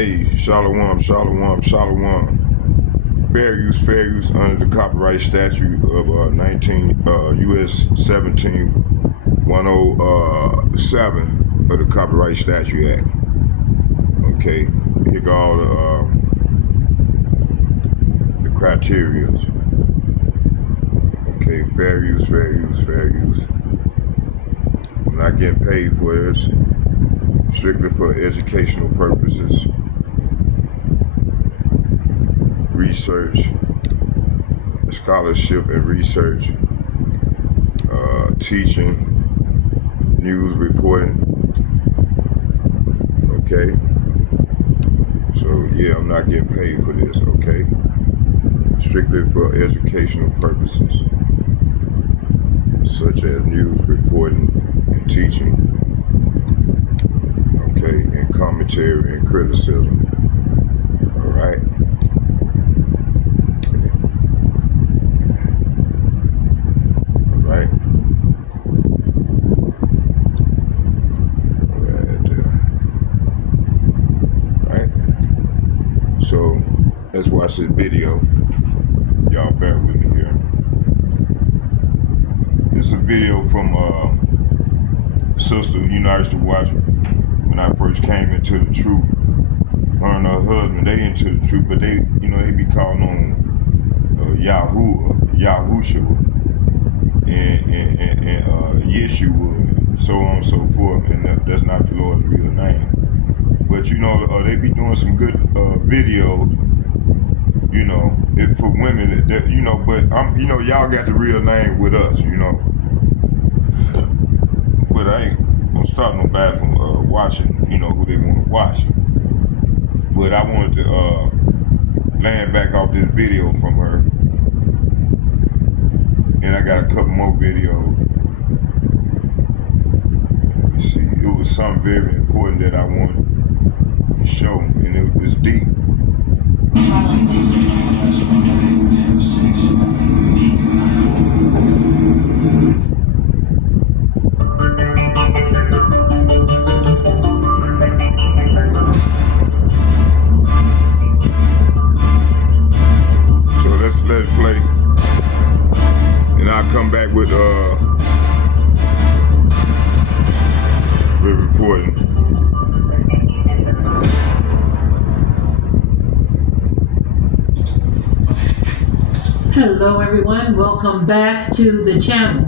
Hey, Shalom, Shalom, Shalom. Fair use under the copyright statute of U.S. 17107 of the Copyright Statute Act. Okay, here go all the criteria. Okay, fair use. I'm not getting paid for this. Strictly for educational purposes, research, scholarship and research, teaching, news reporting. Okay, so yeah, I'm not getting paid for this. Okay, strictly for educational purposes, such as news reporting and teaching. Okay, and commentary and criticism. All right. Okay. All right. All right. So let's watch this video. Y'all bear with me here. This is a video from sister who you know I used to watch when I first came into the truth. Her and her husband, they into the truth, but they be calling on Yahawah, Yahawashi, and Yeshua, and so on and so forth, and that's not the Lord's real name. But they be doing some good videos, for women, but y'all got the real name with us, But I ain't gonna stop nobody from watching, who they want to watch. But I wanted to land back off this video from her. And I got a couple more videos. Let me see. It was something very important that I wanted to show, and it was deep. Let it play, and I'll come back with reporting. Hello everyone, welcome back to the channel.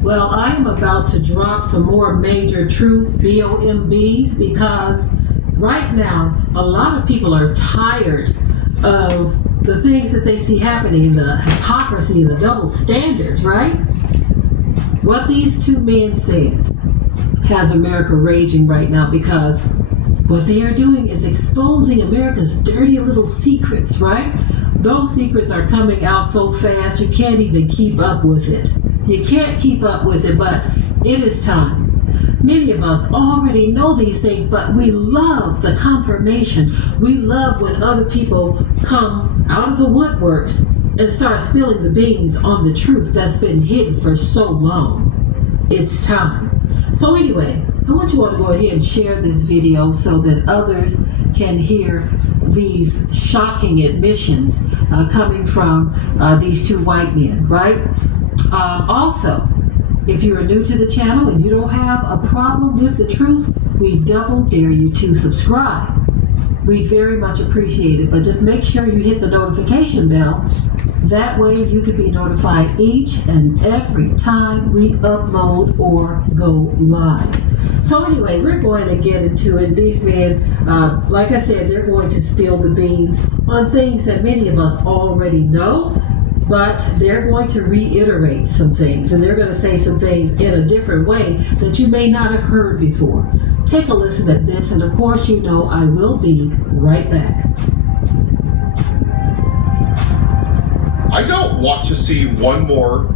Well, I am about to drop some more major truth BOMBs because right now a lot of people are tired of the things that they see happening, the hypocrisy, the double standards, right? What these two men said has America raging right now because what they are doing is exposing America's dirty little secrets, right? Those secrets are coming out so fast you can't even keep up with it. You can't keep up with it, but it is time. Many of us already know these things, but we love the confirmation. We love when other people come out of the woodworks and start spilling the beans on the truth that's been hidden for so long. It's time. So anyway, I want you all to go ahead and share this video so that others can hear these shocking admissions coming from these two white men, right? Also, if you are new to the channel and you don't have a problem with the truth, we double dare you to subscribe. We'd very much appreciate it, but just make sure you hit the notification bell. That way you can be notified each and every time we upload or go live. So anyway, we're going to get into it. These men, like I said, they're going to spill the beans on things that many of us already know, but they're going to reiterate some things, and they're going to say some things in a different way that you may not have heard before. Take a listen at this, and of course, I will be right back. I don't want to see one more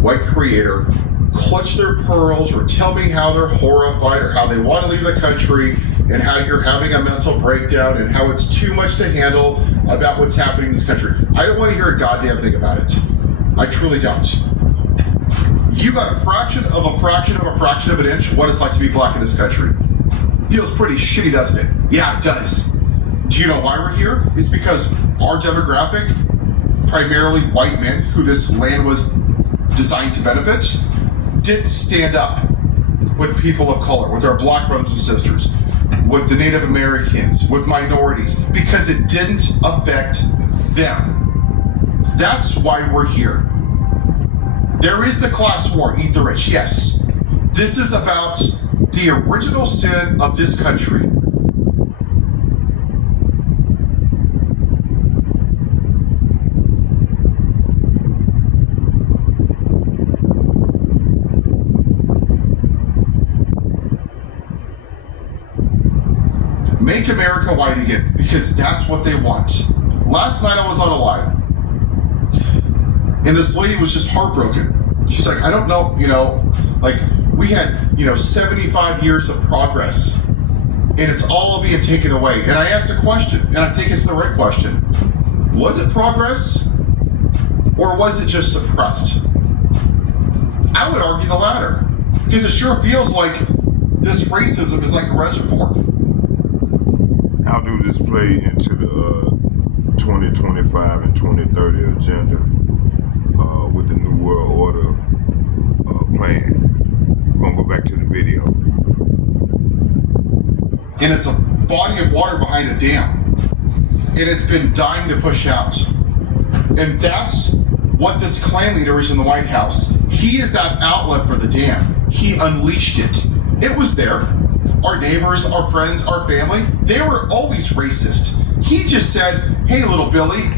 white creator clutch their pearls or tell me how they're horrified or how they want to leave the country and how you're having a mental breakdown and how it's too much to handle about what's happening in this country. I don't want to hear a goddamn thing about it. I truly don't. You got a fraction of a fraction of a fraction of an inch of what it's like to be black in this country. Feels pretty shitty, doesn't it? Yeah, it does. Do you know why we're here? It's because our demographic, primarily white men who this land was designed to benefit, didn't stand up with people of color, with our black brothers and sisters, with the Native Americans, with minorities, because it didn't affect them. That's why we're here. There is the class war, eat the rich, yes. This is about the original sin of this country. Make America white again, because that's what they want. Last night I was on a live, and this lady was just heartbroken. She's like, I don't know, like we had, 75 years of progress, and it's all being taken away. And I asked a question, and I think it's the right question. Was it progress, or was it just suppressed? I would argue the latter, because it sure feels like this racism is like a reservoir. How do this play into the 2025 and 2030 agenda with the New World Order plan? We're going to go back to the video. And it's a body of water behind a dam. And it's been dying to push out. And that's what this Klan leader is in the White House. He is that outlet for the dam. He unleashed it. It was there. Our neighbors, our friends, our family, they were always racist. He just said, hey, little Billy.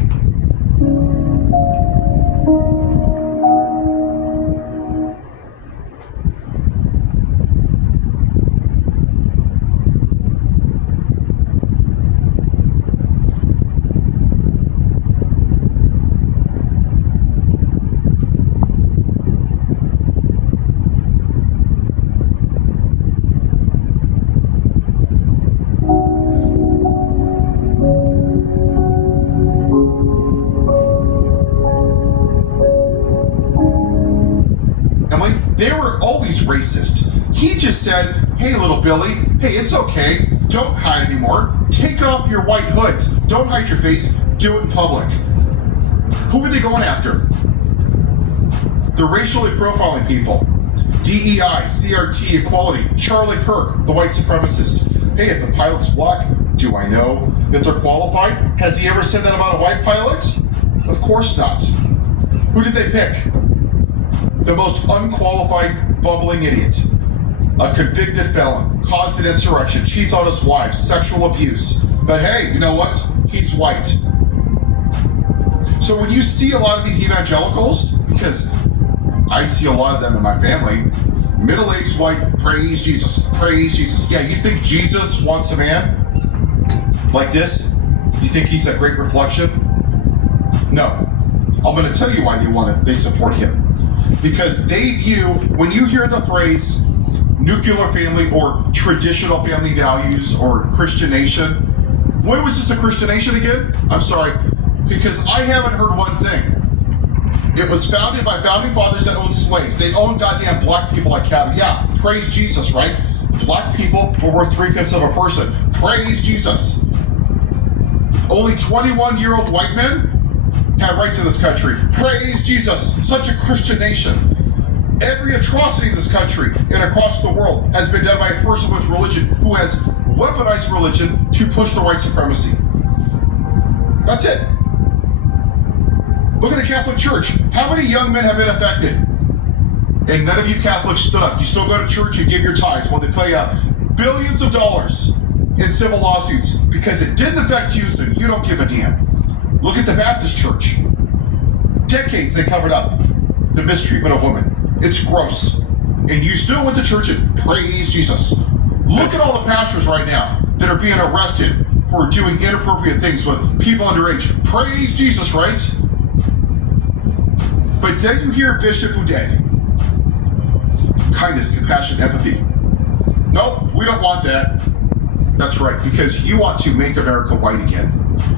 They were always racist. He just said, hey, little Billy, hey, it's okay. Don't hide anymore. Take off your white hood. Don't hide your face. Do it in public. Who were they going after? The racially profiling people. DEI, CRT, equality, Charlie Kirk, the white supremacist. Hey, if the pilot's black, do I know that they're qualified? Has he ever said that about a white pilot? Of course not. Who did they pick? The most unqualified, bumbling idiot. A convicted felon, caused an insurrection, cheats on his wife, sexual abuse. But hey, you know what? He's white. So when you see a lot of these evangelicals, because I see a lot of them in my family, middle-aged white, praise Jesus, praise Jesus. Yeah, you think Jesus wants a man like this? You think he's a great reflection? No. I'm going to tell you why they support him. Because they view, when you hear the phrase nuclear family or traditional family values or Christian nation, when was this a Christian nation again? I'm sorry, because I haven't heard one thing. It was founded by founding fathers that owned slaves. They owned goddamn black people like cattle. Yeah, praise Jesus, right? Black people were worth 3/5 of a person. Praise Jesus. Only 21-year-old white men have rights in this country. Praise Jesus. Such a Christian nation. Every atrocity in this country and across the world has been done by a person with religion who has weaponized religion to push the white supremacy. That's it. Look at the Catholic Church. How many young men have been affected? And none of you Catholics stood up. You still go to church and give your tithes while they pay billions of dollars in civil lawsuits because it didn't affect you, so you don't give a damn. Look at the Baptist Church. Decades they covered up the mistreatment of women. It's gross. And you still went to church and praise Jesus. Look at all the pastors right now that are being arrested for doing inappropriate things with people underage. Praise Jesus, right? But then you hear Bishop Uday. Kindness, compassion, empathy. Nope, we don't want that. That's right, because you want to make America white again.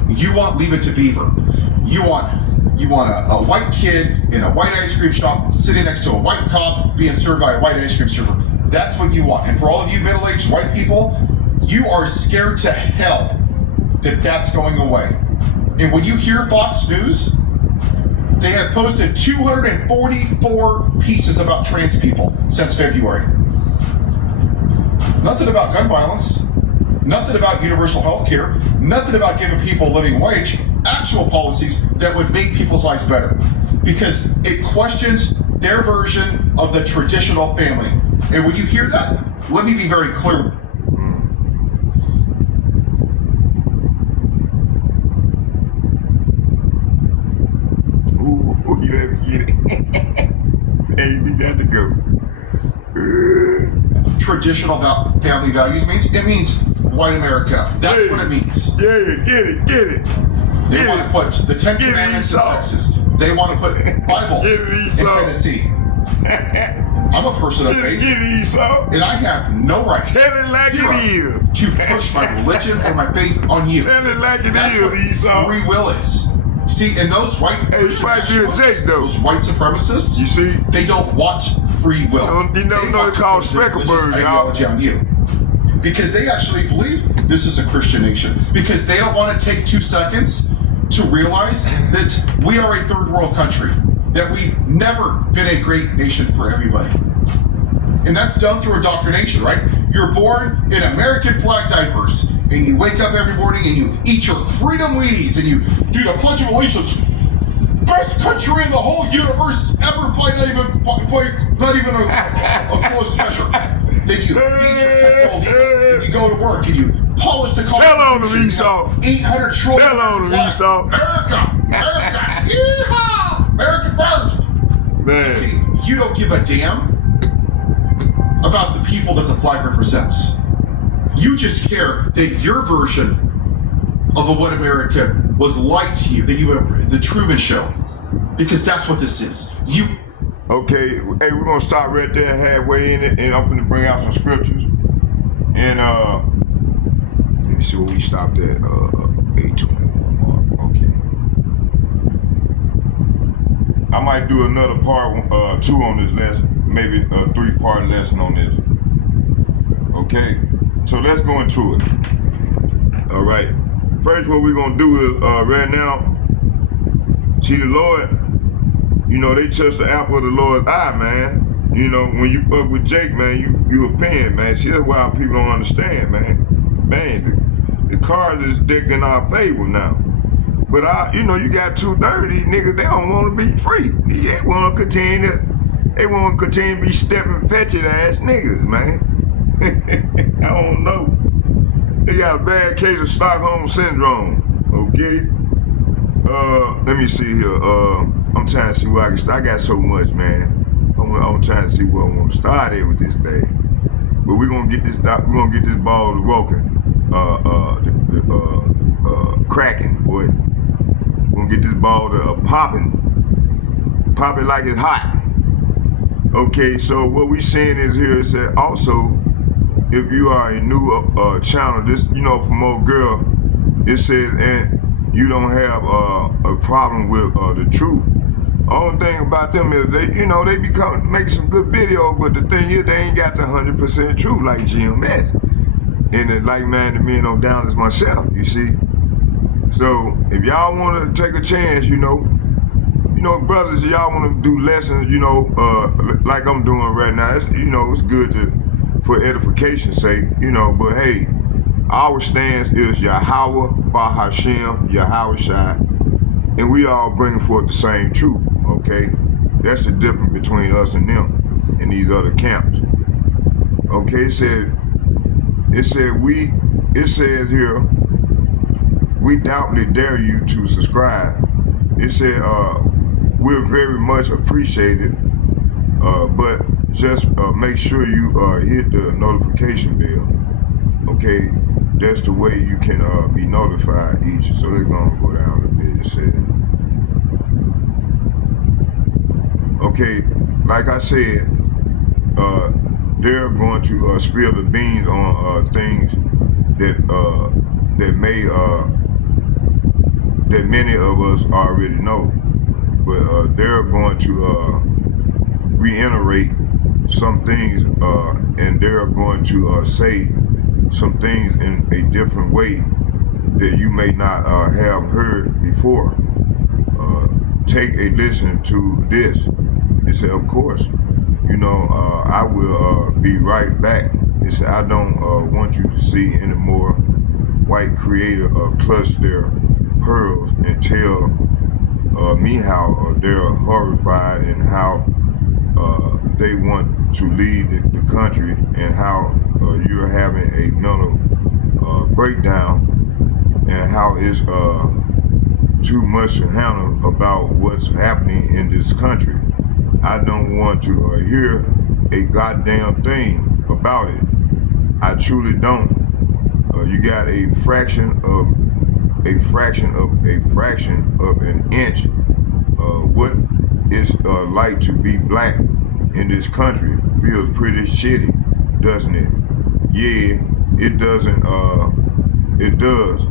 You want Leave It to Beaver. You want a white kid in a white ice cream shop sitting next to a white cop being served by a white ice cream server. That's what you want. And for all of you middle-aged white people, you are scared to hell that that's going away. And when you hear Fox News, they have posted 244 pieces about trans people since February. Nothing about gun violence, nothing about universal health care, nothing about giving people a living wage, actual policies that would make people's lives better. Because it questions their version of the traditional family. And when you hear that, let me be very clear. Ooh, you let me get it. Hey, we got to go. Traditional family values means? It means white America. That's what it means. Yeah, get it. They want to put the Ten Commandments in Texas. They want to put Bible in Tennessee. I'm a person of faith, and I have no right to push my religion or my faith on you. Tell it like it That's is, what Esau. free will is. See, and those white you might be a Jake, though. those white supremacists, You see? they don't want free will. You know they call Specklebird, ideology on you. Because they actually believe this is a Christian nation. Because they don't want to take 2 seconds to realize that we are a third world country. That we've never been a great nation for everybody. And that's done through indoctrination, right? You're born in American flag diapers, and you wake up every morning and you eat your freedom Wheaties, and you do the Pledge of Allegiance. Best country in the whole universe ever by not even a close measure. Then you feed your people, and you go to work and you polish the Constitution. Tell on them, Esau. 800 trillion. Tell on them, Esau. America, yeehaw, America first. Man. See, you don't give a damn about the people that the flag represents. You just care that your version of what America was like to you, that you were the Truman Show, because that's what this is. Okay, hey, we're gonna stop right there halfway in it, and I'm gonna bring out some scriptures. And let me see where we stopped at. 8:21. Okay. I might do another part 2 on this lesson, maybe a 3-part lesson on this. Okay, so let's go into it. All right. First, what we're gonna do is right now. See the Lord. You know, they touch the apple of the Lord's eye, man. You know, when you fuck with Jake, man, you a pen, man. See, that's why people don't understand, man. Man, the cards is decked in our favor now. But you know, you got 2/3 of these niggas, they don't want to be free. They want to continue to be stepping fetching ass niggas, man. I don't know. They got a bad case of Stockholm syndrome. Okay. Let me see here. I'm trying to see where I can start. I got so much, man. I'm trying to see where I want to start at with this day. But we're gonna get this ball rolling, cracking, boy. We're gonna get this ball to pop it like it's hot. Okay, so what we saying is here is that also, if you are a new channel, this, you know, from old girl, it says, and you don't have a problem with the truth. Only thing about them is they be making some good videos, but the thing is they ain't got the 100% truth like GMS. And the like-minded men on down as myself, you see. So if y'all want to take a chance, you know, brothers, y'all want to do lessons, like I'm doing right now. It's good for edification's sake, But hey, our stance is Yahawah, Bahasham, Yahawashi, and we all bring forth the same truth. Okay, that's the difference between us and them and these other camps. Okay, it says here, we doubtfully dare you to subscribe. It said, we're very much appreciated, but just make sure you hit the notification bell. Okay, that's the way you can be notified each. So they're gonna go down a bit. It said, okay, like I said, they're going to spill the beans on things that many of us already know, but they're going to reiterate some things, and they're going to say some things in a different way that you may not have heard before. Take a listen to this. He said, of course, I will be right back. He said, I don't want you to see any more white creator clutch their pearls and tell me how they're horrified and how they want to lead the country and how you're having a mental breakdown and how it's too much to handle about what's happening in this country. I don't want to hear a goddamn thing about it. I truly don't. You got a fraction of an inch. What it's like to be black in this country feels pretty shitty, doesn't it? Yeah, it doesn't. It does.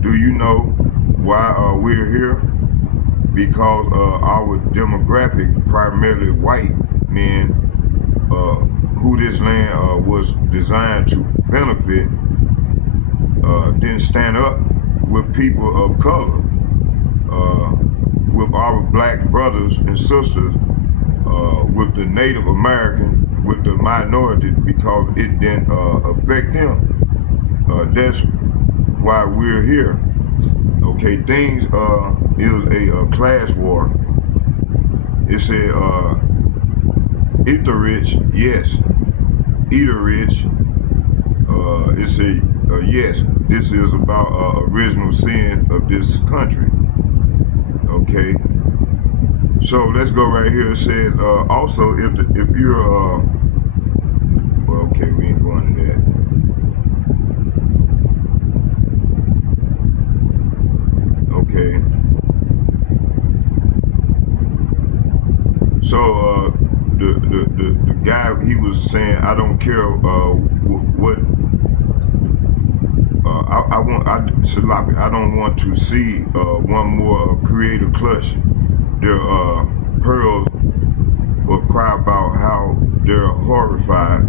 Do you know why we're here? Because our demographic, primarily white men, who this land was designed to benefit, didn't stand up with people of color, with our black brothers and sisters, with the Native American, with the minorities, because it didn't affect them. That's why we're here. Okay, things is a class war. It said, eat the rich, yes. Eat the rich. It said, yes. This is about original sin of this country. Okay. So let's go right here. It says also if you're well, okay, we ain't going to that. Okay. So the guy, he was saying, I don't care what I don't want to see one more creator clutch their pearls or cry about how they're horrified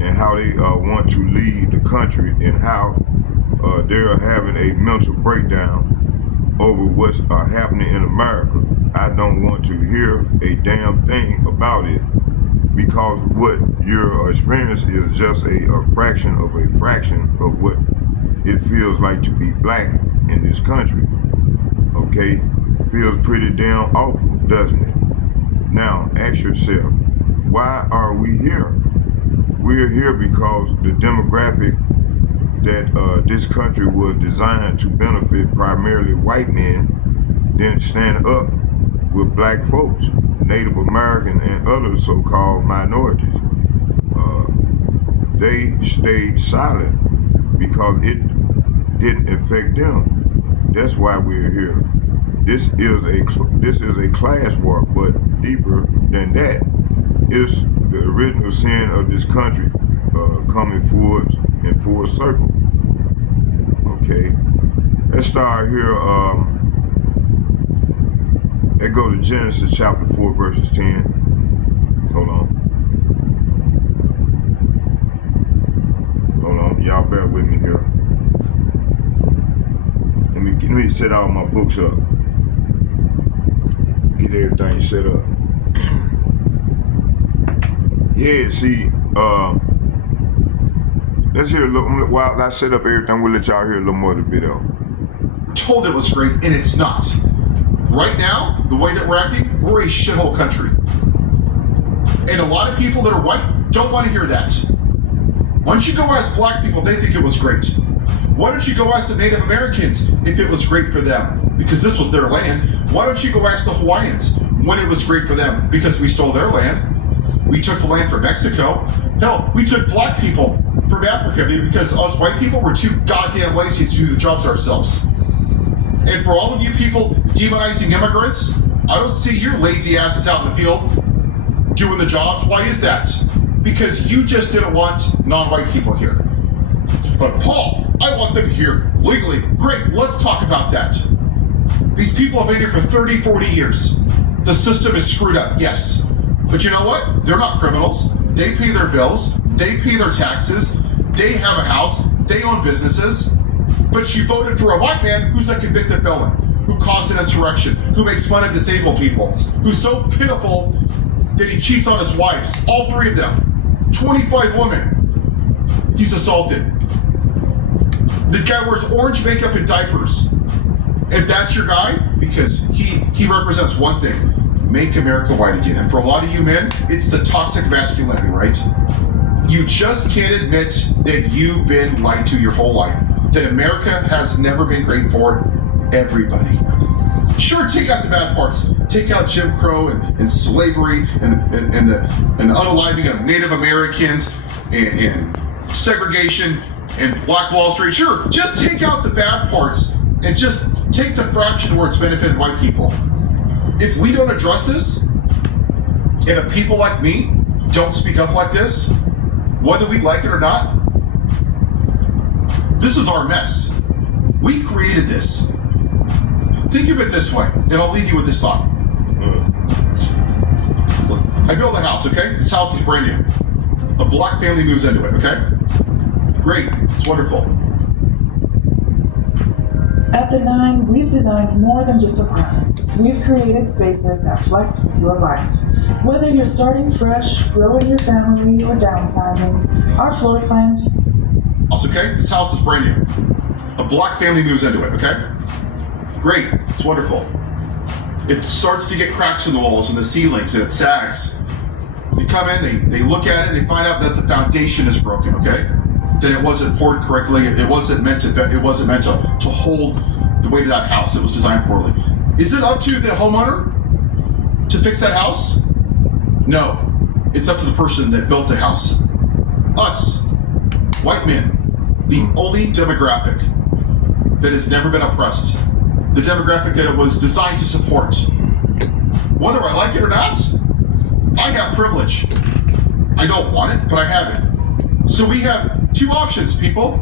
and how they want to lead the country and how they're having a mental breakdown over what's happening in America. I don't want to hear a damn thing about it, because what your experience is just a fraction of what it feels like to be black in this country. Okay? Feels pretty damn awful, doesn't it? Now, ask yourself, why are we here? We're here because the demographic that this country was designed to benefit primarily white men didn't stand up with black folks, Native American and other so-called minorities. They stayed silent because it didn't affect them. That's why we're here. This is a class war, but deeper than that, it's the original sin of this country coming forward in full circle. Okay, let's start here. Let's go to Genesis chapter 4, verses 10. Hold on, y'all bear with me here. Let me set all my books up. Get everything set up. Yeah, see, let's hear a little, while I set up everything, we'll let y'all hear a little more of the video. Told it was great, and it's not. Right now, the way that we're acting, we're a shithole country. And a lot of people that are white don't want to hear that. Why don't you go ask black people, they think it was great. Why don't you go ask the Native Americans if it was great for them? Because this was their land. Why don't you go ask the Hawaiians when it was great for them? Because we stole their land. We took the land from Mexico. Hell, we took black people from Africa because us white people were too goddamn lazy to do the jobs ourselves. And for all of you people demonizing immigrants, I don't see your lazy asses out in the field doing the jobs. Why is that? Because you just didn't want non-white people here. But Paul, I want them here legally. Great, let's talk about that. These people have been here for 30, 40 years. The system is screwed up, yes. But you know what? They're not criminals. They pay their bills. They pay their taxes. They have a house. They own businesses. But you voted for a white man who's a convicted felon, who caused an insurrection, who makes fun of disabled people, who's so pitiful that he cheats on his wives, all 3 of them. 25 women he's assaulted. The guy wears orange makeup and diapers. If that's your guy, because he represents one thing, make America white again. And for a lot of you men, it's the toxic masculinity, right? You just can't admit that you've been lied to your whole life. That America has never been great for everybody. Sure, take out the bad parts. Take out Jim Crow and slavery and the unaliving of Native Americans and segregation and Black Wall Street. Sure, just take out the bad parts and just take the fraction where it's benefited white people. If we don't address this, and if people like me don't speak up like this, whether we like it or not, this is our mess. We created this. Think of it this way, and I'll leave you with this thought. I build a house, okay? This house is brand new. A black family moves into it, okay? Great, it's wonderful. At The Nine, we've designed more than just apartments. We've created spaces that flex with your life. Whether you're starting fresh, growing your family, or downsizing, our floor plans... Okay, this house is brand new. A black family moves into it, okay? Great, it's wonderful. It starts to get cracks in the walls and the ceilings, and it sags. They come in, they look at it, they find out that the foundation is broken, okay? That it wasn't poured correctly, it wasn't meant to hold the weight of that house. It was designed poorly. Is it up to the homeowner to fix that house? No. It's up to the person that built the house. Us, white men, the only demographic that has never been oppressed. The demographic that it was designed to support. Whether I like it or not, I have privilege. I don't want it, but I have it. So we have 2 options, people.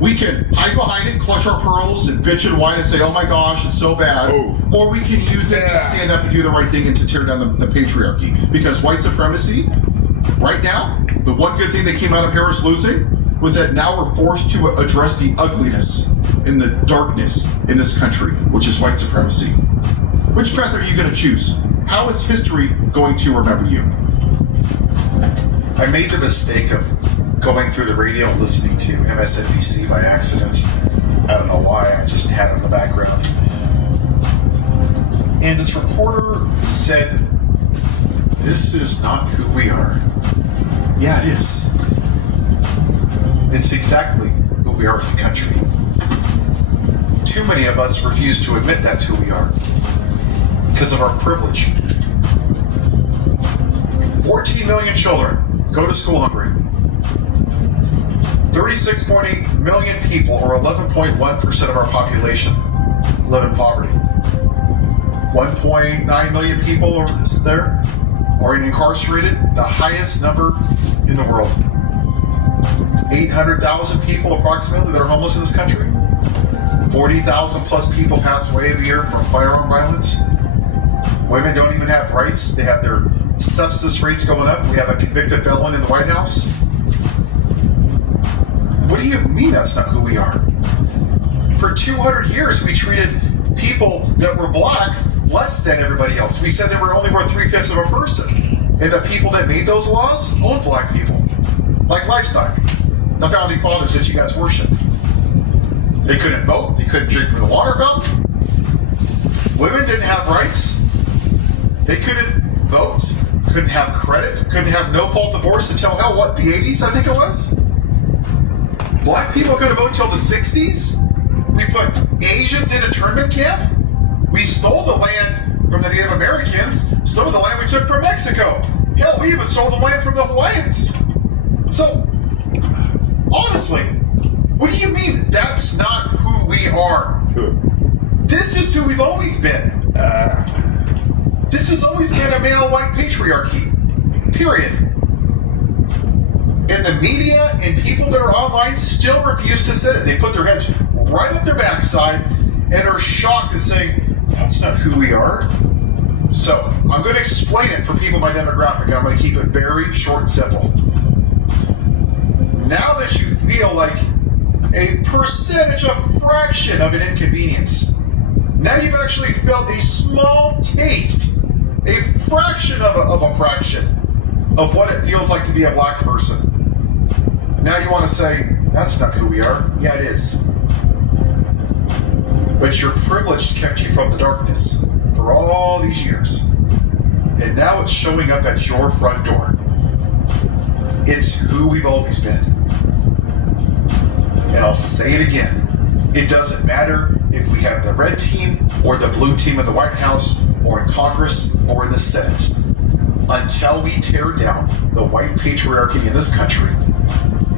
We can hide behind it, clutch our pearls, and bitch and whine and say, oh my gosh, it's so bad. Oh. Or we can use it to stand up and do the right thing and to tear down the patriarchy. Because white supremacy, right now, the one good thing that came out of Harris losing was that now we're forced to address the ugliness and the darkness in this country, which is white supremacy. Which path are you going to choose? How is history going to remember you? I made the mistake of going through the radio and listening to MSNBC by accident. I don't know why, I just had it in the background. And this reporter said, "This is not who we are." Yeah, it is. It's exactly who we are as a country. Too many of us refuse to admit that's who we are because of our privilege. 14 million children go to school hungry. 36.8 million people, or 11.1% of our population, live in poverty. 1.9 million people are incarcerated, the highest number in the world. 800,000 people approximately that are homeless in this country. 40,000 plus people pass away every year from firearm violence. Women don't even have rights. They have their substance rates going up. We have a convicted felon in the White House. What do you mean that's not who we are? For 200 years, we treated people that were black less than everybody else. We said they were only worth 3/5 of a person. And the people that made those laws owned black people. Like livestock. The founding fathers that you guys worship. They couldn't vote. They couldn't drink from the water fountain. Women didn't have rights. They couldn't vote. Couldn't have credit. Couldn't have no-fault divorce until, the 80s, I think it was? Black people couldn't vote until the 60s? We put Asians in internment camp? We stole the land from the Native Americans. Some of the land we took from Mexico. Hell, we even stole the land from the Hawaiians. So, honestly, what do you mean that's not who we are? Sure. This is who we've always been. This has always been a male white patriarchy. Period. And the media and people that are online still refuse to sit it. They put their heads right up their backside and are shocked and saying, that's not who we are. So, I'm going to explain it for people in my demographic. I'm going to keep it very short and simple. Now that you feel like a percentage, a fraction of an inconvenience. Now you've actually felt a small taste, a fraction of a fraction of what it feels like to be a black person. Now you want to say, that's not who we are. Yeah, it is. But your privilege kept you from the darkness for all these years. And now it's showing up at your front door. It's who we've always been. And I'll say it again. It doesn't matter if we have the red team or the blue team in the White House or in Congress or in the Senate. Until we tear down the white patriarchy in this country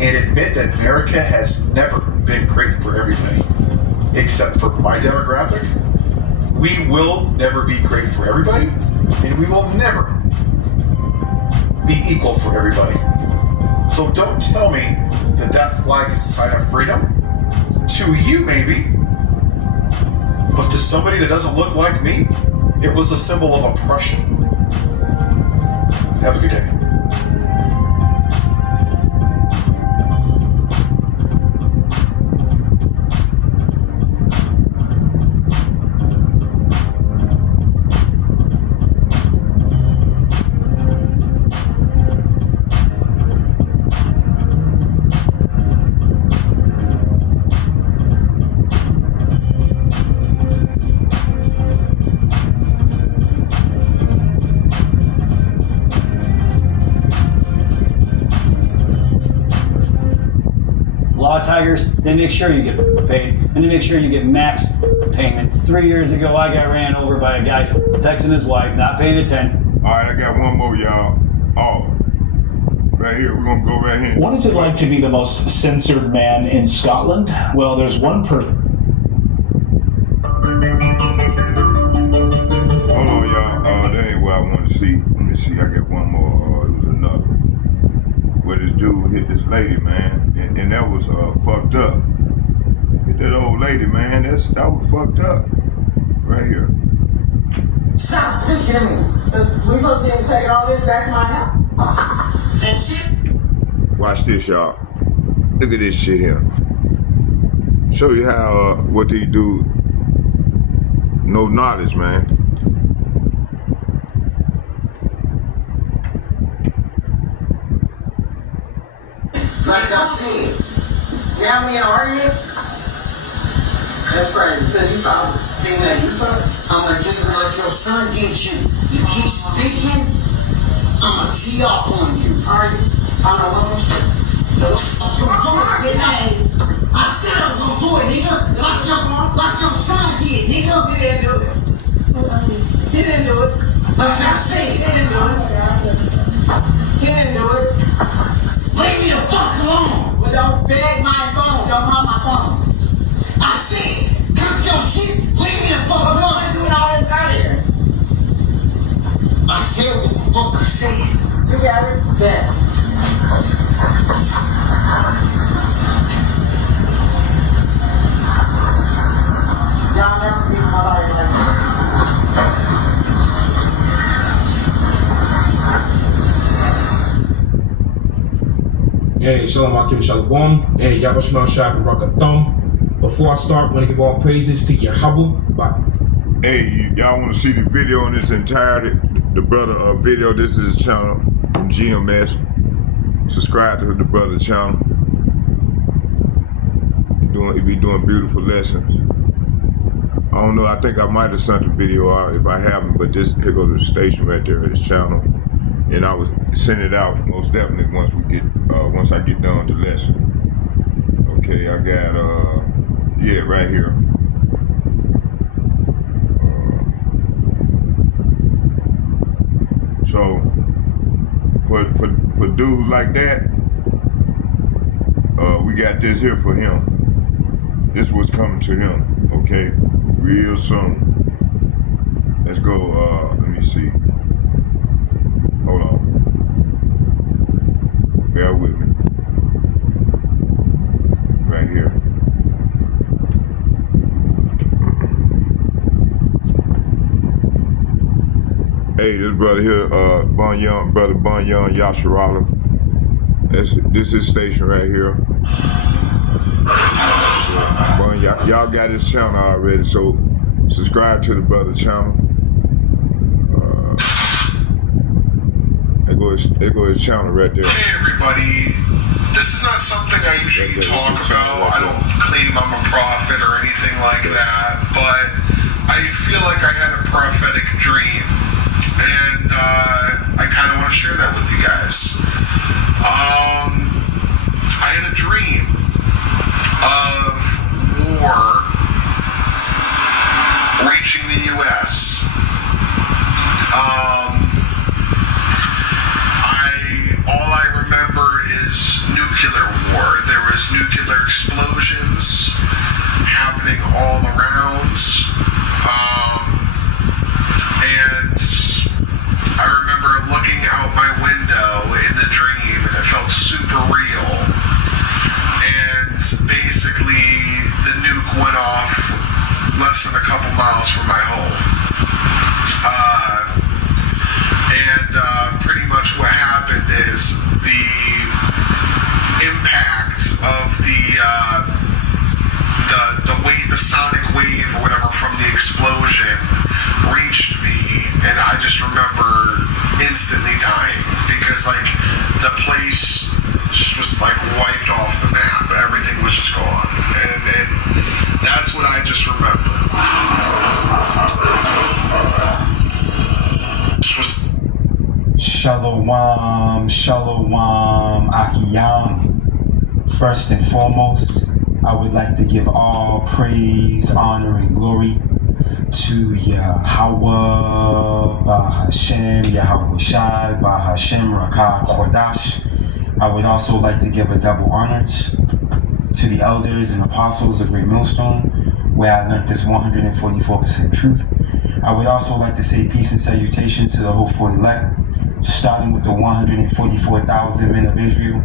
and admit that America has never been great for everybody, except for my demographic, we will never be great for everybody, and we will never be equal for everybody. So don't tell me that that flag is a sign of freedom. To you, maybe. But to somebody that doesn't look like me, it was a symbol of oppression. Have a good day. Law Tigers, they make sure you get paid, and they make sure you get max payment. 3 years ago, I got ran over by a guy texting his wife, not paying attention. All right, I got one more, y'all. Oh, right here. We're gonna go right here. What is it like to be the most censored man in Scotland? Well, there's one person. Hold on, y'all. That ain't what I want to see. Let me see. I got one more. It was another one. Where this dude hit this lady, man, and that was fucked up. Hit that old lady, man. That was fucked up. Right here. Stop speaking to me. We supposed to be taking all this back to my house. And shit. Watch this, y'all. Look at this shit here. Show you how what they do. No knowledge, man. Like I said, now we in an argument. That's right, because you saw the thing that you thought. I'm gonna do you like your son did you. You keep speaking, I'm gonna tee off on you. Alright, I'm not going to I said I was gonna do it, nigga. Like your son did, nigga. He didn't do it. He didn't do it. Like I said, he didn't do it. He didn't do it. Leave me the fuck alone. Well, don't beg my phone. Don't call my phone. I said, cook your shit. Leave me the fuck alone. I'm doing all this out here. I said what the fuck I said. You got it? Bet. Y'all never beat my body like that. Hey, Shalom Akim Shalom. Hey, Yahawah Shab Rakatham. Before I start, I want to give all praises to Yahawah. Hey, y'all want to see the video in its entirety? The brother video. This is his channel from GMS. Subscribe to the brother channel. He be doing beautiful lessons. I don't know. I think I might have sent the video out. If I haven't, but this here goes the station right there, his channel. And I was sending it out most definitely once I get done with the lesson. Okay, I got yeah, right here. So for dudes like that, we got this here for him. This was coming to him. Okay, real soon. Let's go. Let me see. Hold on. Bear with me. Right here. Hey, this brother here, brother Bunyan Yasharala. This is station right here. Well, y'all got his channel already, so subscribe to the brother channel. There go his channel right there. Hey everybody, this is not something I usually talk about. I don't claim I'm a prophet or anything like that, but I feel like I had a prophetic dream, and I kind of want to share that with you guys. I had a dream of war reaching the U.S. All I remember is nuclear war. There was nuclear explosions happening all around. And I remember looking out my window in the dream, and it felt super real. And basically, the nuke went off less than a couple miles from my home. Pretty much what happened is the impact of the sonic wave or whatever from the explosion reached me, and I just remember instantly dying because like the place just was like wiped off the map. Everything was just gone, and that's what I just remember. Shalom, shalom, akiyam. First and foremost, I would like to give all praise, honor, and glory to Yahawah, Bahasham, Yahawashi, Bahasham, Rakah, Kodash. I would also like to give a double honors to the elders and apostles of Great Millstone, where I learned this 144% truth. I would also like to say peace and salutations to the hopeful elect, starting with the 144,000 men of Israel,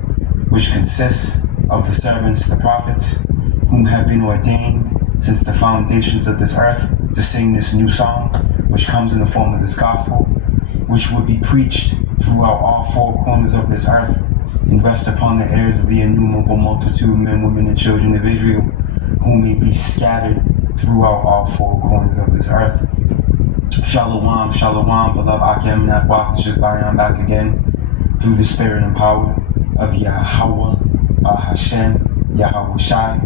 which consists of the servants, the prophets, whom have been ordained since the foundations of this earth to sing this new song, which comes in the form of this gospel, which will be preached throughout all four corners of this earth and rest upon the ears of the innumerable multitude of men, women, and children of Israel, who may be scattered throughout all four corners of this earth. Shalom, shalom, beloved Akim and Yahawah. It's just I'm back again through the spirit and power of Yahawah, Bahasham, Yahawashi.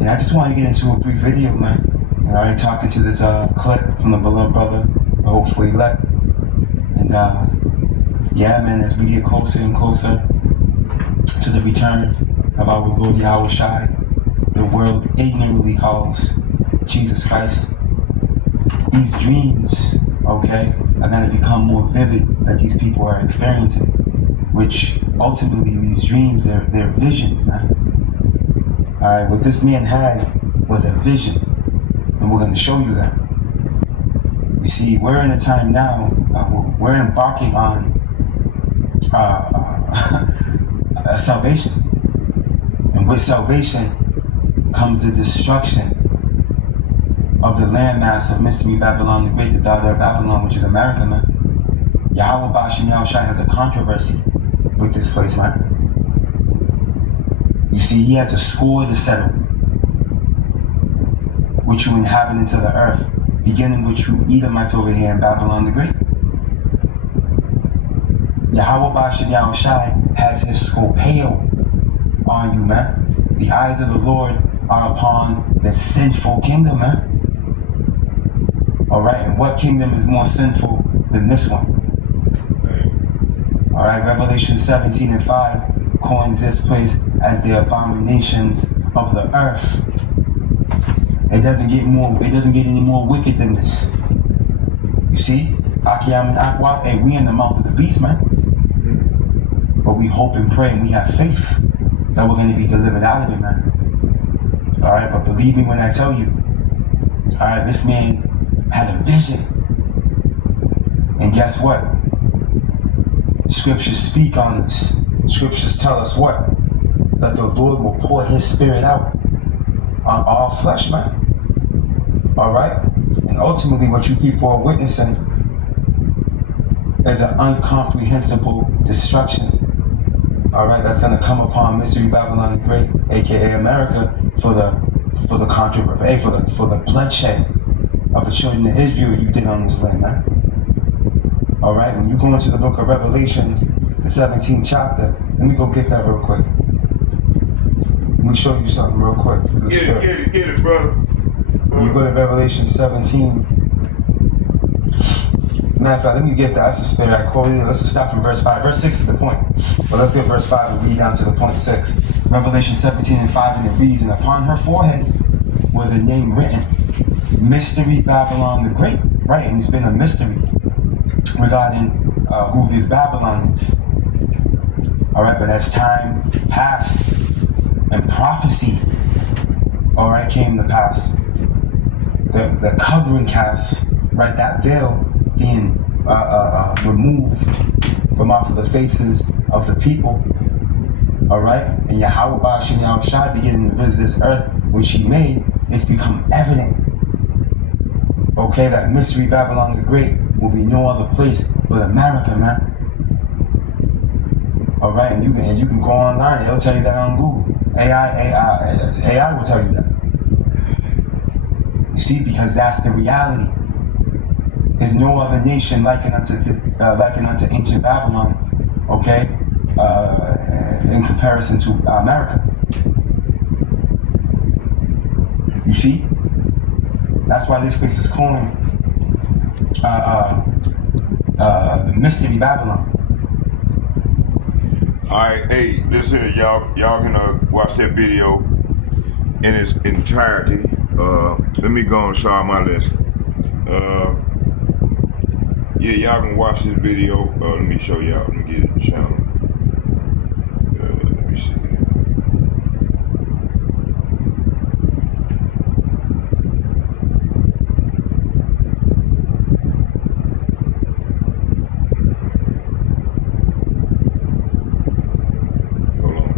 And I just want to get into a brief video, man. And I already talking to this clip from the beloved brother, hopefully elect. And yeah, man, as we get closer and closer to the return of our Lord Yahawashi, the world ignorantly calls Jesus Christ. These dreams, okay, are going to become more vivid that these people are experiencing, which ultimately these dreams, they're visions, man. All right, what this man had was a vision, and we're going to show you that. You see, we're in a time now, we're embarking on a salvation, and with salvation comes the destruction of the landmass of Mystery Babylon the Great, the daughter of Babylon, which is America, man. Yahawah Bahasham Yahawashi has a controversy with this place, man. You see, he has a score to settle with you inhabitants of the earth, beginning with you Edomites over here in Babylon the Great. Yahawah Bahasham Yahawashi has his scopeo on you, man. The eyes of the Lord are upon the sinful kingdom, man. Alright, and what kingdom is more sinful than this one? Alright, Revelation 17:5 coins this place as the abominations of the earth. It doesn't get any more wicked than this. You see? Akiyam and Akwa, hey, we in the mouth of the beast, man. But we hope and pray and we have faith that we're going to be delivered out of it, man. Alright, but believe me when I tell you, alright, this man had a vision. And guess what? Scriptures speak on this. Scriptures tell us what? That the Lord will pour his spirit out on all flesh, man. Alright? And ultimately what you people are witnessing is an incomprehensible destruction All right, that's gonna come upon Mystery Babylon the Great, aka America, for the controversy, for the bloodshed of the children of Israel you did on this land, man. All right, when you go into the book of Revelations, the 17th chapter, let me go get that real quick. Let me show you something real quick. Get it, brother. When you go to Revelation 17, matter of fact, let me get that. That's the spirit I quoted. Let's just start from verse 5. Verse 6 is the point. But let's get verse 5 and read down to the point 6. Revelation 17 and 5, and it reads, and upon her forehead was a name written, Mystery Babylon the Great. Right, and it's been a mystery regarding who this Babylon is. All right, but as time passed and prophecy, all right, came to pass, the covering cast, right, that veil being removed from off of the faces of the people, all right, and Yahawah Bahasham Yahawashi beginning to visit this earth, which she made, it's become evident, okay, that Mystery Babylon the Great will be no other place but America, man. All right, and you can go online, it'll tell you that on Google. AI will tell you that. You see, because that's the reality. There's no other nation likened unto ancient Babylon, okay, in comparison to America. You see? That's why this place is calling Mystery Babylon. Alright, hey, listen here, y'all can watch that video in its entirety. Let me go and show my list. Yeah, y'all can watch this video. Let me show y'all. Let me get the channel. Let me see. Hold on.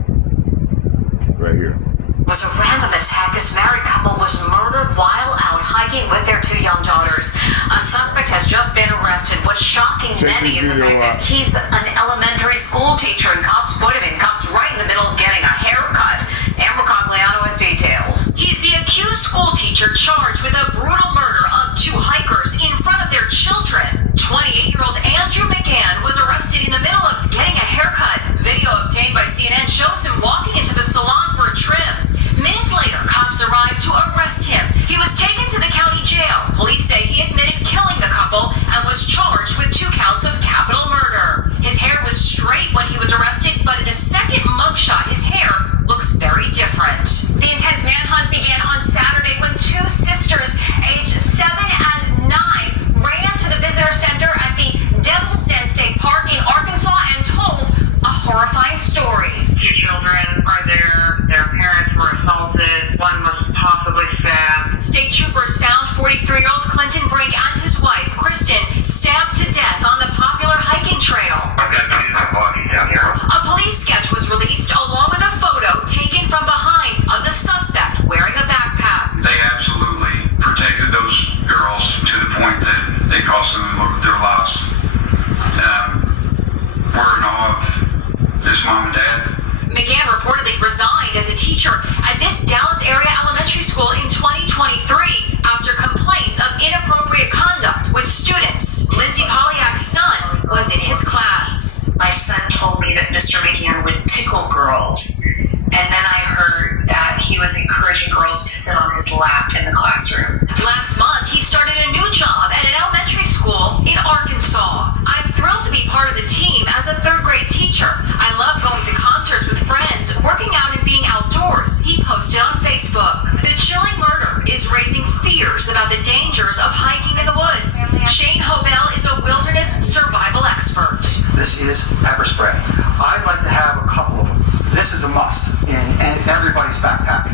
Right here. Was a random attack. This married couple was murdered while out hiking with their 2 young daughters. A suspect has just been arrested. What's shocking many is the fact that he's an elementary school teacher, and cops put him in cuffs right in the middle of getting a haircut. Amber Cogliano has details. He's the accused school teacher charged with a brutal murder of 2 hikers in front of their children. 28-year-old Andrew McGann was arrested in the middle of getting a haircut. Video obtained by CNN shows him walking into the salon for a trim. Minutes later, cops arrived to arrest him. He was taken to the county jail. Police say he admitted killing the couple and was charged with 2 counts of capital murder. His hair was straight when he was arrested, but in a second mugshot, his hair looks very different. The intense manhunt began on Saturday when 2 sisters, aged 7 and 9, ran to the visitor center at the Devil's Den State Park in Arkansas and told a horrifying story. 2 children are there. Their parents were assaulted. One was possibly stabbed. State troopers found 43-year-old Clinton Brink and his wife, Kristen, stabbed to death on the popular hiking trail. Our deputies are walking down here. A police sketch was released along with a photo taken from behind of the suspect wearing a backpack. They absolutely protected those girls to the point that they cost them their lives. We're in awe of this mom and dad. McGann reportedly resigned as a teacher at this Dallas area elementary school in 2023 after complaints of inappropriate conduct with students. Lindsay Polyak's son was in his class. My son told me that Mr. McGann would tickle girls, and then I heard that he was encouraging girls to sit on his lap in the classroom. Last month, he started a new job at an elementary school in Arkansas. I'm thrilled to be part of the team as a 3rd grade teacher. I love going to concerts with friends, working out and being outdoors, he posted on Facebook. The chilling murder is raising fears about the dangers of hiking in the woods. Shane Hobel is a wilderness survival expert. This is pepper spray. I'd like to have a couple of them. This is a must in everybody's backpack.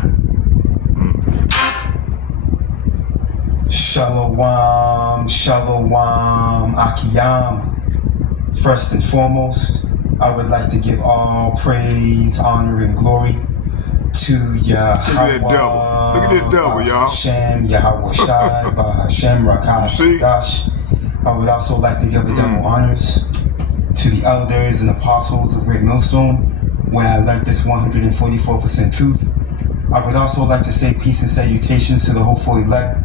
Shalom, shalom, akiyam. First and foremost, I would like to give all praise, honor, and glory to Yahawah. Look at this devil, y'all. Bahasham, Yahawashi, Bahasham, Rakash. I would also like to give the double honors to the elders and apostles of Great Millstone, where I learned this 144% truth. I would also like to say peace and salutations to the hopeful elect,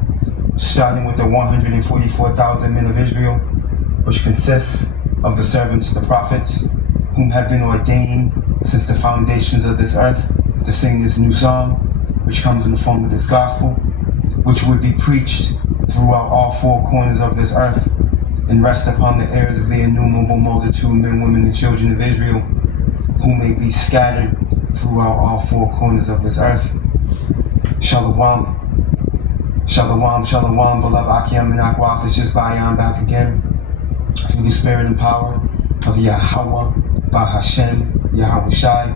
starting with the 144,000 men of Israel, which consists of the servants, the prophets, whom have been ordained since the foundations of this earth to sing this new song, which comes in the form of this gospel, which would be preached throughout all four corners of this earth and rest upon the ears of the innumerable multitude of men, women, and children of Israel, who may be scattered throughout all four corners of this earth. Shalom. Shalom, shalom, beloved Akim and Akwaf. It's just Bayan back again through the spirit and power of Yahawah, Bahasham, Yahawashi.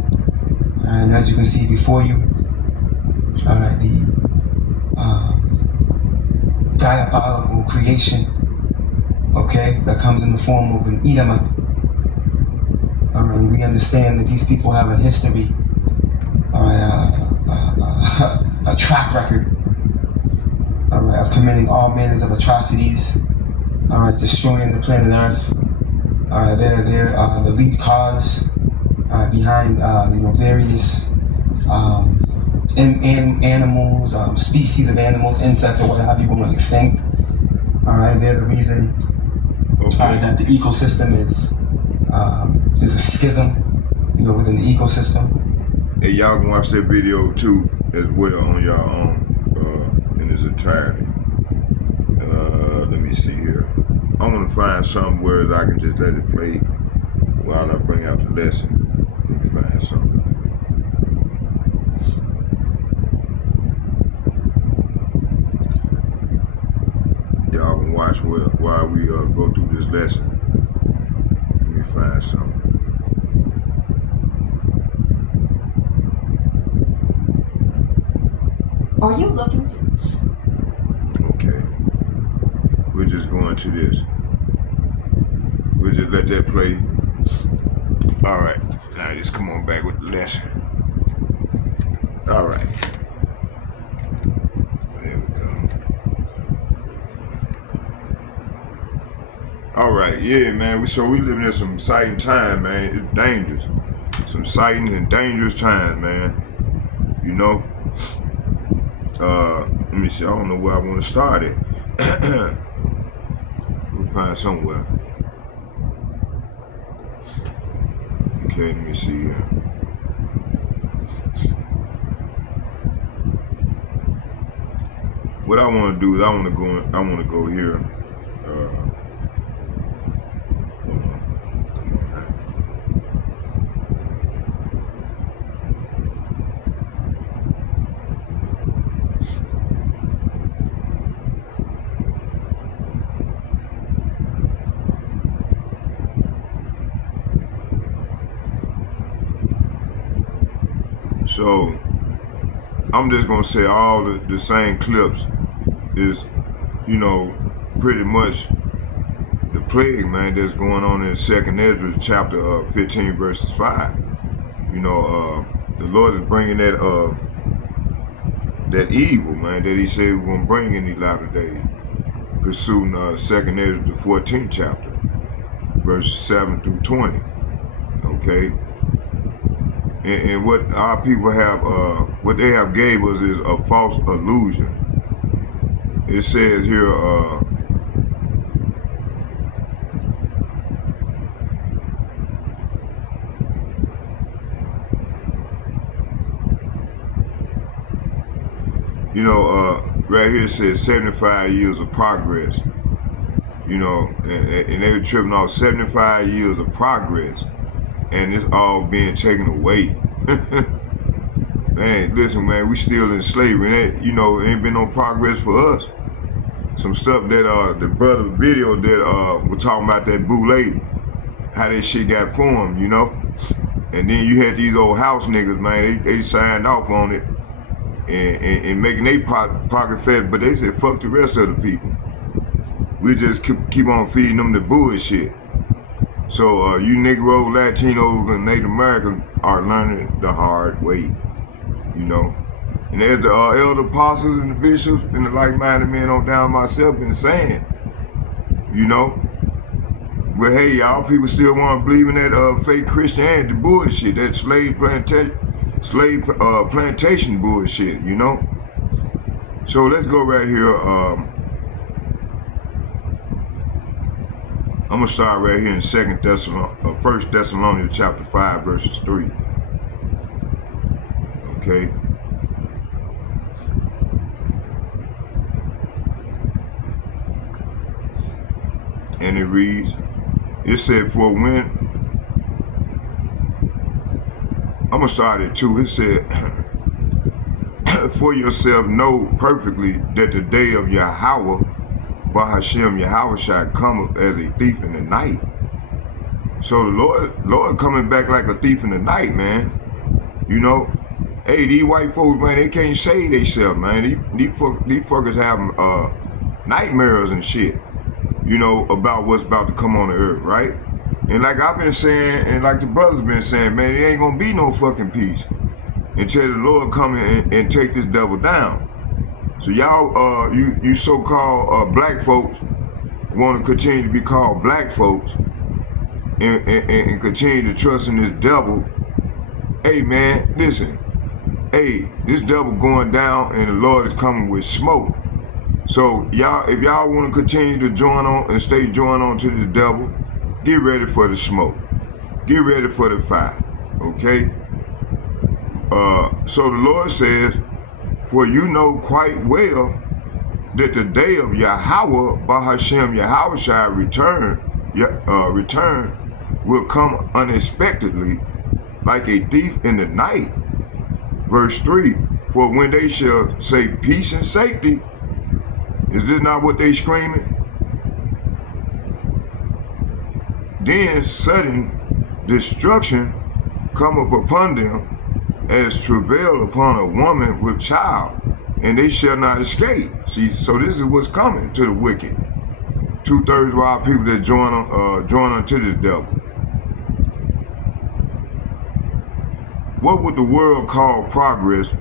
And as you can see before you, the diabolical creation, okay, that comes in the form of an Edomite. All right, we understand that these people have a history, a track record, all right, of committing all manners of atrocities, all right, destroying the planet Earth. All right, they're the lead cause behind various animals, species of animals, insects, or what have you going extinct. All right, they're the reason that the ecosystem is there's a schism, within the ecosystem. Hey, y'all can watch that video too as well on your own in its entirety. Let me see here. I want to find some words I can just let it play while I bring out the lesson. Let me find something. Y'all can watch while we go through this lesson. Let me find something. Are you looking to? Okay. We're just going to this. We'll just let that play. All right. Now just come on back with the lesson. All right. There we go. All right. Yeah, man. We living in some exciting time, man. It's dangerous. Some exciting and dangerous times, man. Let me see. I don't know where I want to start it. We'll find somewhere. Okay, let me see here. What I want to do is I want to go here. So I'm just gonna say all the same clips is, pretty much the plague, man, that's going on in 2nd Ezra chapter 15 verses 5. The Lord is bringing that evil, man, that He said we're gonna bring in these latter days, pursuing 2nd Ezra the 14th chapter, verses 7 through 20. Okay. And what our people have, what they have gave us is a false illusion. It says here, right here it says 75 years of progress. And they were tripping off 75 years of progress. And it's all being taken away. Man, listen, man, we still in slavery. And ain't been no progress for us. Some stuff that the brother video that was talking about that boule, how that shit got formed, And then you had these old house niggas, man, they signed off on it and making their pocket fat, but they said fuck the rest of the people. We just keep on feeding them the bullshit. So you Negro, Latinos, and Native Americans are learning the hard way, And as the elder apostles and the bishops and the like-minded men on down myself been saying, But hey, y'all people still want to believe in that fake Christianity bullshit, that slave plantation bullshit, you know? So let's go right here. I'm gonna start right here in 1 Thessalonians chapter 5, verses 3. Okay. And it reads, it said, for when, I'm gonna start at 2. It said, for yourself know perfectly that the day of Yahawah, Bahasham, Yahawashi cometh as a thief in the night. So the Lord coming back like a thief in the night, man. You know, hey, these white folks, man, they can't save themselves, man. These fuckers having nightmares and shit, you know, about what's about to come on the earth, right? And like I've been saying, and like the brothers been saying, man, it ain't gonna be no fucking peace until the Lord come in and take this devil down. So y'all, you so-called black folks want to continue to be called black folks and continue to trust in this devil. Hey, man, listen. Hey, this devil going down and the Lord is coming with smoke. So y'all, if y'all want to continue to join on and stay joined on to the devil, get ready for the smoke. Get ready for the fire, okay? So the Lord says, for you know quite well that the day of Yahawah, Bahasham, Yahawashi return will come unexpectedly like a thief in the night. Verse 3, for when they shall say peace and safety, is this not what they screaming? Then sudden destruction come up upon them as travail upon a woman with child, and they shall not escape. See, so this is what's coming to the wicked. 2/3 of our people that join unto this devil. What would the world call progress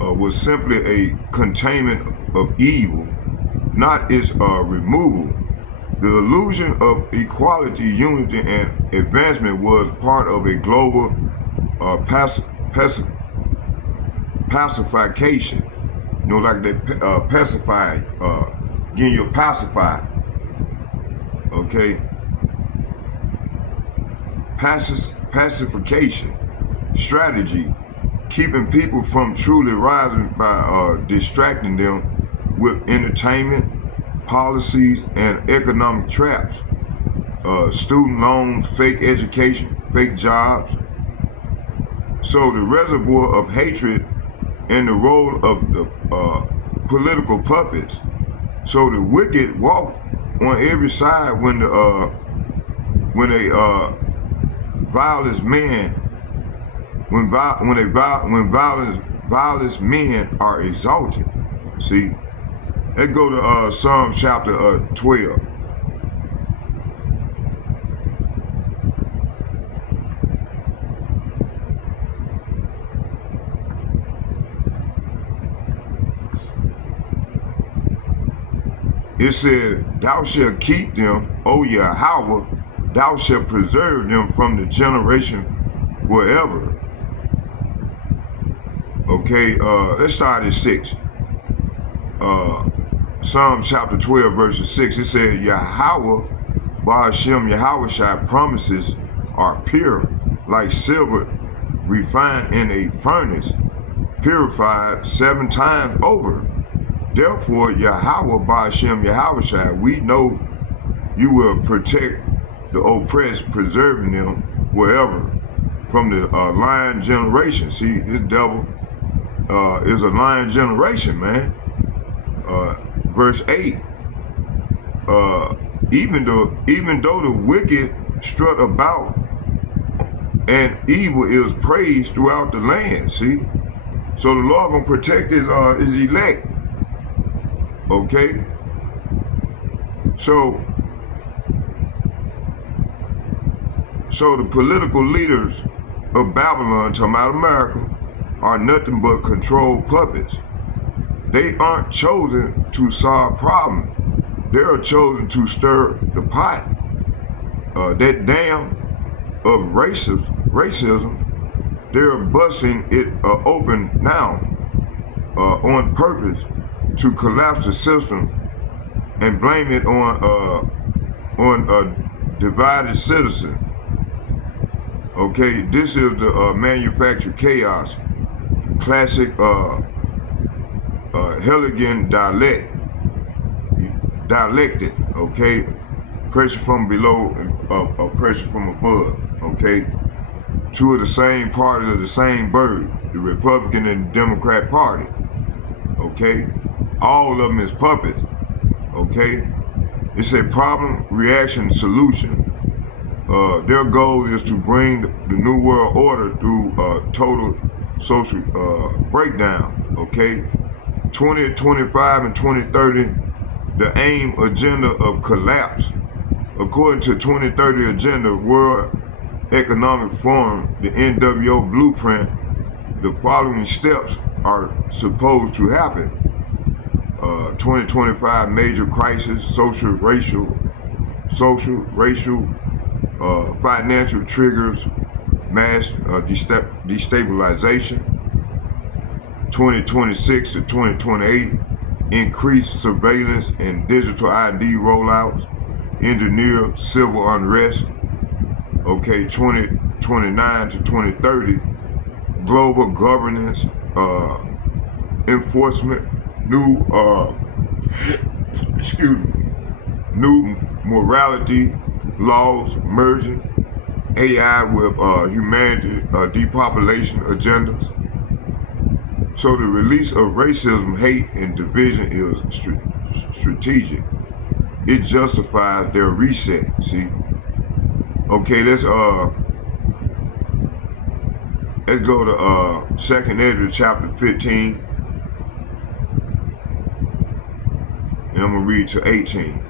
was simply a containment of evil, not its removal. The illusion of equality, unity, and advancement was part of a global pacification. You know, like they pacify, getting you pacified. Okay? Pacification strategy, keeping people from truly rising by distracting them with entertainment, policies, and economic traps. Student loans, fake education, fake jobs. So the reservoir of hatred and the role of the political puppets. So the wicked walk on every side when violent men are exalted. See, let's go to Psalm chapter 12. It said, thou shalt keep them, O Yahawah, thou shalt preserve them from the generation forever. Okay, let's start at 6. Psalm chapter 12, verses 6. It said, Yahawah, Bahasham, Yahawashi promises are pure, like silver refined in a furnace, purified 7 times over. Therefore, Yahawah, Bahasham, Yahawashi, we know you will protect the oppressed, preserving them forever from the lying generation. See, this devil is a lying generation, man. Verse 8. Even though the wicked strut about and evil is praised throughout the land. See, so the Lord gonna protect his elect. Okay. So the political leaders of Babylon, talking about America, are nothing but controlled puppets. They aren't chosen to solve problems. They are chosen to stir the pot. that dam of racism, they're busting it open now on purpose to collapse the system and blame it on a divided citizen. Okay, this is the manufactured chaos, classic Hegelian dialectic, okay? Pressure from below and pressure from above, okay? Two of the same parties of the same bird, the Republican and the Democrat Party, okay? All of them is puppets, okay? It's a problem, reaction, solution. Their goal is to bring the New World Order through total social breakdown, okay? 2025 and 2030, the aim agenda of collapse. According to 2030 Agenda, World Economic Forum, the NWO blueprint, the following steps are supposed to happen. 2025 major crisis, social, racial, financial triggers, mass destabilization. 2026 to 2028, increased surveillance and digital ID rollouts, engineer civil unrest. Okay, 2029 to 2030, global governance, enforcement, new morality laws merging, AI with humanity depopulation agendas. So the release of racism, hate, and division is strategic. It justifies their reset, see? Okay, let's go to 2nd Ezra chapter 15. And I'm gonna read to 18.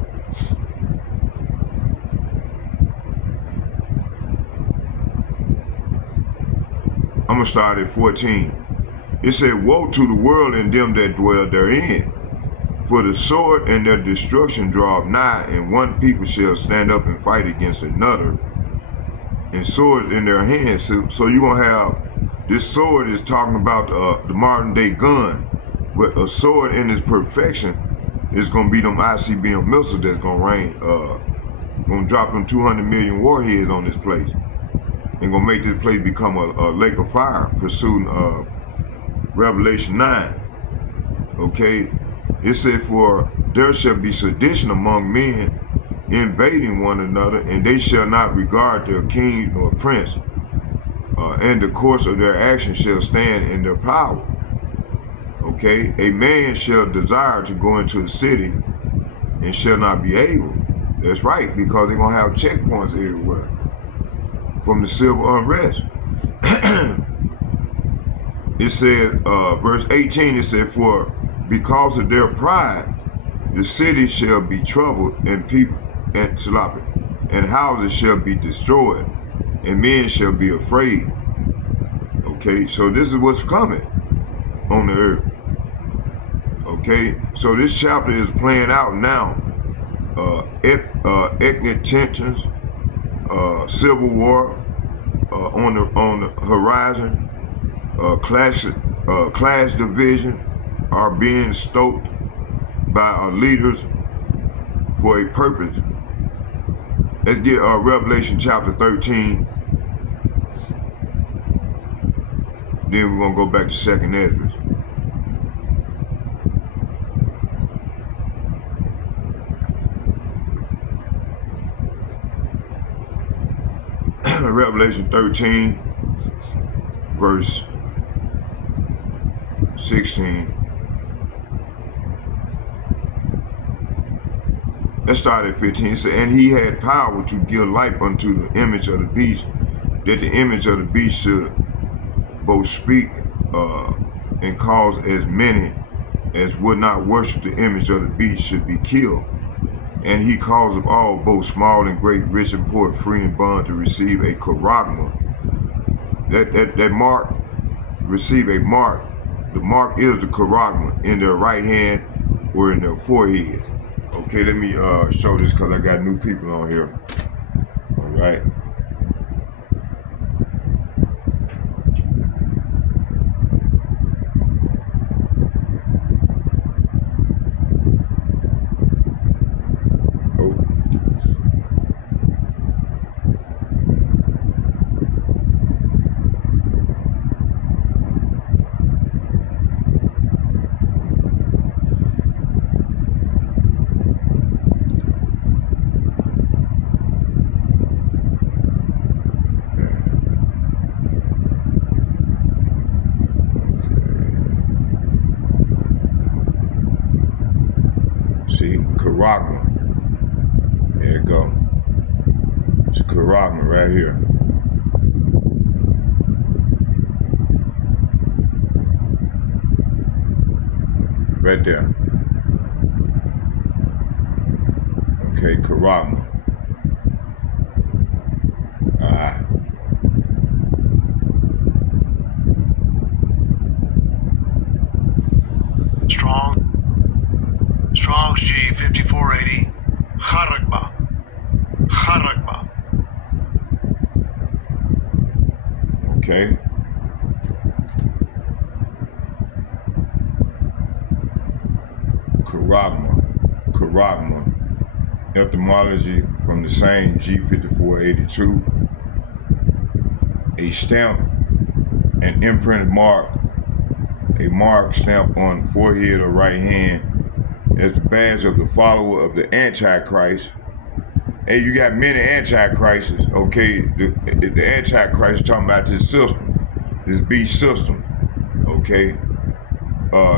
I'm gonna start at 14. It said, woe to the world and them that dwell therein. For the sword and their destruction draweth nigh, and one people shall stand up and fight against another, and swords in their hands. So you're going to have, this sword is talking about the modern day gun, but a sword in its perfection is going to be them ICBM missiles that's going to rain, going to drop them 200 million warheads on this place, and going to make this place become a lake of fire, pursuing Revelation 9, okay? It said, for there shall be sedition among men, invading one another, and they shall not regard their king nor prince, and the course of their action shall stand in their power, okay? A man shall desire to go into a city and shall not be able. That's right, because they're going to have checkpoints everywhere from the civil unrest. It said, verse 18, it said, for because of their pride, the city shall be troubled, and people and houses shall be destroyed, and men shall be afraid. Okay, so this is what's coming on the earth. Okay, so this chapter is playing out now. Ethnic tensions, civil war on the horizon. Class division are being stoked by our leaders for a purpose. Let's get Revelation chapter 13. Then we're going to go back to 2nd Ezra. Revelation 13, verse 16. Let's start at 15. It said, and he had power to give life unto the image of the beast, that the image of the beast should both speak and cause as many as would not worship the image of the beast should be killed. And he caused of all, both small and great, rich and poor, free and bond, to receive a charagma. That mark, receive a mark. The mark is the charagma in their right hand or in their forehead. Okay, let me show this because I got new people on here. All right? Oh. See, Karagma. There you go. It's Karagma right here. Right there. Okay, Karagma. Alright. Strong's G 5480. Kharagba. Okay. Karagma. Etymology from the same G5482. A stamp, an imprinted mark, a mark stamped on the forehead or right hand as the badge of the follower of the Antichrist. Hey, you got many Antichrists, okay? The Antichrist is talking about this system, this beast system, okay?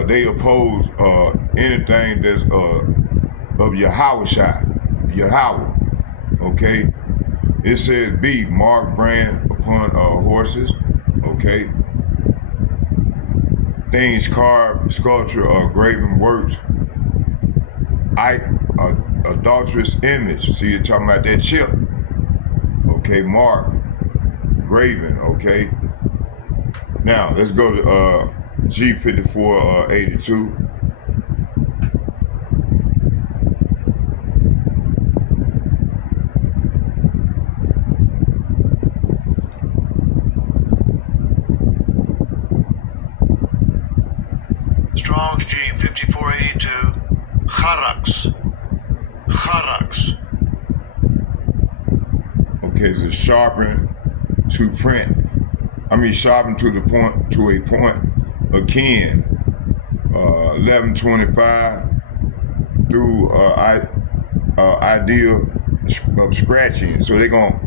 They oppose anything that's of Yahawashi, Yahawah, okay? It says B, mark brand upon horses, okay? Things carved, sculpture, or graven works. Adulterous image. See, you're talking about that chip. Okay, mark, graven, okay? Now, let's go to G5482. Strong's G 5482. Kharaks. Okay, so sharpen to print. Sharpen to the point, to a point akin. 1125 through idea of scratching. So they're gonna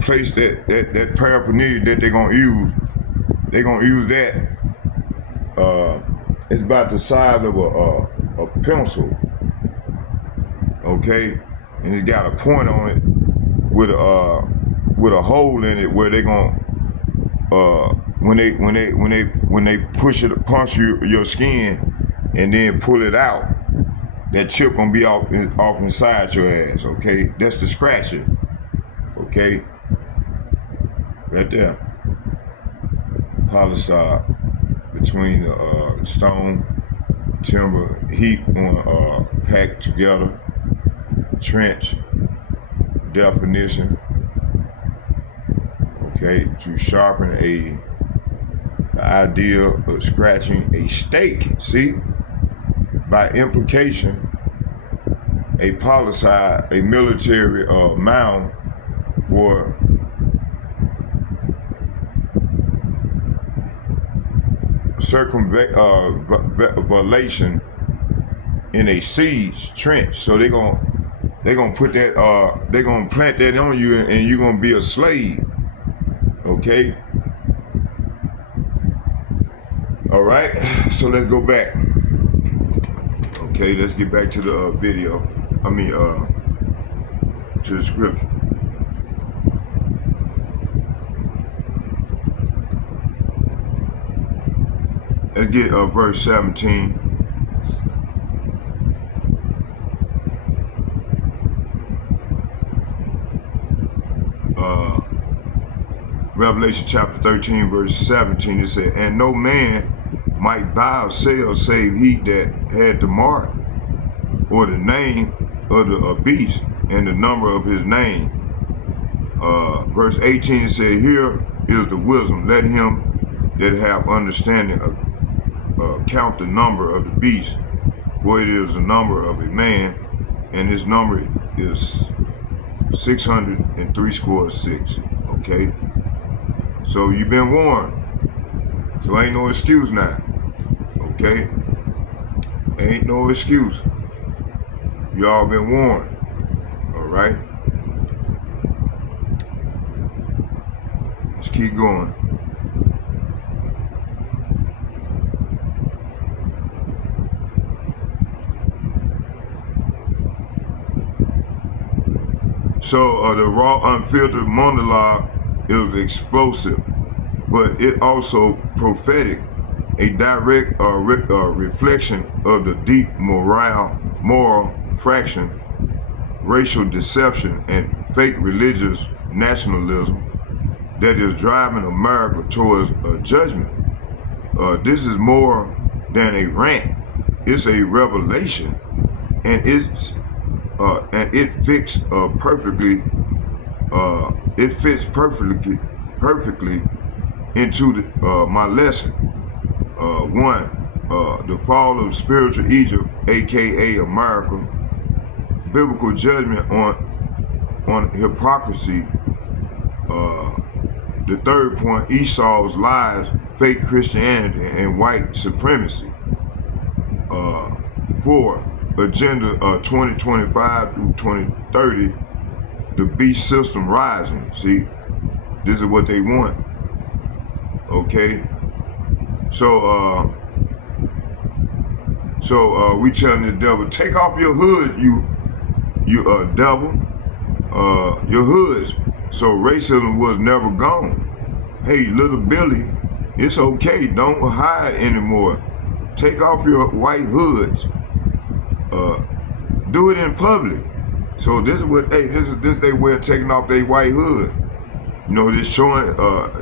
place that paraphernalia that they're gonna use. They're gonna use that. It's about the size of a pencil. Okay, and it's got a point on it with a hole in it where they're gonna when they punch your skin and then pull it out, that chip gonna be off inside your ass. Okay, that's the scratching. Okay, right there. Palisade between the stone, timber, heap on packed together. Trench definition. Okay, to sharpen the idea of scratching a stake. See, by implication, a palisade, a military mound for circumvallation in a siege trench. So they're gonna put that, they're gonna plant that on you and you're gonna be a slave, okay? All right, so let's go back. Okay, let's get back to the video. To the scripture. Let's get verse 17. Revelation chapter 13, verse 17, it said, and no man might buy or sell save he that had the mark or the name of the beast and the number of his name. Verse 18 said, here is the wisdom. Let him that have understanding count the number of the beast, for it is the number of a man, and his number is 666. Okay? So you've been warned. So ain't no excuse now. Okay? Ain't no excuse. Y'all been warned. Alright? Let's keep going. So the raw, unfiltered monologue is explosive, but it also prophetic, a direct reflection of the deep moral fraction, racial deception, and fake religious nationalism that is driving America towards a judgment. This is more than a rant; it's a revelation, and it fits perfectly. It fits perfectly into my lesson. One, the fall of spiritual Egypt, aka America, biblical judgment on hypocrisy. The third point, Esau's lies, fake Christianity, and white supremacy. 4, Agenda 2025 through 2030, the beast system rising. See, this is what they want. Okay, so we telling the devil, take off your hood, you devil, your hoods. So racism was never gone. Hey, little Billy, it's okay. Don't hide anymore. Take off your white hoods. Do it in public. So this is what this their way of taking off their white hood. You know, just showing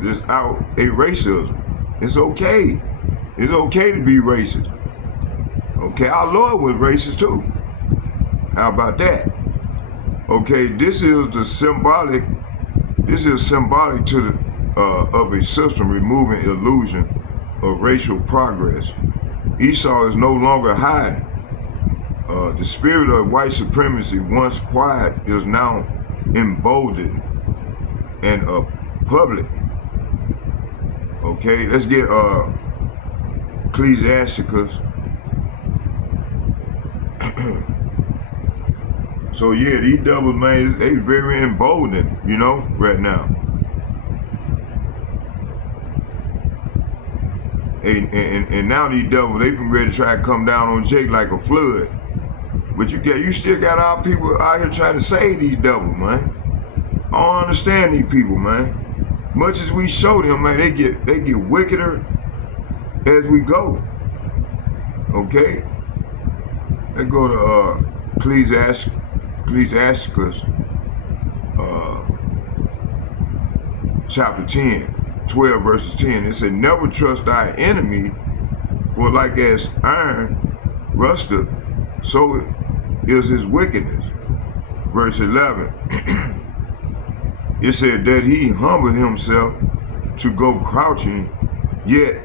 this out a racism. It's okay. It's okay to be racist. Okay, our Lord was racist too. How about that? Okay, this is symbolic to the of a system removing illusion of racial progress. Esau is no longer hiding. The spirit of white supremacy, once quiet, is now emboldened and public. Okay, let's get Ecclesiasticus. So yeah, these devils, man, they very emboldened, you know, right now. And now these devils, they been ready to try to come down on Jake like a flood. But you still got our people out here trying to save these devils, man. I don't understand these people, man. Much as we show them, man, they get wickeder as we go. Okay? Let's go to Ecclesiasticus chapter 10, 12 verses 10. It said, never trust thy enemy, for like as iron rusteth, so is his wickedness. Verse 11. It said that he humbled himself to go crouching, yet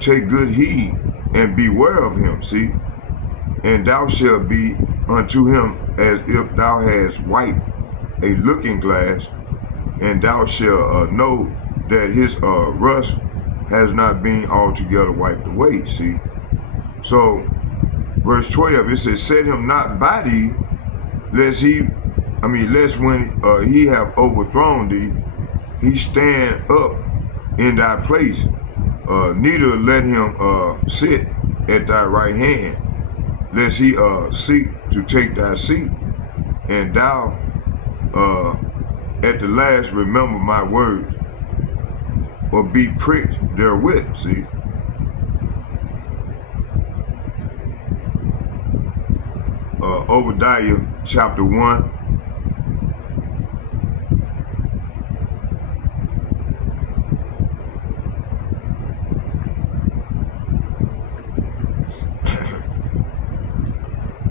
take good heed and beware of him, see? And thou shalt be unto him as if thou hadst wiped a looking glass, and thou shalt know that his rust has not been altogether wiped away, see? So, verse 12, it says, set him not by thee, lest when he have overthrown thee, he stand up in thy place. Neither let him sit at thy right hand, lest he seek to take thy seat. And thou at the last remember my words, or be pricked therewith, see? Obadiah chapter 1.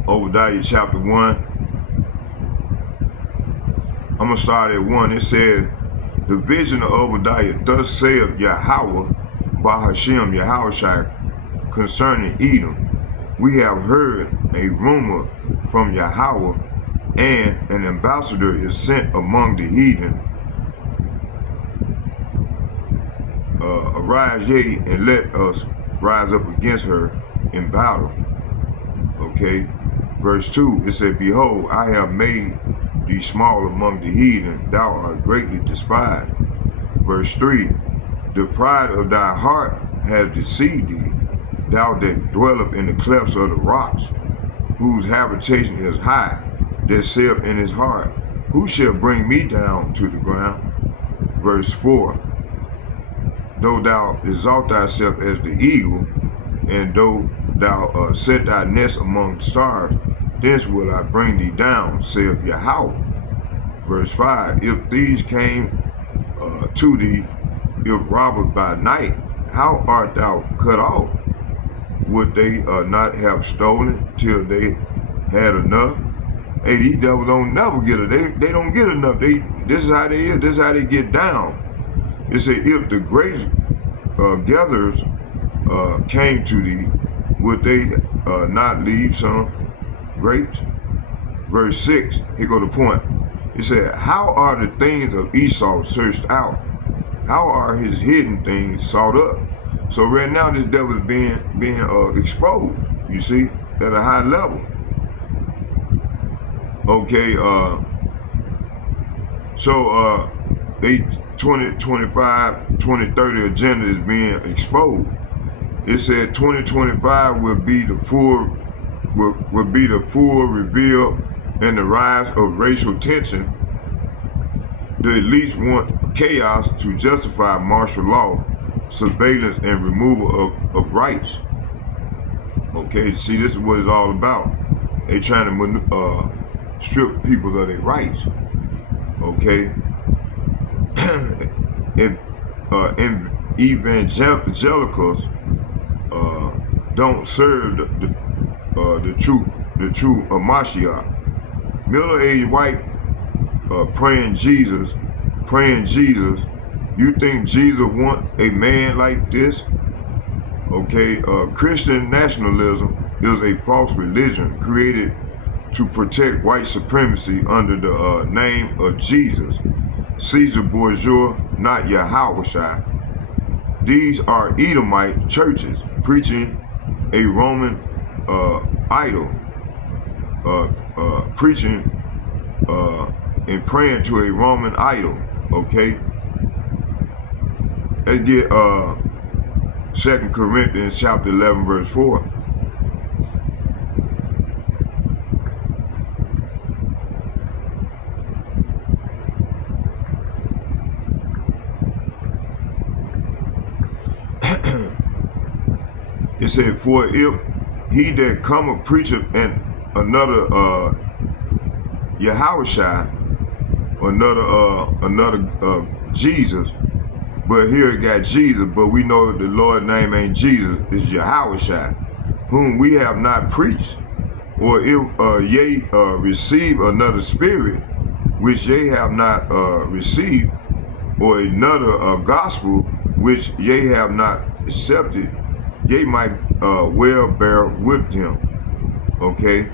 Obadiah chapter 1. I'm going to start at 1. It says, the vision of Obadiah, thus saith Yahawah, Bahasham, Yahawashi, concerning Edom. We have heard a rumor from Yahawah, and an ambassador is sent among the heathen. Arise, yea, and let us rise up against her in battle. Okay. Verse 2, it said, behold, I have made thee small among the heathen, thou art greatly despised. Verse 3, the pride of thy heart has deceived thee, thou that dwelleth in the clefts of the rocks, whose habitation is high, that saith in his heart, who shall bring me down to the ground? Verse 4, though thou exalt thyself as the eagle, and though thou set thy nest among the stars, thence will I bring thee down, saith Yahawah. Verse 5, if these came to thee, if robbers by night, how art thou cut off? Would they not have stolen till they had enough? Hey, these devils don't never get it. They don't get enough. This is how they is. This is how they get down. It said, if the grape gatherers came to thee, would they not leave some grapes? Verse 6, here go the point. It said, how are the things of Esau searched out? How are his hidden things sought up? So right now this devil is being exposed, you see, at a high level. Okay, so they 2025, 2030 agenda is being exposed. It said 2025 will be the full reveal and the rise of racial tension. The elites want chaos to justify martial law, surveillance, and removal of rights. Okay, see, this is what it's all about. They trying to strip people of their rights. Okay, and evangelicals don't serve the true Mashiach. Middle-aged white praying Jesus. You think Jesus want a man like this? Okay, Christian nationalism is a false religion created to protect white supremacy under the name of Jesus, Caesar Borgia, not Yahawashi. These are Edomite churches preaching a Roman idol, preaching and praying to a Roman idol. Okay, let's get 2 Corinthians chapter 11 verse 4. It said, for if he that cometh preacheth and another Yahawashi, another Jesus, but here it got Jesus, but we know the Lord's name ain't Jesus, it's Yahawashi, whom we have not preached, or if ye receive another spirit, which ye have not received, or another gospel, which ye have not accepted, ye might well bear with him. Okay,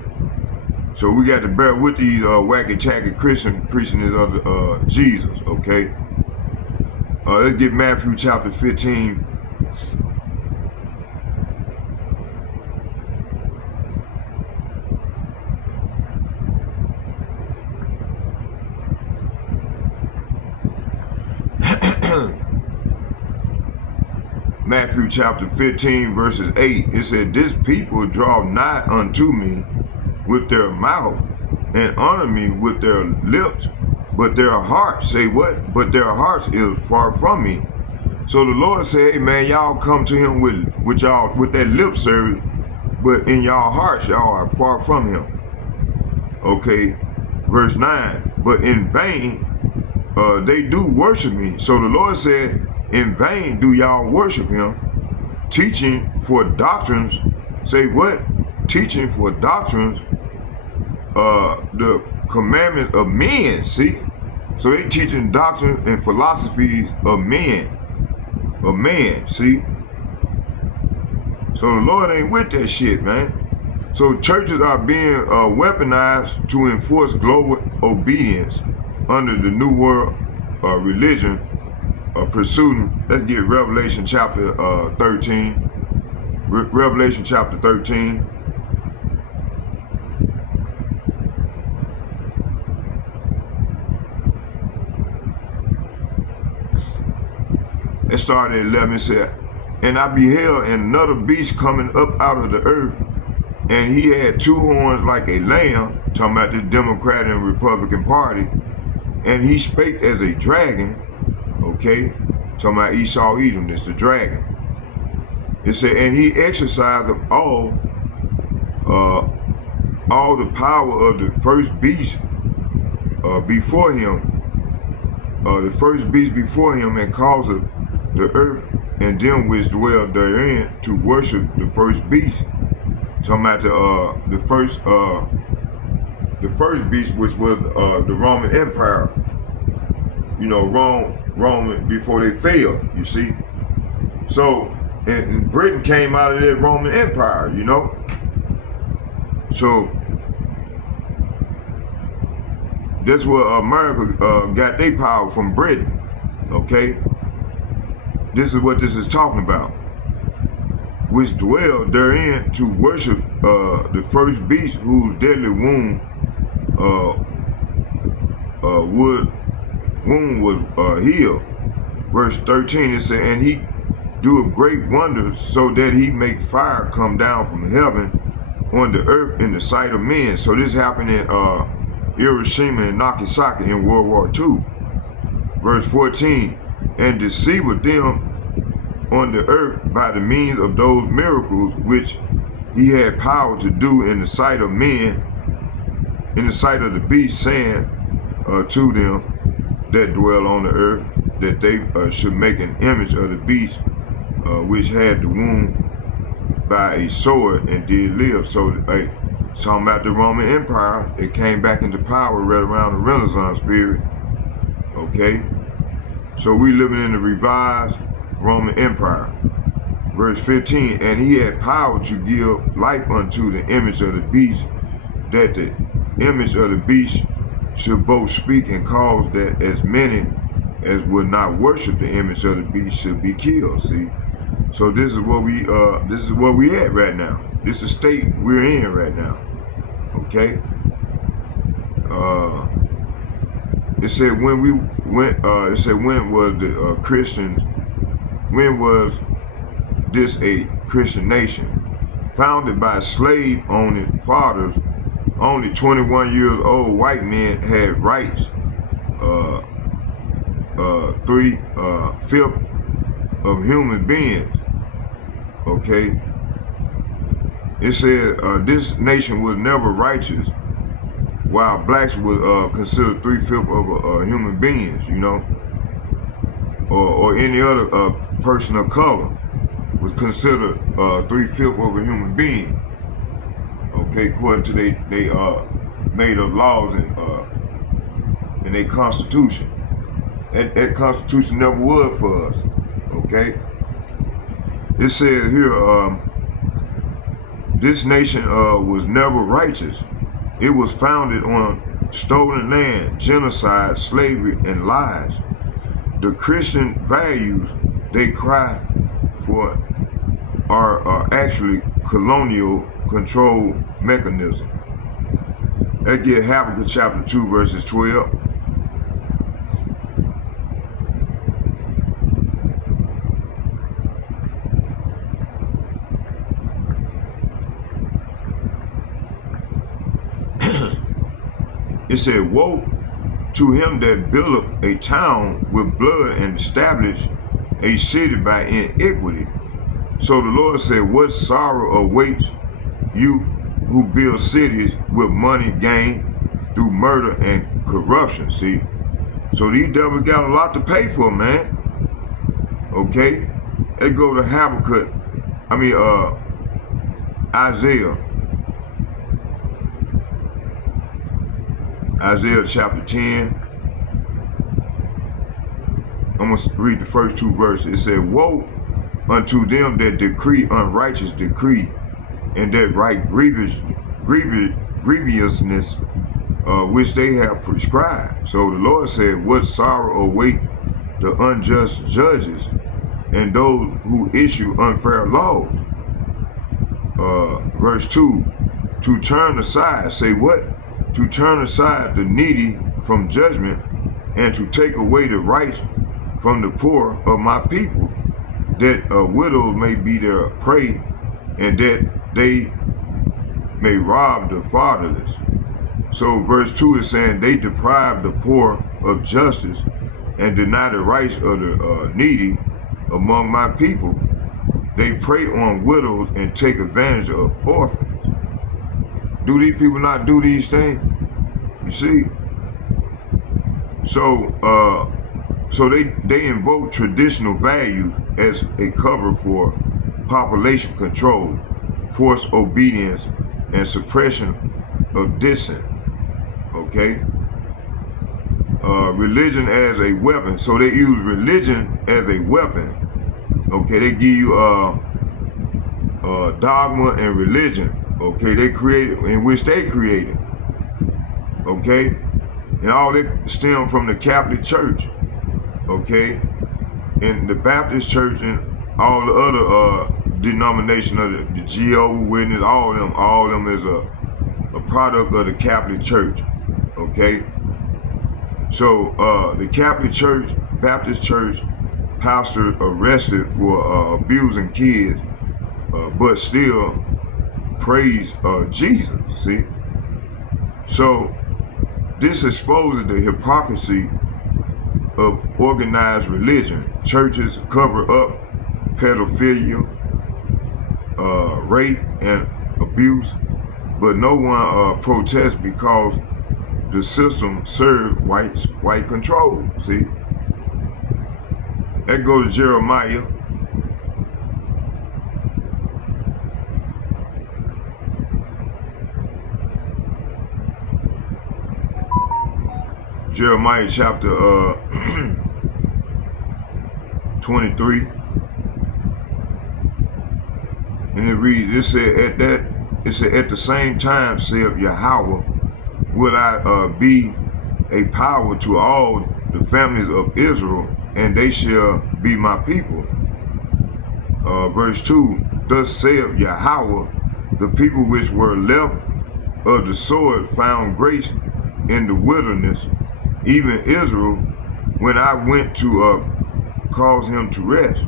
so we got to bear with these wacky-tacky Christians preaching this other Jesus. Okay, let's get Matthew chapter 15. Matthew chapter 15 verses 8, it said, this people draw nigh unto me with their mouth and honor me with their lips, but their hearts say what? But their hearts is far from me. So the Lord said, hey man, y'all come to him with that lip service, but in y'all hearts y'all are far from him. Okay, verse 9, but in vain they do worship me. So the Lord said, in vain do y'all worship him, teaching for doctrines. Say what? Teaching for doctrines, the commandments of men. See, So they teaching doctrines and philosophies of man, see? So the Lord ain't with that shit, man. So churches are being weaponized to enforce global obedience under the New World religion pursuing. Let's get Revelation chapter 13. Revelation chapter 13. It started at 11. It said, and I beheld another beast coming up out of the earth, and he had two horns like a lamb, talking about the Democrat and Republican Party, and he spake as a dragon, okay, talking about Esau Edom, that's the dragon. It said, and he exercised of all the power of the first beast before him, and caused the earth and them which dwell therein to worship the first beast. Talking about the first beast, which was the Roman Empire. You know, Rome before they fell. You see, so and Britain came out of that Roman Empire. You know, so that's where America got their power from, Britain. Okay. This is what this is talking about. Which dwell therein to worship the first beast, whose deadly wound was healed. Verse 13, it said, and he doeth great wonders, so that he make fire come down from heaven on the earth in the sight of men. So this happened in Hiroshima and Nagasaki in World War II. Verse 14, and deceiveth them on the earth by the means of those miracles which he had power to do in the sight of men, in the sight of the beast, saying to them that dwell on the earth, that they should make an image of the beast which had the wound by a sword and did live. So talking about the Roman Empire, it came back into power right around the Renaissance period. Okay, so we living in the revised Roman Empire. Verse 15, and he had power to give life unto the image of the beast, that the image of the beast should both speak and cause that as many as would not worship the image of the beast should be killed. See, so this is what we at right now. This is the state we're in right now. Okay. It said when we went. It said when was the Christians? When was this a Christian nation? Founded by slave-owning fathers, only 21 years old white men had rights. 3/5 of human beings. Okay. It said this nation was never righteous, while blacks was considered 3/5 of human beings. You know. Or any other person of color was considered 3/5 of a human being. Okay, according to they made up laws in their constitution. That constitution never was for us. Okay. It says here, this nation was never righteous. It was founded on stolen land, genocide, slavery, and lies. The Christian values they cry for are actually colonial control mechanism. Let's get Habakkuk chapter 2 verses 12. It said, woe to him that buildeth a town with blood and establish a city by iniquity. So the Lord said, what sorrow awaits you who build cities with money gained through murder and corruption. See, so these devils got a lot to pay for, man. Okay, they go to Habakkuk, Isaiah chapter 10. I'm going to read the first 2 verses. It said, woe unto them that decree unrighteous decree, and that write grievousness which they have prescribed. So the Lord said, what sorrow await the unjust judges and those who issue unfair laws. Verse 2, to turn aside, say what? To turn aside the needy from judgment, and to take away the rights from the poor of my people, that widows may be their prey, and that they may rob the fatherless. So verse 2 is saying they deprive the poor of justice and deny the rights of the needy among my people. They prey on widows and take advantage of orphans. Do these people not do these things? You see? So they invoke traditional values as a cover for population control, forced obedience, and suppression of dissent. Okay? Religion as a weapon. So they use religion as a weapon. Okay, they give you dogma and religion. Okay, they created, in which they created. Okay? And all that stem from the Catholic Church. Okay? And the Baptist Church and all the other denominations of the Jehovah's Witness, all of them is a product of the Catholic Church. Okay? So the Catholic Church, Baptist Church, pastor arrested for abusing kids, but still praise Jesus, see? So this exposes the hypocrisy of organized religion. Churches cover up pedophilia, rape, and abuse, but no one protests because the system served white control, see? That go to Jeremiah. Jeremiah chapter 23. And it reads, it said, at the same time, saith Yahawah, will I be a power to all the families of Israel, and they shall be my people. Verse 2, thus saith Yahawah, the people which were left of the sword found grace in the wilderness, even Israel, when I went to cause him to rest.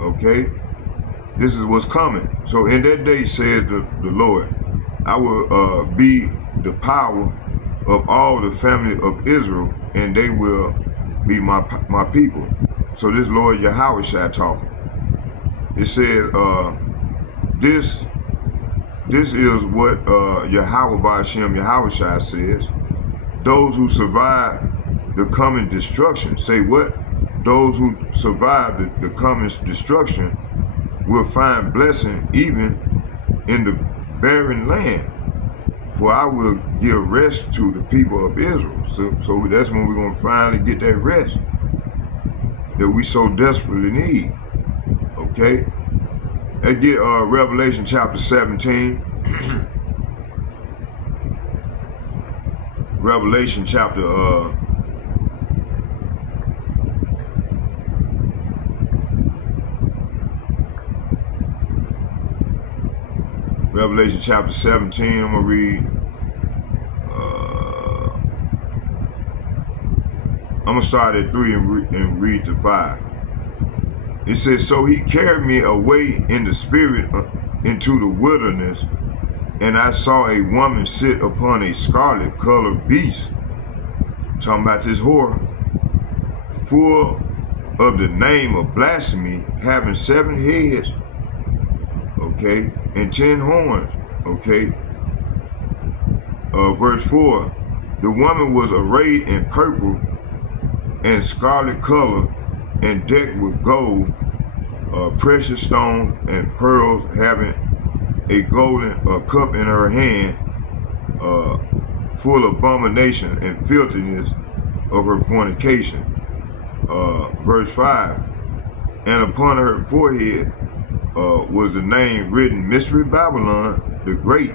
Okay? This is what's coming. So in that day, said the Lord, I will be the power of all the family of Israel, and they will be my people. So this Lord Yahawashi talking. It said, this is what Yahawah Bahasham Yahawashi says. Those who survive the coming destruction, say what? Those who survive the coming destruction will find blessing even in the barren land. For I will give rest to the people of Israel. So that's when we're going to finally get that rest that we so desperately need. Okay? Let's get Revelation chapter 17. Revelation chapter Revelation chapter 17. I'm gonna read. I'm gonna start at 3 and read to 5. It says, so he carried me away in the spirit into the wilderness, and I saw a woman sit upon a scarlet colored beast. Talking about this whore, full of the name of blasphemy, having 7 heads, okay, and 10 horns, okay. Verse 4, the woman was arrayed in purple and scarlet color, and decked with gold, precious stones and pearls, having a golden cup in her hand, full of abomination and filthiness of her fornication. Verse 5, and upon her forehead was the name written, Mystery Babylon, the Great,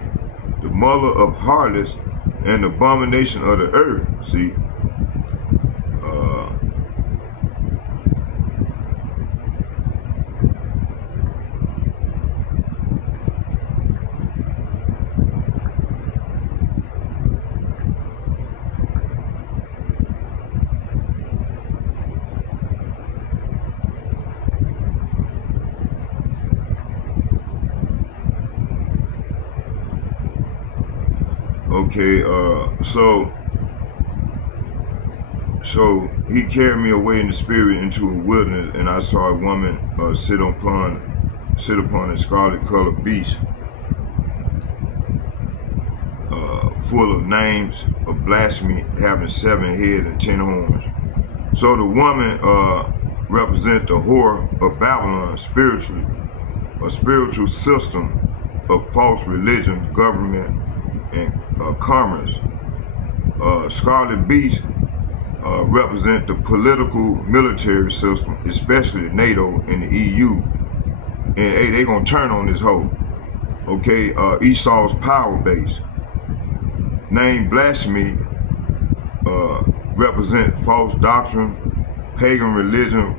the mother of harlots and abomination of the earth. See, okay, so he carried me away in the spirit into a wilderness, and I saw a woman sit upon a scarlet colored beast, full of names of blasphemy, having 7 heads and 10 horns. So the woman represents the whore of Babylon, a spiritual system of false religion, government, and commerce. Scarlet beast represent the political military system, especially NATO and the EU. And hey, they gonna turn on this hoe. Okay, Esau's power base. Name blasphemy represent false doctrine, pagan religion,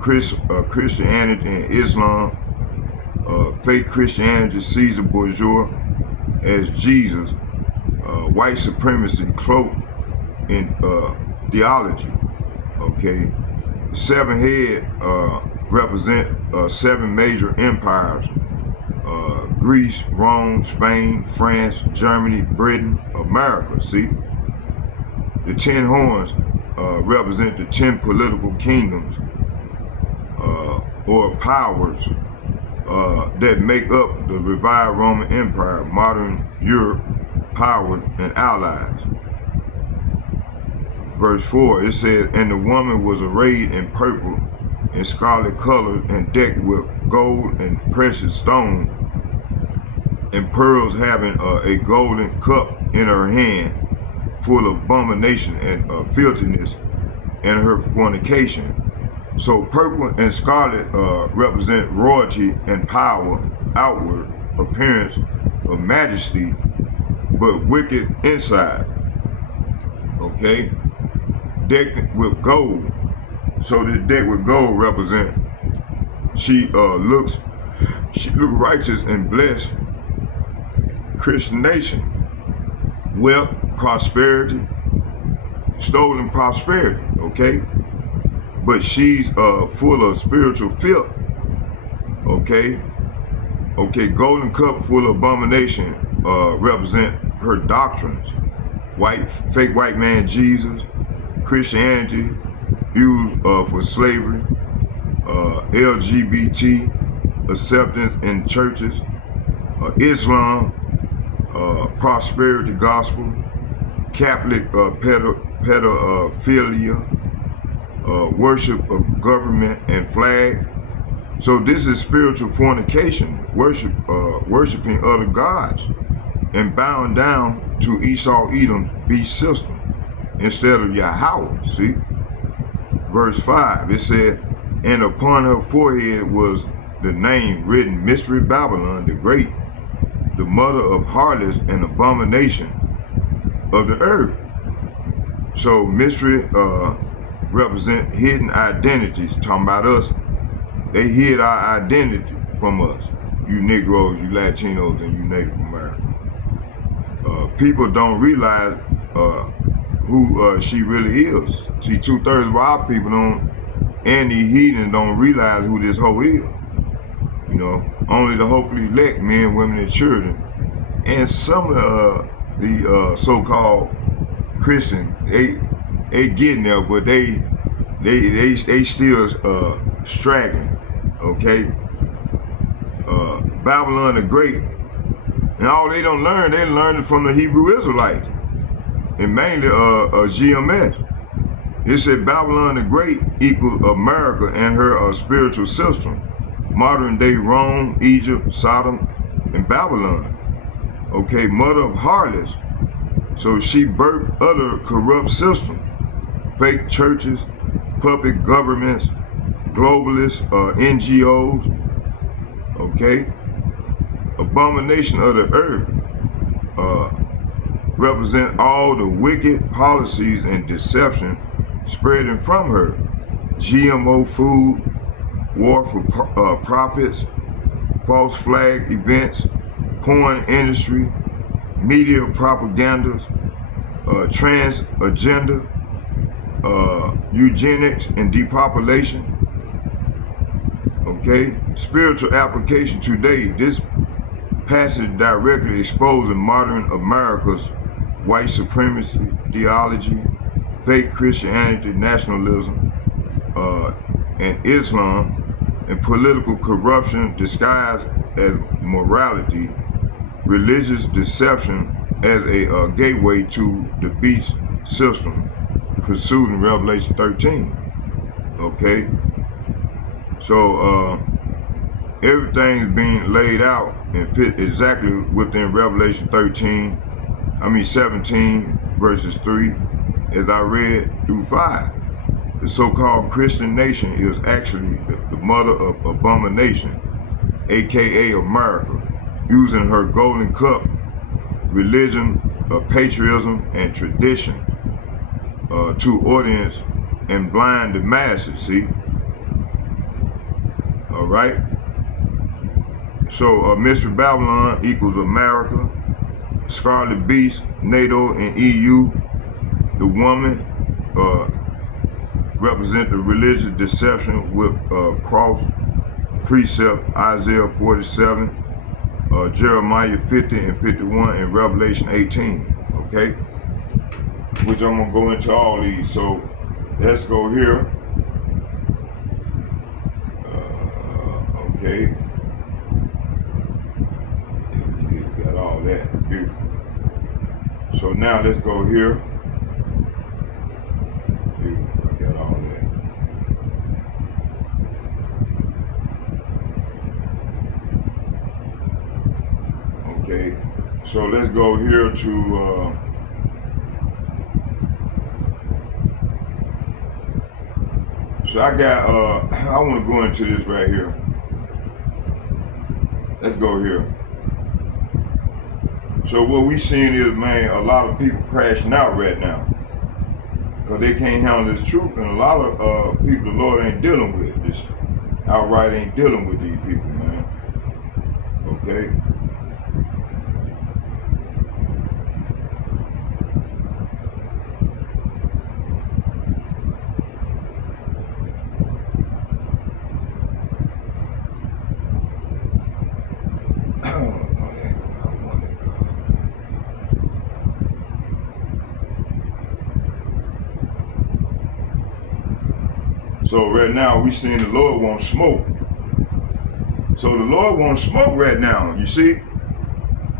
Christianity and Islam, fake Christianity, Caesar Borgia as Jesus, white supremacy cloaked in theology. Okay, 7 head represent 7 major empires: Greece, Rome, Spain, France, Germany, Britain, America. See, the 10 horns represent the 10 political kingdoms or powers that make up the revived Roman Empire, modern Europe, powers and allies. Verse 4, it says, and the woman was arrayed in purple and scarlet colors and decked with gold and precious stone and pearls, having a golden cup in her hand, full of abomination and filthiness and her fornication. So purple and scarlet represent royalty and power, outward appearance of majesty, but wicked inside. Okay, decked with gold. So this decked with gold represent she looks righteous and blessed Christian nation, wealth, prosperity, stolen prosperity. Okay, but she's full of spiritual filth. Okay, golden cup full of abomination represent her doctrines: fake white man Jesus, Christianity used for slavery, LGBT acceptance in churches, Islam, prosperity gospel, Catholic pedophilia, worship of government and flag. So this is spiritual fornication, worshiping other gods and bowing down to Esau Edom's beast system instead of Yahawah. See, verse 5, it said, and upon her forehead was the name written, Mystery Babylon, the Great, the mother of harlots and abomination of the earth. So mystery represent hidden identities. Talking about us, they hid our identity from us. You Negroes, you Latinos, and you Native Americans. People don't realize who she really is. See, 2/3 of our people don't, and the heathen don't realize who this hoe is. You know, only the hopefully elect, men, women, and children, and some of the so-called Christian, they getting there, but they still straggling. Okay, Babylon the Great, and all they don't learn, they learned it from the Hebrew Israelites, and mainly GMS. It said Babylon the Great equals America and her spiritual system, modern day Rome, Egypt, Sodom, and Babylon. Okay, mother of harlots. So she birthed other corrupt systems, fake churches, puppet governments, globalists, NGOs, okay? Abomination of the earth represent all the wicked policies and deception spreading from her. GMO food, war for profits, false flag events, porn industry, media propagandas, trans agenda, eugenics and depopulation. Okay, spiritual application today. This passage directly exposing modern America's white supremacy theology, fake Christianity, nationalism, and Islam, and political corruption disguised as morality, religious deception as a gateway to the beast system pursued in Revelation 13. Okay, so everything's being laid out and fit exactly within Revelation 17 verses 3, as I read through 5. The so-called Christian nation is actually the mother of abomination, aka America, using her golden cup, religion, patriotism, and tradition to audience and blind the masses, see? All right? So Mystery Babylon equals America, Scarlet Beast, NATO, and EU. The woman represent the religious deception with cross precept, Isaiah 47, Jeremiah 50 and 51, and Revelation 18, okay? Which I'm gonna go into all these. So let's go here. Okay. You got all that. Beautiful. So now let's go here. Beautiful. I got all that. Okay. So let's go here to so I got I want to go into this right here. Let's go here. So what we seeing is, man, a lot of people crashing out right now because they can't handle this truth, and a lot of people the Lord ain't dealing with. Just outright ain't dealing with these people, man. Okay. So right now we seeing the Lord won't smoke. So the Lord won't smoke right now. You see?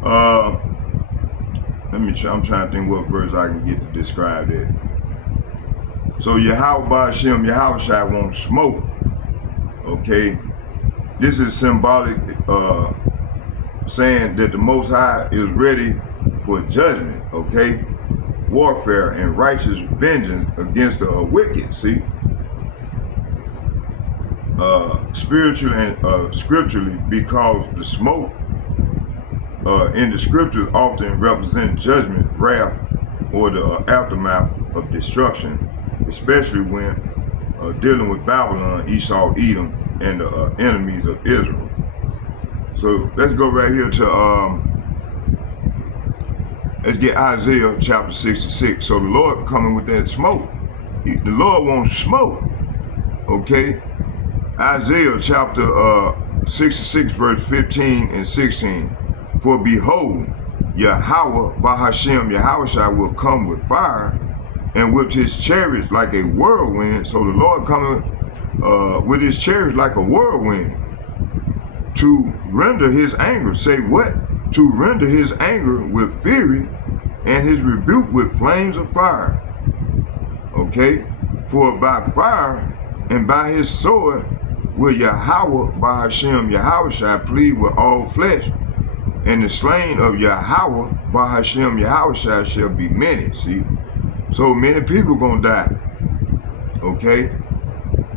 Let me try. I'm trying to think what verse I can get to describe that. So Yahawah, Bahasham, Yahawashi won't smoke. Okay? This is symbolic saying that the Most High is ready for judgment. Okay? Warfare and righteous vengeance against the wicked. See? Spiritually and scripturally, because the smoke in the scriptures often represent judgment, wrath, or the aftermath of destruction, especially when dealing with Babylon, Esau, Edom, and the enemies of Israel. So let's go right here to let's get Isaiah chapter 66. So the Lord coming with that smoke. The Lord won't smoke. Okay. Isaiah chapter 66 verse 15 and 16. For behold, Yahawah, Bahasham, Yahawashi will come with fire and with his chariots like a whirlwind. So the Lord coming with his chariots like a whirlwind to render his anger. Say what? To render his anger with fury and his rebuke with flames of fire. Okay? For by fire and by his sword will Yahawah, Bahasham, Yahawashi plead with all flesh, and the slain of Yahawah, Bahasham, Yahawashi shall be many. See? So many people gonna die. Okay?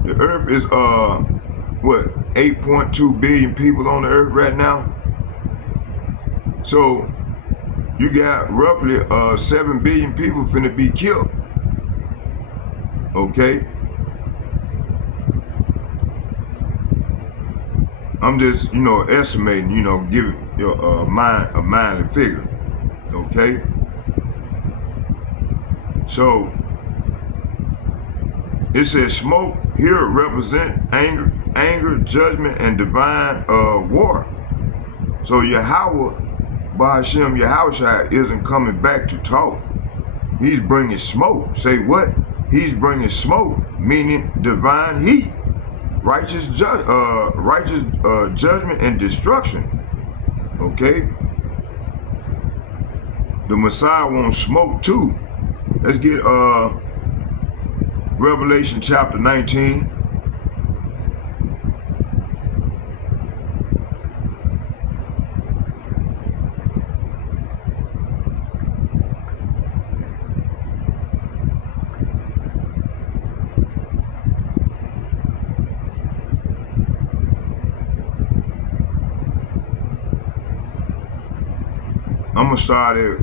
The earth is, 8.2 billion people on the earth right now. So you got roughly 7 billion people finna be killed. Okay? I'm just, estimating, giving a mindly figure. Okay? So it says smoke here represent anger, judgment, and divine war. So Yahawah, Bahasham, Yahawashi isn't coming back to talk. He's bringing smoke. Say what? He's bringing smoke, meaning divine heat, righteous judgment and destruction. Okay? The Messiah wants smoke too. Let's get Revelation chapter 19. I'm gonna start at.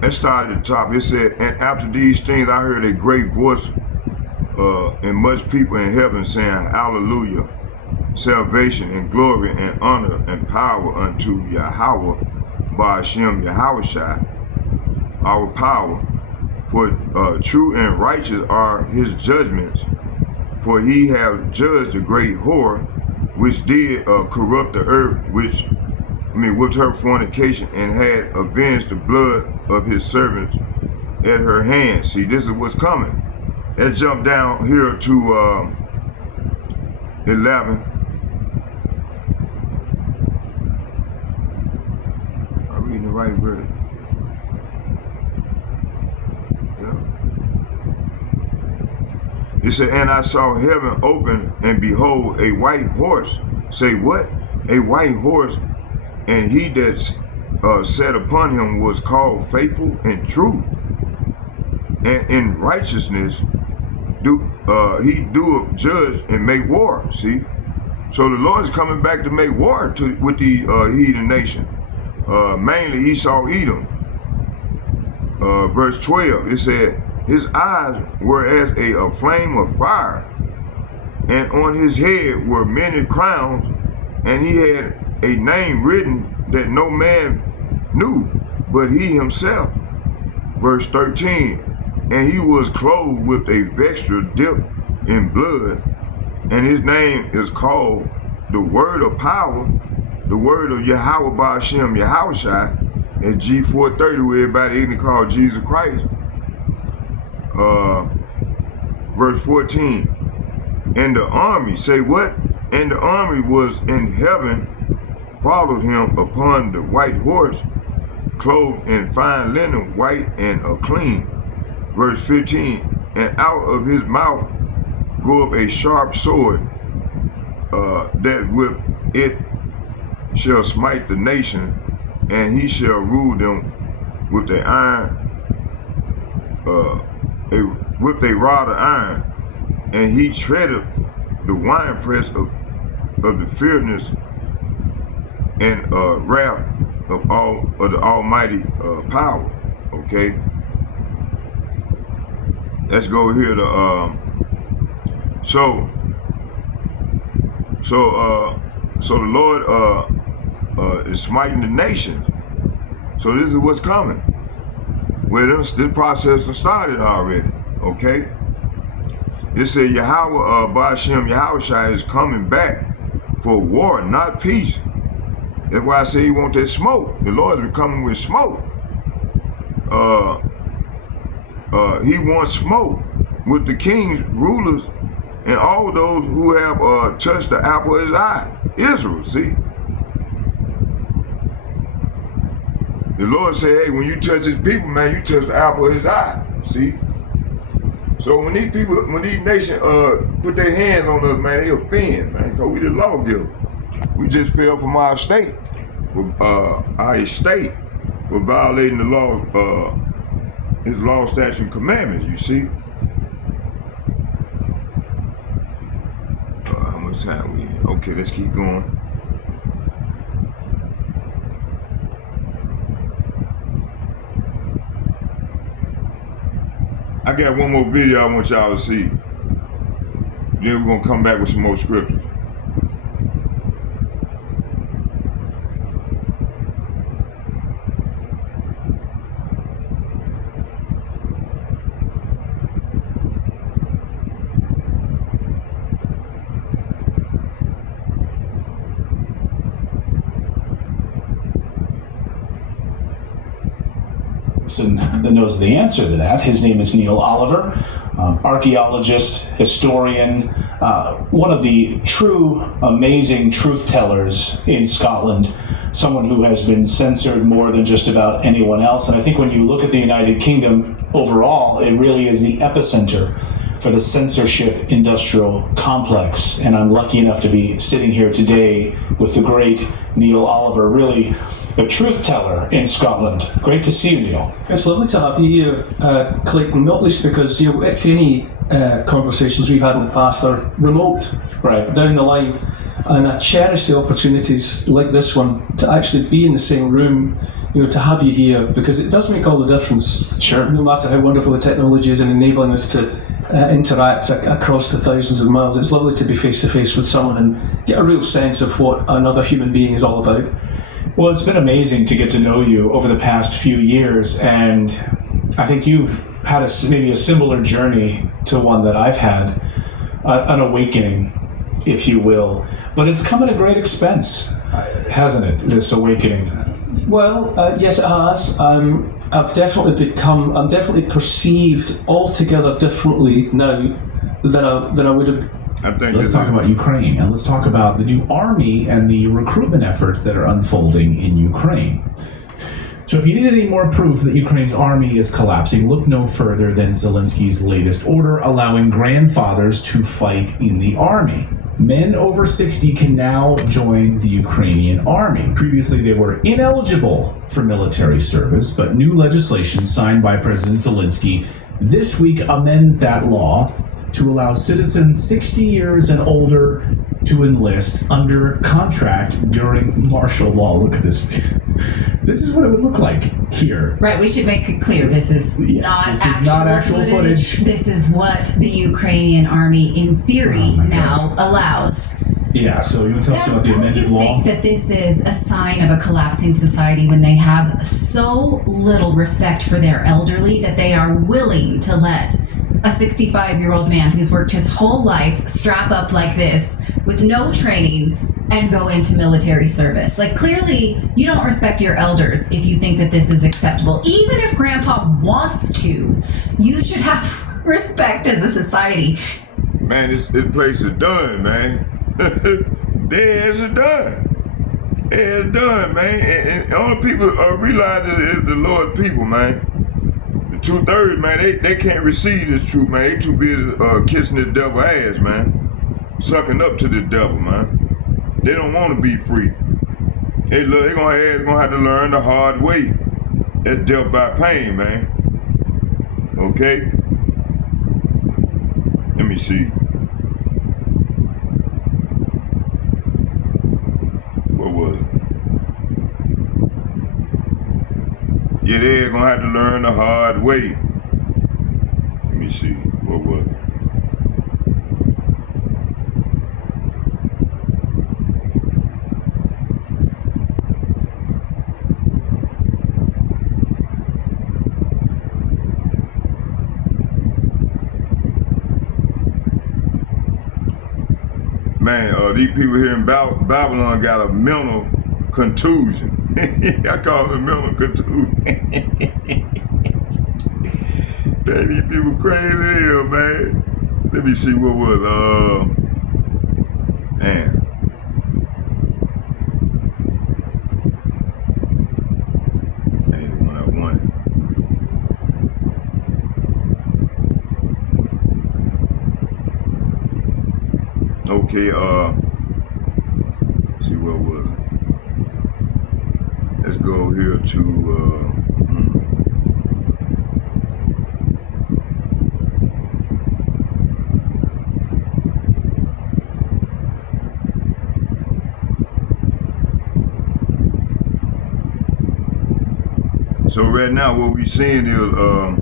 Let's start at the top. It said, and after these things I heard a great voice and much people in heaven saying, Hallelujah, salvation and glory and honor and power unto Yahawah, Bahasham, Yahawashi, our power. For true and righteous are his judgments, for he has judged the great whore, which did corrupt the earth, with her fornication, and had avenged the blood of his servants at her hand. See, this is what's coming. Let's jump down here to 11. I'm reading the right verse. Yeah. It said, and I saw heaven open, and behold, a white horse. Say what? A white horse, and he that sat upon him was called faithful and true, and in righteousness he doeth judge and make war. See, so the Lord is coming back to make war with the heathen nation, mainly Esau, Edom. Verse 12, it said, his eyes were as a flame of fire, and on his head were many crowns, and he had a name written that no man knew but he himself. Verse 13, and he was clothed with a vesture dipped in blood, and his name is called the Word of Power, the Word of Yahawah, Bahasham, Yahawashi, and G430, where everybody even called Jesus Christ. Verse 14, and the army, say what? And the army was in heaven, followed him upon the white horse, clothed in fine linen, white and clean. Verse 15, and out of his mouth goeth a sharp sword, that with it shall smite the nation, and he shall rule them with a iron, with a rod of iron, and he treadeth the winepress of the fierceness and wrath of the Almighty power. Okay, let's go here to so the Lord is smiting the nations. So this is what's coming. Well, this process has started already. Okay, it said Yahawah, Bahasham, Yahawashi is coming back for war, not peace. That's why I say he want that smoke. The Lord is coming with smoke. He wants smoke with the kings, rulers, and all those who have touched the apple of his eye. Israel, see? The Lord said, hey, when you touch his people, man, you touch the apple of his eye. See? So when these nations put their hands on us, man, they offend, man, because we the lawgiver. We just fell from our estate for violating the law, his law, statutes, and commandments, you see? Okay, let's keep going. I got one more video I want y'all to see. Then we're gonna come back with some more scriptures. That knows the answer to that. His name is Neil Oliver, archaeologist, historian, one of the true amazing truth tellers in Scotland, someone who has been censored more than just about anyone else. And I think when you look at the United Kingdom overall, it really is the epicenter for the censorship industrial complex. And I'm lucky enough to be sitting here today with the great Neil Oliver, really a truth teller in Scotland. Great to see you, Neil. It's lovely to have you here, Clayton, not least because any conversations we've had in the past are remote, right, down the line, and I cherish the opportunities like this one to actually be in the same room, to have you here, because it does make all the difference. Sure. No matter how wonderful the technology is in enabling us to interact across the thousands of miles, it's lovely to be face to face with someone and get a real sense of what another human being is all about. Well, it's been amazing to get to know you over the past few years, and I think you've had maybe a similar journey to one that I've had, an awakening, if you will. But it's come at a great expense, hasn't it, this awakening? Well, yes it has. I'm definitely perceived altogether differently now than I would have. Let's talk about Ukraine, and let's talk about the new army and the recruitment efforts that are unfolding in Ukraine. So if you need any more proof that Ukraine's army is collapsing, look no further than Zelensky's latest order allowing grandfathers to fight in the army. Men over 60 can now join the Ukrainian army. Previously, they were ineligible for military service, but new legislation signed by President Zelensky this week amends that law to allow citizens 60 years and older to enlist under contract during martial law. Look at this. This is what it would look like here. Right, we should make it clear this is not actual footage. This is what the Ukrainian army, in theory, now allows. Yeah, so you want to tell us about the amended law? Do you think that this is a sign of a collapsing society when they have so little respect for their elderly that they are willing to let a 65-year-old man who's worked his whole life strap up like this with no training and go into military service? Like, clearly, you don't respect your elders if you think that this is acceptable. Even if Grandpa wants to, you should have respect as a society. Man, this place is done, man. Theirs is done. It's done, man. And all people realize it is the Lord's people, man. The 2/3, man, they can't receive this truth, man. They too busy kissing this devil ass, man. Sucking up to this devil, man. They don't want to be free. They're gonna have to learn the hard way. That's death by pain, man. Okay? Let me see. What was it? Yeah, they're gonna have to learn the hard way. Let me see. What was it? Man, these people here in Babylon got a mental contusion. I call it a mental contusion. Man, these people crazy as hell, man. Let me see what was, man. That ain't the one I wanted. Okay, see what was it? Let's go here to, So right now, what we seeing is hold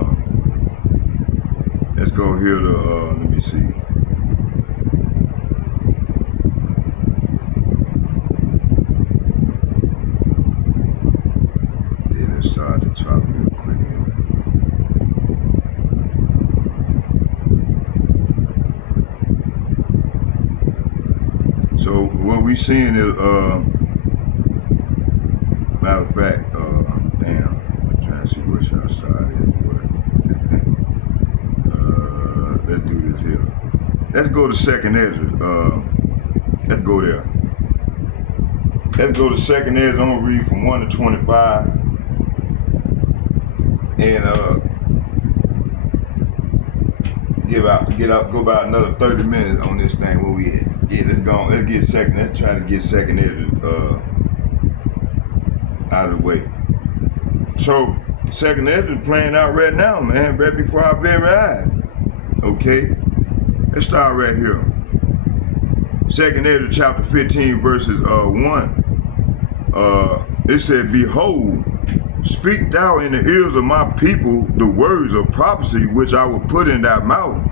on. Let's go here to let me see. Yeah, let's start at the top real quick here. So what we seeing is matter of fact, damn, I'm trying to see what y'all started. Let's do this here. Let's go to Second Ezra. Let's go there. Let's go to Second Ezra. I'm gonna read from 1 to 25, and go about another 30 minutes on this thing. Where we at? Yeah, let's go. Let's try to get Second Ezra out of the way. So Second Ezra is playing out right now, man, right before our very eyes. Okay, let's start right here. Second Ezra chapter 15 verses 1. It said, "Behold, speak thou in the ears of my people the words of prophecy which I will put in thy mouth,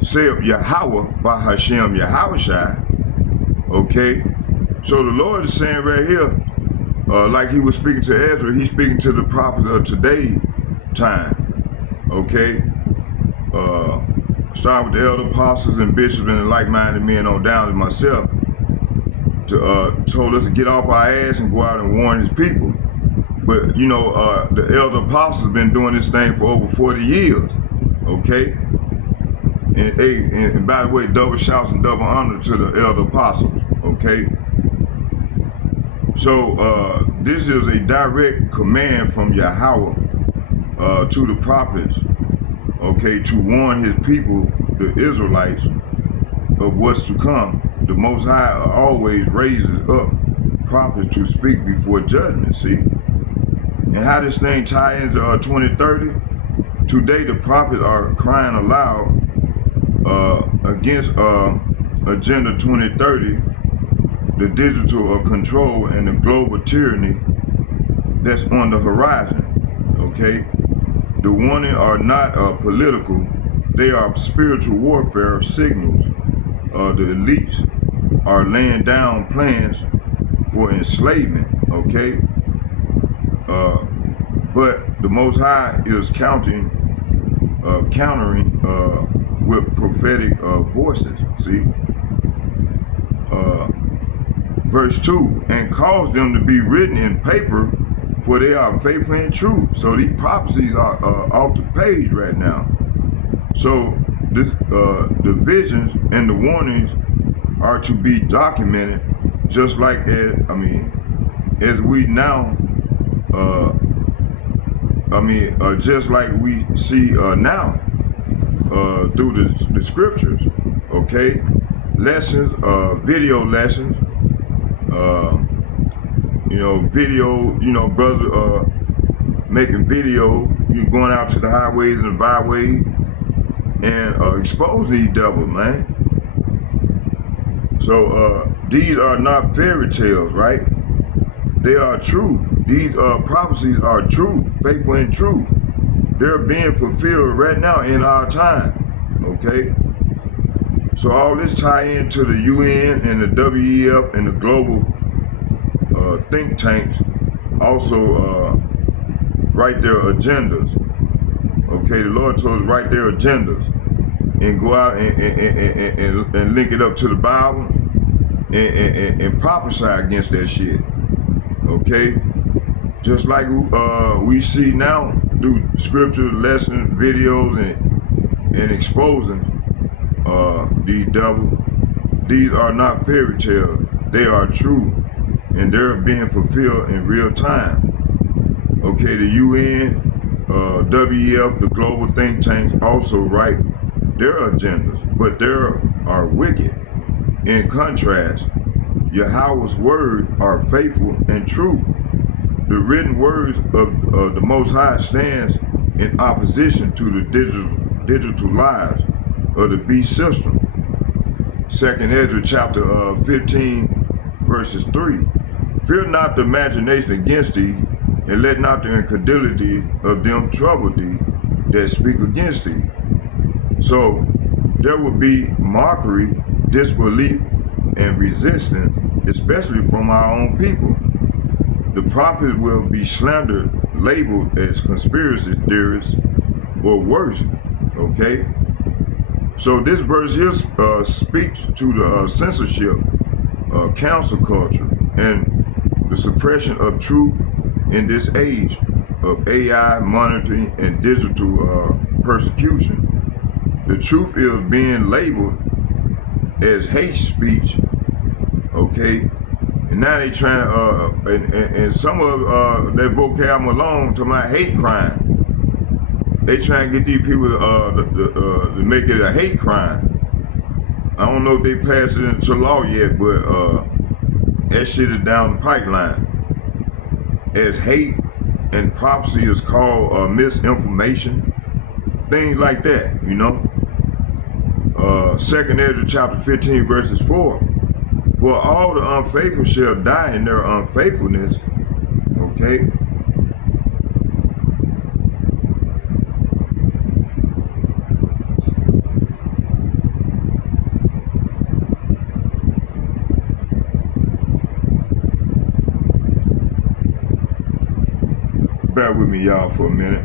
saith Yahawah, Bahasham, Yahawashi." Okay, so the Lord is saying right here, like he was speaking to Ezra, he's speaking to the prophets of today's time. Okay, starting with the elder apostles and bishops and the like-minded men on down to myself, told us to get off our ass and go out and warn his people. But you know, the elder apostles have been doing this thing for over 40 years. Okay, and by the way, double shouts and double honor to the elder apostles. Okay, so this is a direct command from Yahawah to the prophets, okay, to warn his people, the Israelites, of what's to come. The Most High always raises up prophets to speak before judgment, see? And how this thing ties into 2030? Today the prophets are crying aloud against Agenda 2030, the digital control and the global tyranny that's on the horizon, okay? The warning are not political, they are spiritual warfare signals. The elites are laying down plans for enslavement, okay? But the Most High is countering with prophetic voices, see? Verse 2, and cause them to be written in paper, for they are faithful and true. So these prophecies are off the page right now. So this, the visions and the warnings are to be documented, just like as we now, just like we see now through the scriptures. Okay, lessons, video lessons. Video, brother, making video, you going out to the highways and the byways and expose these devils, man. So these are not fairy tales, right? They are true. These prophecies are true, faithful and true. They're being fulfilled right now in our time, okay? So all this tie into the UN and the WEF and the global think tanks also write their agendas. Okay, the Lord told us write their agendas and go out and link it up to the Bible and prophesy against that shit. Okay, just like we see now through scripture, lessons, videos, and exposing these devils. These are not fairy tales. They are true. And they're being fulfilled in real time. Okay, the UN, WEF, the global think tanks also write their agendas, but they are wicked. In contrast, Yahawah's words are faithful and true. The written words of the Most High stands in opposition to the digital lies of the beast system. Second Ezra chapter 15, verses 3. Fear not the imagination against thee, and let not the incredulity of them trouble thee that speak against thee. So there will be mockery, disbelief, and resistance, especially from our own people. The prophets will be slandered, labeled as conspiracy theorists, or worse, okay? So this verse here speaks to the censorship, cancel culture, and the suppression of truth in this age of AI monitoring and digital persecution. The truth is being labeled as hate speech, okay? And now they trying to, and some of their vocab alone to my hate crime. They trying to get these people to make it a hate crime. I don't know if they passed it into law yet, but that shit is down the pipeline. As hate and prophecy is called misinformation, things like that, you know. Second Ezra chapter 15, verses 4. For all the unfaithful shall die in their unfaithfulness, okay? Bear with me, y'all, for a minute.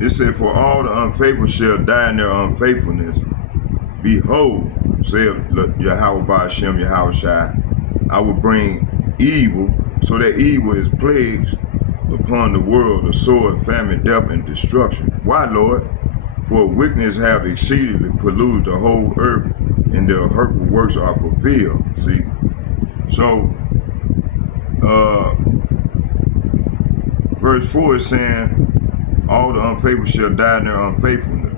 It said, for all the unfaithful shall die in their unfaithfulness. Behold, saith Yahawah Bahasham, Yahawashi, I will bring evil, so that evil is plagues upon the world, the sword, famine, death, and destruction. Why, Lord? For wickedness have exceedingly polluted the whole earth, and their hurtful works are fulfilled. See? So, verse 4 is saying, all the unfaithful shall die in their unfaithfulness.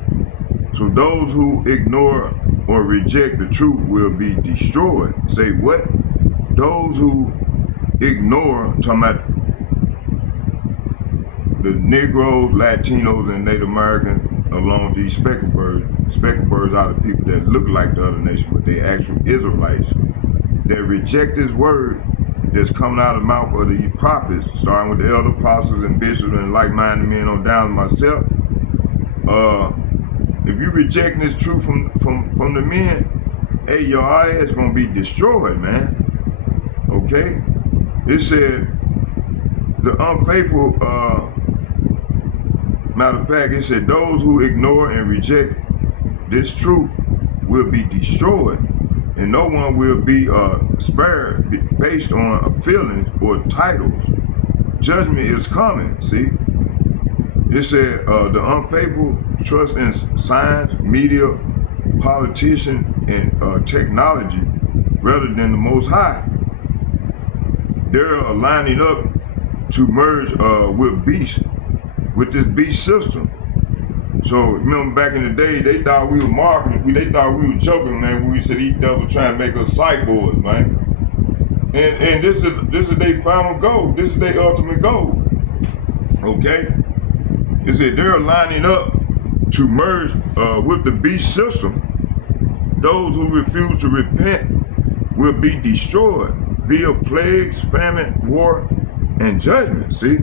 So those who ignore or reject the truth will be destroyed. Say what? Those who ignore, talking about the Negroes, Latinos, and Native Americans, along these speckled birds. Speckled birds are the people that look like the other nation, but they actual Israelites that reject this word that's coming out of the mouth of the prophets, starting with the elder apostles and bishops and like-minded men on down to myself. If you reject this truth from the men, hey, your ass gonna be destroyed, man. Okay? It said the unfaithful, matter of fact, it said those who ignore and reject this truth will be destroyed, and no one will be spared based on feelings or titles. Judgment is coming, see? It said the unfaithful trust in science, media, politicians, and technology rather than the Most High. They're lining up to merge with beasts, with this beast system. So remember back in the day, they thought we were marketing, they thought we were joking, man, when we said these devils trying to make us cyborgs, man. And this is their final goal. This is their ultimate goal. Okay? It said they're lining up to merge with the beast system. Those who refuse to repent will be destroyed via plagues, famine, war, and judgment. See?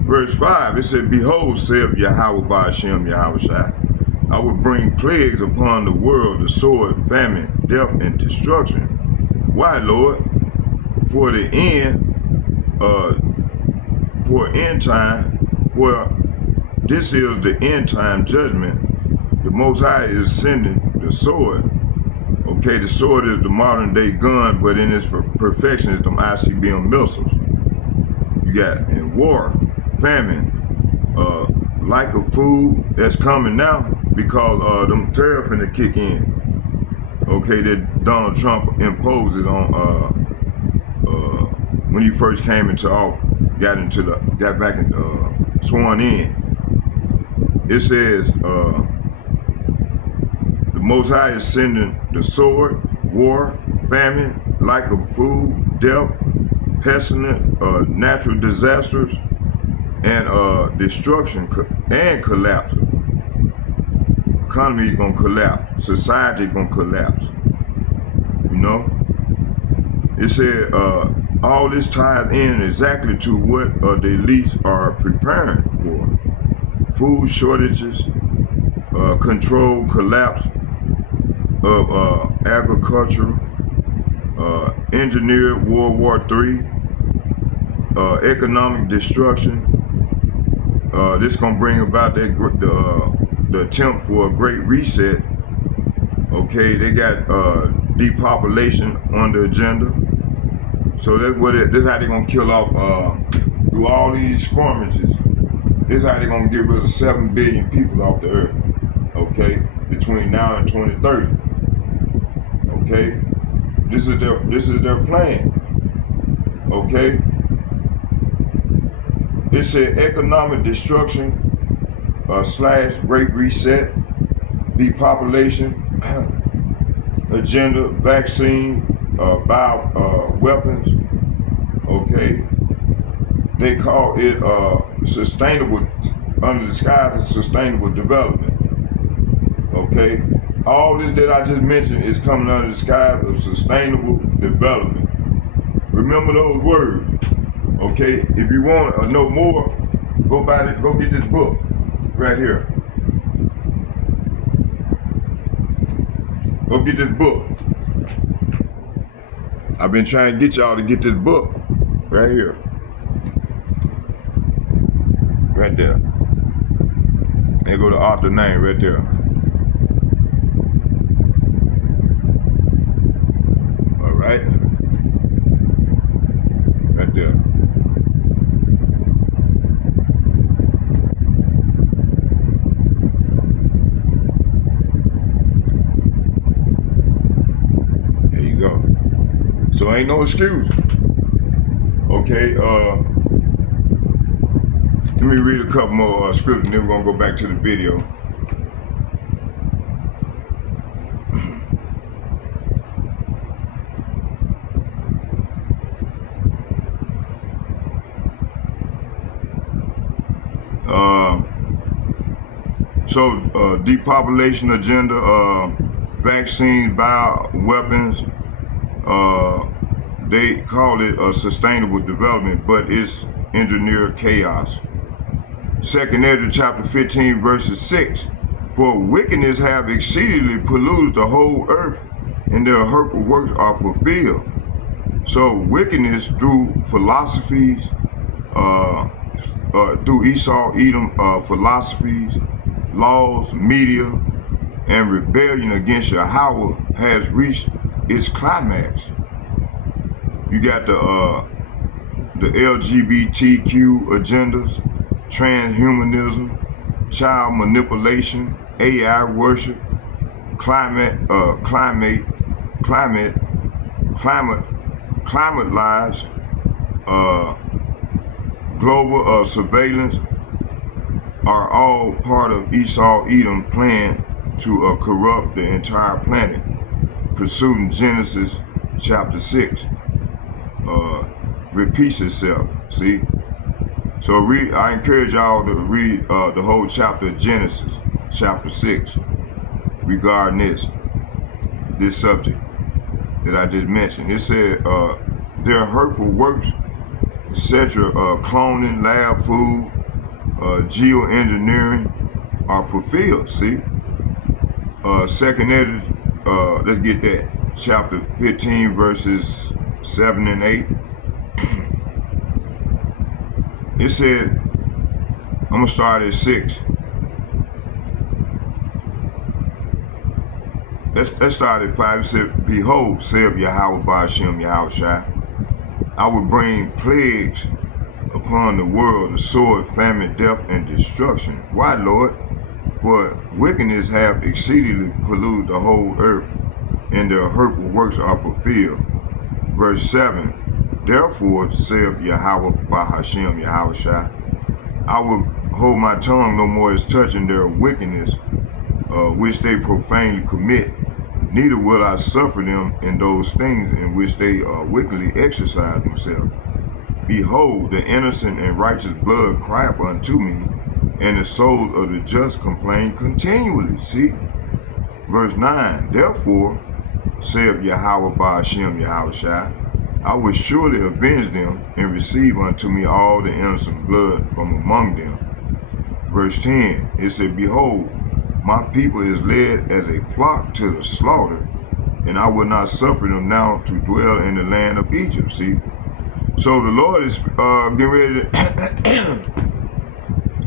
Verse 5, it said, behold, saith Yahawah Bahasham, Yahawashi, I will bring plagues upon the world, the sword, famine, death, and destruction. Why, Lord? For the end time, well, this is the end time judgment. The Most High is sending the sword. Okay, the sword is the modern day gun, but in its perfection is them ICBM missiles. You got in war, famine, lack of food that's coming now because them tariffs finna kick in. Okay, that Donald Trump imposes on when he first came into office, got back in sworn in. It says the Most High is sending the sword, war, famine, like of food, death, pestilence, natural disasters, and destruction and collapse. Economy is gonna collapse. Society gonna collapse. You know? It said all this ties in exactly to what the elites are preparing for. Food shortages, controlled collapse of agriculture, engineered World War III, economic destruction. This gonna bring about the attempt for a great reset. Okay, they got depopulation on the agenda. So that's what this is how they're gonna kill off through all these skirmishes. This is how they're gonna get rid of 7 billion people off the earth. Okay, between now and 2030. Okay, this is their plan. Okay, it said economic destruction / great reset, depopulation agenda, vaccine, weapons. Okay, they call it sustainable, under the skies of sustainable development. Okay, all this that I just mentioned is coming under the skies of sustainable development. Remember those words. Okay, if you want to know more, go get this book right here. Go get this book. I've been trying to get y'all to get this book right here. Right there. There go the author name right there. All right. Right there. There you go. So ain't no excuse. Okay, let me read a couple more scripts and then we're gonna go back to the video. Depopulation agenda, vaccines, bioweapons, they call it a sustainable development, but it's engineered chaos. 2nd Ezra chapter 15 verses 6. For wickedness have exceedingly polluted the whole earth, and their hurtful works are fulfilled. So wickedness through philosophies, through Esau, Edom philosophies, laws, media, and rebellion against Yahawah has reached its climax. You got the LGBTQ agendas, transhumanism, child manipulation, AI worship, climate lies, global surveillance are all part of Esau Edom plan to corrupt the entire planet, pursuing Genesis chapter 6. Repeats itself, see? So I encourage y'all to read the whole chapter of Genesis, chapter 6, regarding this subject that I just mentioned. It said their hurtful works, etc., cloning, lab food, geoengineering are fulfilled, see? 2nd Ezra, let's get that, chapter 15, verses 7 and 8. It said, I'm going to start at 6. Let's start at 5. It said, Behold, saith Yahawah Bahasham, Yahawashi, I will bring plagues upon the world, the sword, famine, death, and destruction. Why, Lord? For wickedness have exceedingly polluted the whole earth, and their hurtful works are fulfilled. Verse 7. Therefore, saith Yahawah Bahasham, Yahawashi, I will hold my tongue no more as touching their wickedness, which they profanely commit, neither will I suffer them in those things in which they wickedly exercise themselves. Behold, the innocent and righteous blood crieth unto me, and the souls of the just complain continually. See? Verse 9, therefore, saith Yahawah Bahasham Yahawashi, I will surely avenge them and receive unto me all the innocent blood from among them. Verse 10, it said, behold, my people is led as a flock to the slaughter, and I will not suffer them now to dwell in the land of Egypt. See? So the Lord is getting ready to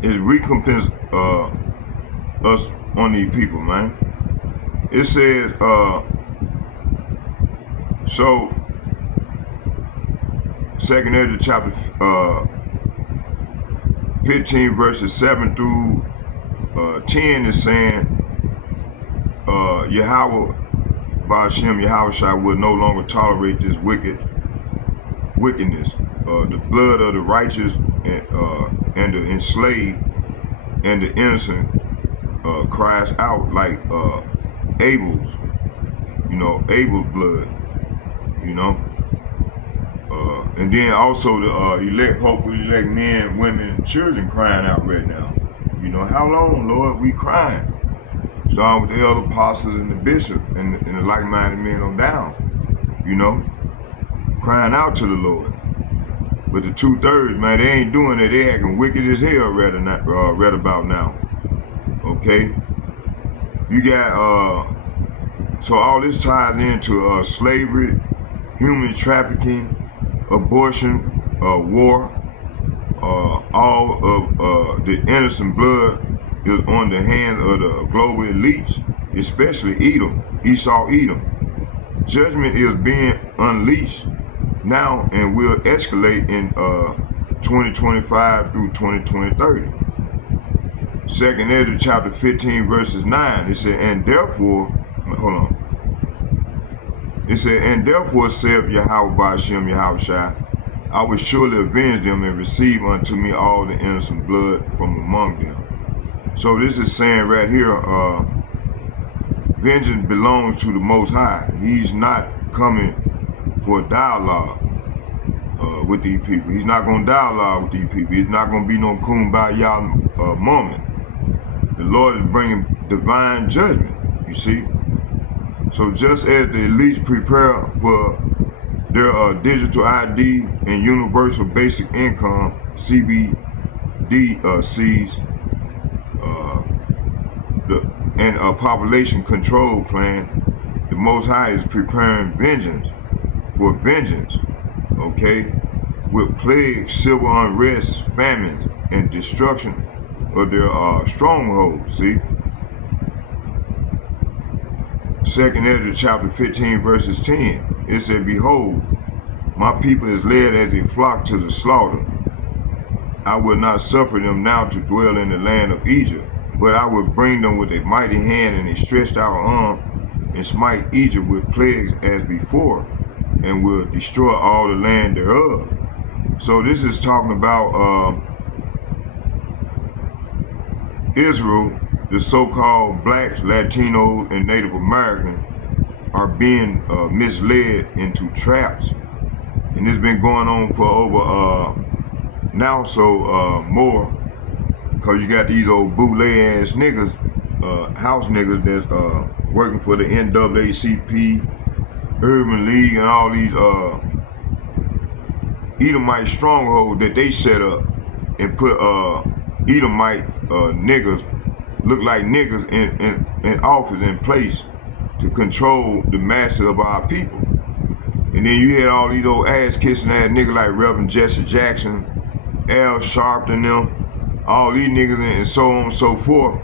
is recompense us on these people, man. It says, so, 2nd Ezra chapter 15 verses 7 through 10 is saying, Yahawah Bahasham Yahawashi will no longer tolerate this wickedness. The blood of the righteous and the enslaved and the innocent cries out like Abel's, Abel's blood, and then also the hopefully elect men, women, and children crying out right now. How long, Lord, we crying? Starting with the elder apostles and the bishop and the like-minded men on down, crying out to the Lord. But the 2/3, man, they ain't doing it. They acting wicked as hell read about now. Okay? You got, so all this ties into slavery, human trafficking, abortion, war. All of the innocent blood is on the hands of the global elites, especially Esau Edom. Judgment is being unleashed now and will escalate in 2025 through 2030. 2nd Ezra chapter 15 verses 9, it said, and therefore, saith Yahawah Bahasham Yahawashi, I will surely avenge them and receive unto me all the innocent blood from among them. So this is saying right here, vengeance belongs to the Most High. He's not coming for a dialogue with these people. He's not going to dialogue with these people. It's not going to be no kumbaya moment. The Lord is bringing divine judgment, you see. So just as the elites prepare for their digital ID and universal basic income, CBDCs, and a population control plan, the Most High is preparing vengeance, okay, with plagues, civil unrest, famines, and destruction of their strongholds, see? 2nd Ezra chapter 15 verses 10, it said, behold, my people is led as a flock to the slaughter. I will not suffer them now to dwell in the land of Egypt, but I will bring them with a mighty hand and a stretched out arm, and smite Egypt with plagues as before, and will destroy all the land thereof. So this is talking about Israel. The so-called blacks, Latinos, and Native Americans are being misled into traps. And it's been going on for over more, because you got these old bootleg ass niggas, house niggas that's working for the NAACP, Urban League, and all these Edomite stronghold that they set up and put Edomite niggas, look like niggas in office, in place to control the masses of our people. And then you had all these old ass-kissing ass niggas like Reverend Jesse Jackson, Al Sharpton, them, all these niggas and so on and so forth.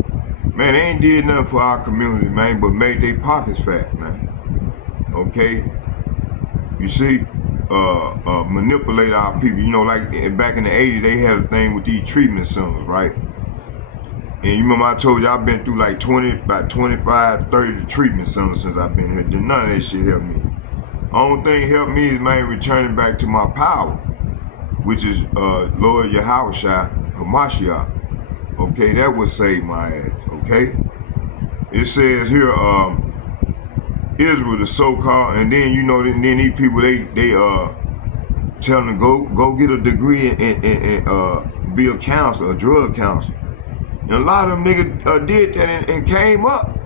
Man, they ain't did nothing for our community, man, but made their pockets fat, man. Okay? You see? Manipulate our people. Like back in the 80s, they had a thing with these treatment centers, right? And you remember I told you I've been through like about 25, 30 treatment centers since I've been here. None of that shit helped me. Only thing helped me is, man, returning back to my power, which is Lord Yahawashi, Hamashiach. Okay, that would save my ass, okay? It says here, Israel, the so-called, and then then these people they tell them to go get a degree and be a counselor, a drug counselor. And a lot of them niggas did that and came up,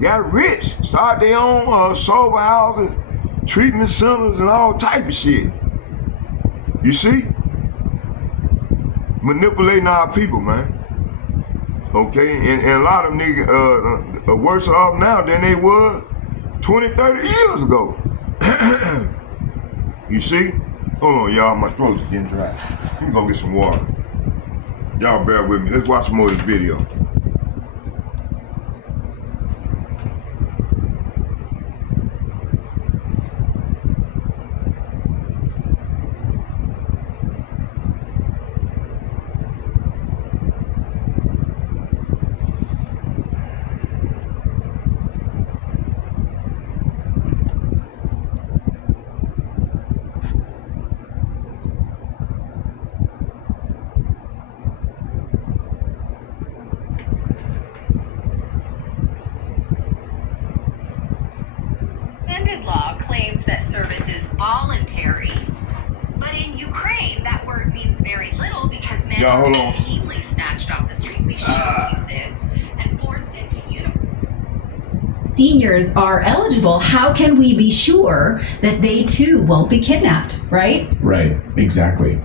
got rich, started their own sober houses, treatment centers, and all type of shit. You see? Manipulating our people, man. Okay, and a lot of them niggas are worse off now than they were 20, 30 years ago. You see? Hold on, y'all, my throat's getting dry. Let me go get some water. Y'all bear with me. Let's watch some more of this video. Law claims that service is voluntary, but in Ukraine that word means very little because men are routinely snatched off the street. We've shown you this and forced into uniform. Seniors are eligible. How can we be sure that they too won't be kidnapped? Right? Right. Exactly.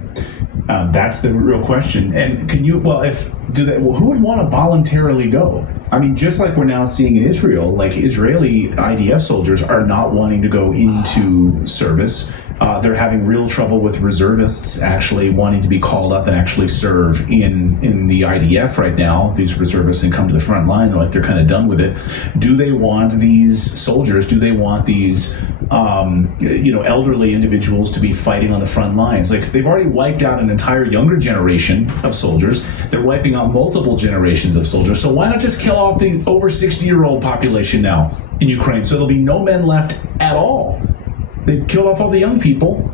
That's the real question. And can you? Well, who would want to voluntarily go? I mean, just like we're now seeing in Israel, like Israeli IDF soldiers are not wanting to go into service. They're having real trouble with reservists actually wanting to be called up and actually serve in the IDF right now. These reservists and come to the front line like they're kind of done with it. Do they want these soldiers? Do they want these elderly individuals to be fighting on the front lines? Like, they've already wiped out an entire younger generation of soldiers. They're wiping out multiple generations of soldiers. So why not just kill off the over 60-year-old population now in Ukraine? So there'll be no men left at all. They've killed off all the young people,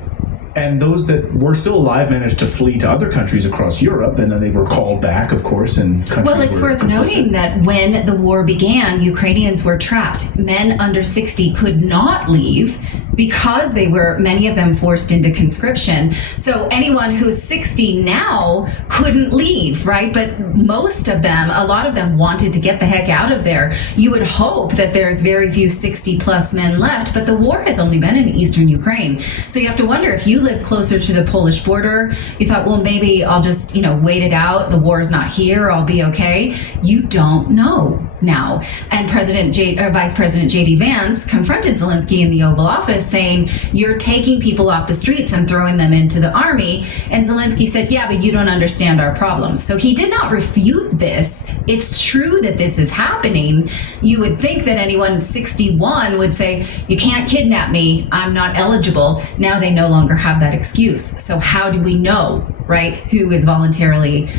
and those that were still alive managed to flee to other countries across Europe, and then they were called back, of course, and countries Well, it's worth noting that when the war began, Ukrainians were trapped. Men under 60 could not leave because they were, many of them, forced into conscription. So anyone who's 60 now couldn't leave, right? But most of them, a lot of them wanted to get the heck out of there. You would hope that there's very few 60 plus men left, but the war has only been in eastern Ukraine. So you have to wonder, if you live closer to the Polish border, you thought, well, maybe I'll just, wait it out. The war's not here. I'll be okay. You don't know now. And Vice President J.D. Vance confronted Zelensky in the Oval Office saying, you're taking people off the streets and throwing them into the army. And Zelensky said, yeah, but you don't understand our problems. So he did not refute this. It's true that this is happening. You would think that anyone 61 would say, you can't kidnap me. I'm not eligible. Now they no longer have that excuse. So how do we know, right, who is voluntarily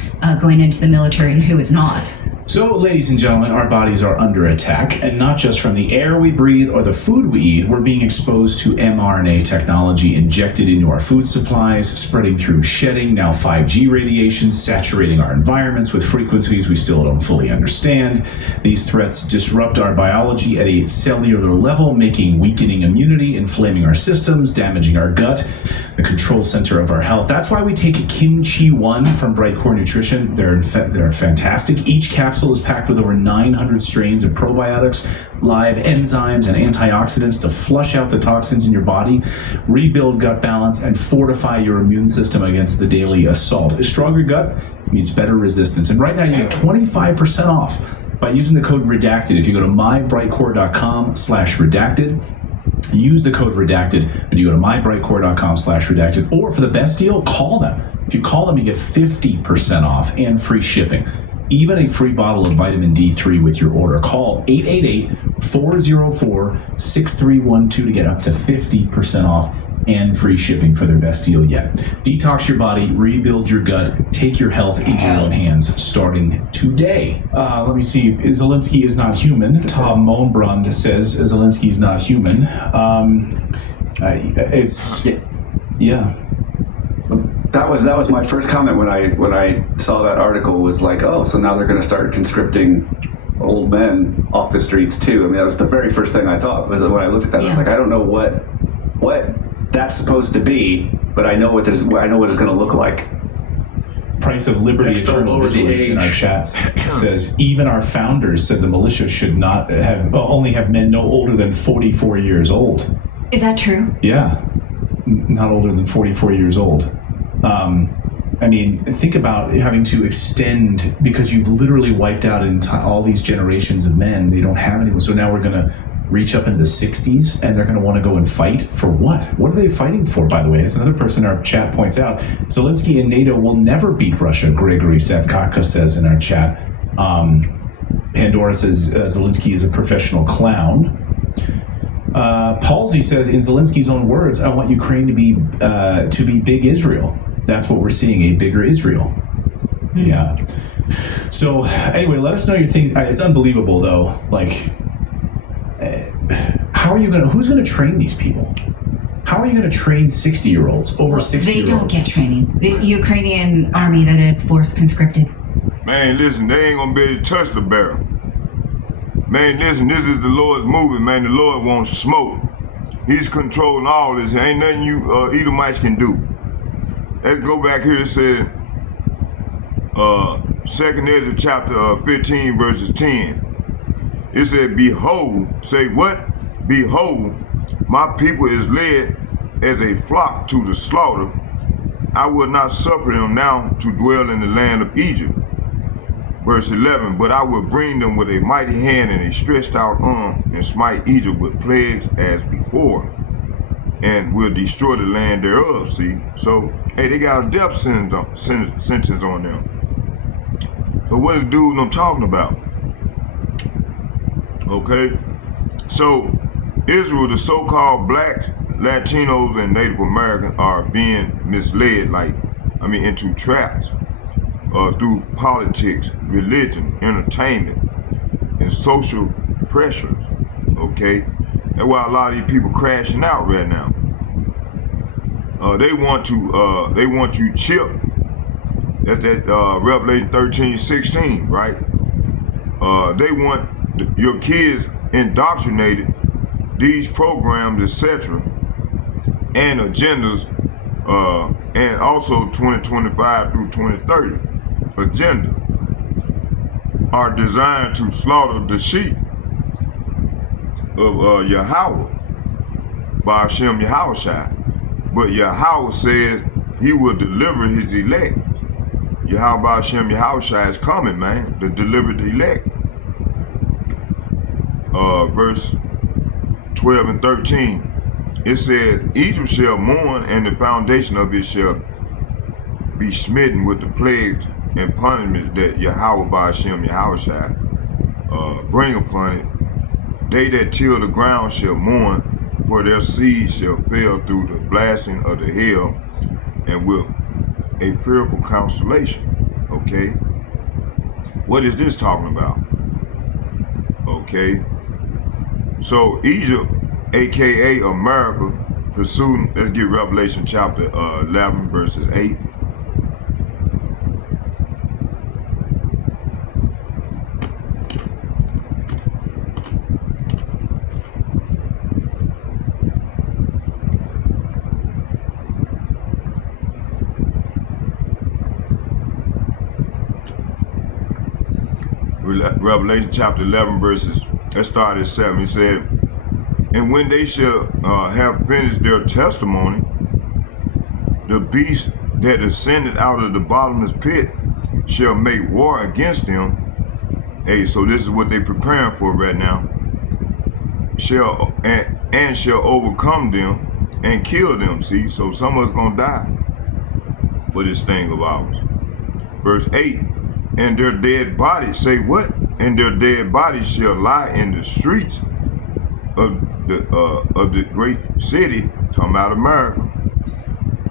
going into the military and who is not? So, ladies and gentlemen, our bodies are under attack, and not just from the air we breathe or the food we eat. We're being exposed to mRNA technology injected into our food supplies, spreading through shedding, now 5G radiation, saturating our environments with frequencies we still don't fully understand. These threats disrupt our biology at a cellular level, weakening immunity, inflaming our systems, damaging our gut, the control center of our health. That's why we take Kimchi 1 from Bright Core Nutrition. They're fantastic. Each capsule is packed with over 900 strains of probiotics, live enzymes, and antioxidants to flush out the toxins in your body, rebuild gut balance, and fortify your immune system against the daily assault. A stronger gut means better resistance. And right now you get 25% off by using the code REDACTED. If you go to mybrightcore.com/redacted, use the code REDACTED when you go to mybrightcore.com/redacted. Or for the best deal, call them. If you call them, you get 50% off and free shipping. Even a free bottle of vitamin D3 with your order. Call 888-404-6312 to get up to 50% off and free shipping for their best deal yet. Detox your body, rebuild your gut, take your health in your own hands starting today. Let me see. Zelensky is not human. Tom Mohnbrand says Zelensky is not human. Yeah. That was my first comment when I saw that article, was like, oh, so now they're going to start conscripting old men off the streets too. I mean, that was the very first thing I thought was when I looked at that. I was like, I don't know what that's supposed to be, but I know what it's going to look like. Price of Liberty Eternal Vigilance in our chats says even our founders said the militia should not have only have men no older than 44 years old. Is that true? Yeah, not older than 44 years old. I mean, think about having to extend because you've literally wiped out all these generations of men. They don't have anyone, so now we're going to reach up into the 60s and they're going to want to go and fight for what? What are they fighting for, by the way? As another person in our chat points out, Zelensky and NATO will never beat Russia, Gregory Satkaka says in our chat. Pandora says Zelensky is a professional clown. Palsy says, in Zelensky's own words, I want Ukraine to be big Israel. That's what we're seeing, a bigger Israel. Yeah. So anyway, let us know your thing. It's unbelievable though. Like, who's going to train these people? How are you going to train 60-year-olds, over 60-year-olds? They don't get training. The Ukrainian army that is forced conscripted. Man, listen, they ain't going to be able to touch the barrel. Man, listen, this is the Lord's movement, man. The Lord wants smoke. He's controlling all this. Ain't nothing you Edomites can do. Let's go back here. It said, 2nd Ezra chapter 15, verses 10. It said, behold, say what? Behold, my people is led as a flock to the slaughter. I will not suffer them now to dwell in the land of Egypt. Verse 11, but I will bring them with a mighty hand and a stretched out arm and smite Egypt with plagues as before, and will destroy the land thereof. See? So, hey, they got a death sentence on them. So what is the dude I'm talking about? Okay? So, Israel, the so-called blacks, Latinos, and Native Americans are being misled, into traps through politics, religion, entertainment, and social pressures. Okay? That's why a lot of these people crashing out right now. They want you chipped. That's that Revelation 13:16, right? They want your kids indoctrinated, these programs, etc., and agendas, and also 2025 through 2030 agenda are designed to slaughter the sheep of Yahawah, Bahasham Yahawashi. But Yahawah says he will deliver his elect. Yahawah Bahasham Yahawashi is coming, man, to deliver the elect. Verse 12 and 13. It said, Egypt shall mourn, and the foundation of it shall be smitten with the plagues and punishments that Yahawah Bahasham Yahawashi bring upon it. They that till the ground shall mourn, for their seed shall fail through the blasting of the hail, and with a fearful consolation. Okay? What is this talking about? Okay? So Egypt, aka America, pursuing, let's get Revelation chapter 11, verses 8. Revelation chapter 11 verses, let's start at 7. He said, and when they shall have finished their testimony, the beast that ascended out of the bottomless pit shall make war against them. Hey, so this is what they preparing for right now. Shall overcome them and kill them. See, so some of us gonna die for this thing of ours. Verse 8. And their dead bodies, say what? And their dead bodies shall lie in the streets of the great city, talking about America.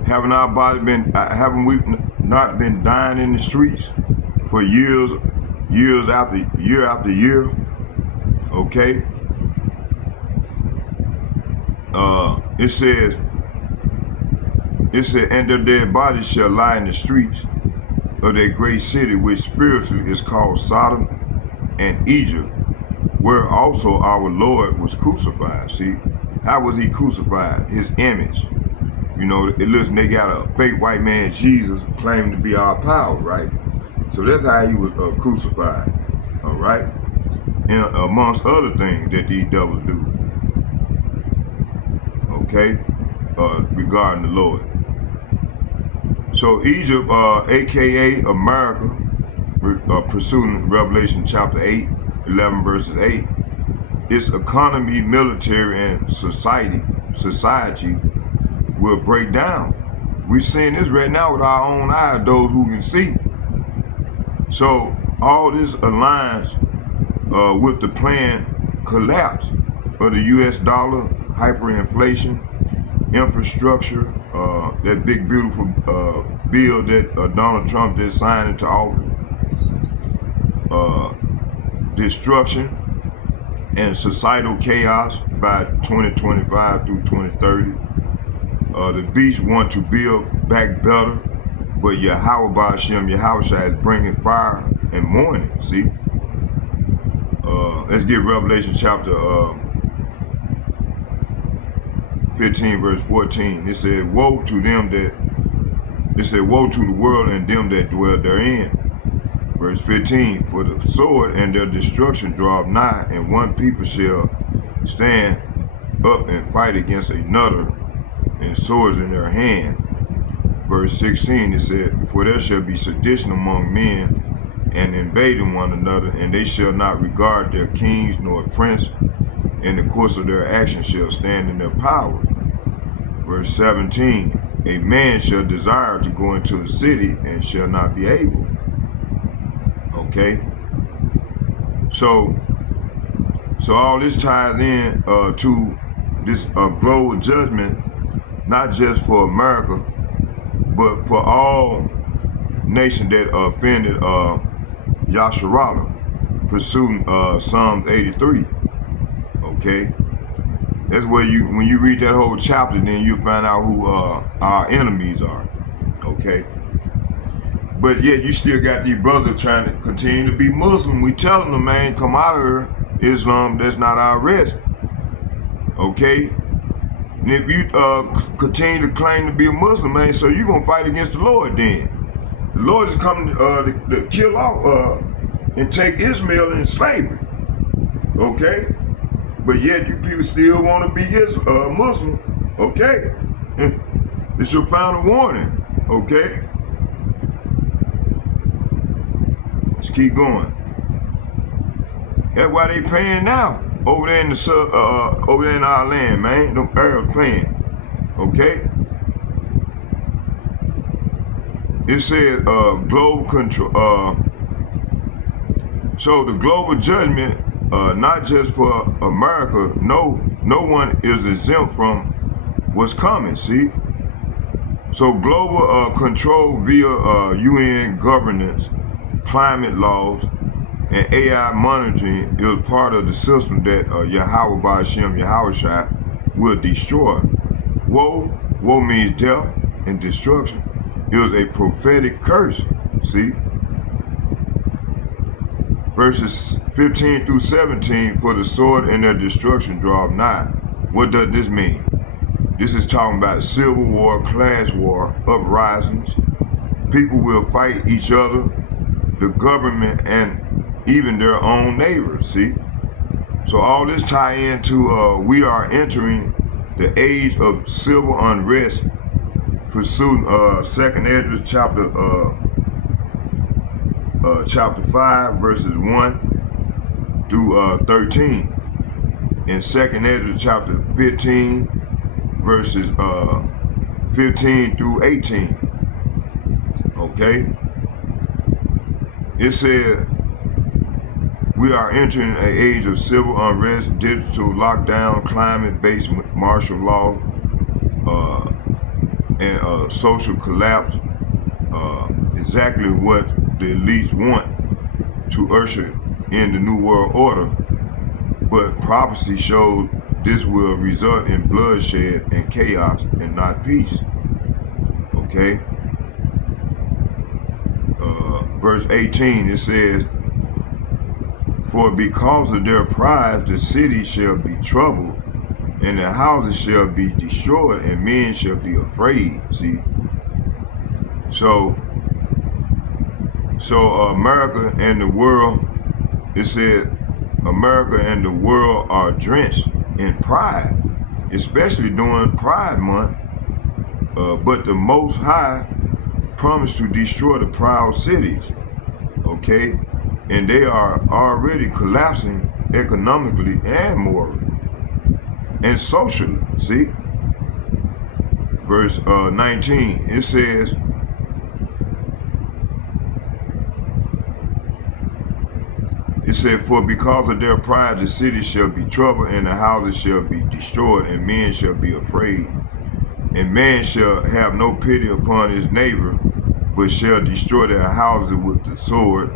Haven't we not been dying in the streets for year after year? Okay. It said, and their dead bodies shall lie in the streets of that great city, which spiritually is called Sodom and Egypt, where also our Lord was crucified. See, how was he crucified? His image. You know, it looks, they got a fake white man, Jesus, claiming to be our power, right? So that's how he was crucified, all right? And amongst other things that these devils do, okay, regarding the Lord. So Egypt, aka America, pursuing Revelation chapter 8, 11 verses 8, its economy, military, and society will break down. We're seeing this right now with our own eyes, those who can see. So all this aligns with the planned collapse of the U.S. dollar, hyperinflation, infrastructure, that big beautiful bill that Donald Trump just signed into office, destruction and societal chaos by 2025 through 2030. The beast want to build back better, but Yahawah, Bahasham, Yahawashi is bringing fire and mourning. See, let's get Revelation chapter 15 verse 14. It said, woe to them that, it said, woe to the world and them that dwell therein. Verse 15, for the sword and their destruction draw nigh, and one people shall stand up and fight against another, and swords in their hand. Verse 16, it said, for there shall be sedition among men, and invading one another, and they shall not regard their kings nor prince, in the course of their actions shall stand in their power. Verse 17, a man shall desire to go into the city, and shall not be able. Okay, so all this ties in to this global judgment, not just for America, but for all nations that offended Yahawah, pursuing Psalms 83. Okay, that's where when you read that whole chapter, then you find out who our enemies are. Okay. But yet you still got these brothers trying to continue to be Muslim. We telling them, man, come out of here. Islam, that's not our rest. Okay? And if you continue to claim to be a Muslim, man, so you're going to fight against the Lord then. The Lord is coming to kill off and take Ishmael in slavery. Okay? But yet you people still want to be Muslim. Okay? It's your final warning. Okay? Let's keep going. That's why they paying now over there in the over there in our land, man. Them Arabs paying. Okay. It said global control. So the global judgment, not just for America. No one is exempt from what's coming. See. So global control via UN governance, climate laws, and AI monitoring is part of the system that Yahawah, Bahasham, Yahawashi will destroy. Woe means death and destruction. It was a prophetic curse. See? Verses 15 through 17, for the sword and their destruction draw nigh. What does this mean? This is talking about civil war, class war, uprisings. People will fight each other, the government, and even their own neighbors, see? So all this tie into we are entering the age of civil unrest, pursuing 2nd Ezra chapter 5 verses 1 through 13, and 2nd Ezra chapter 15 verses 15 through 18. Okay? It said, we are entering an age of civil unrest, digital lockdown, climate-based martial laws, and social collapse. Exactly what the elites want to usher in the New World Order. But prophecy shows this will result in bloodshed and chaos and not peace. Okay? Verse 18, it says, For because of their pride, the city shall be troubled, and the houses shall be destroyed, and men shall be afraid. See? So America and the world, it said, America and the world are drenched in pride, especially during Pride Month. But the Most High promised to destroy the proud cities, okay? And they are already collapsing economically and morally and socially, see? Verse 19, it says, for because of their pride the city shall be troubled, and the houses shall be destroyed, and men shall be afraid. And man shall have no pity upon his neighbor, but shall destroy their houses with the sword,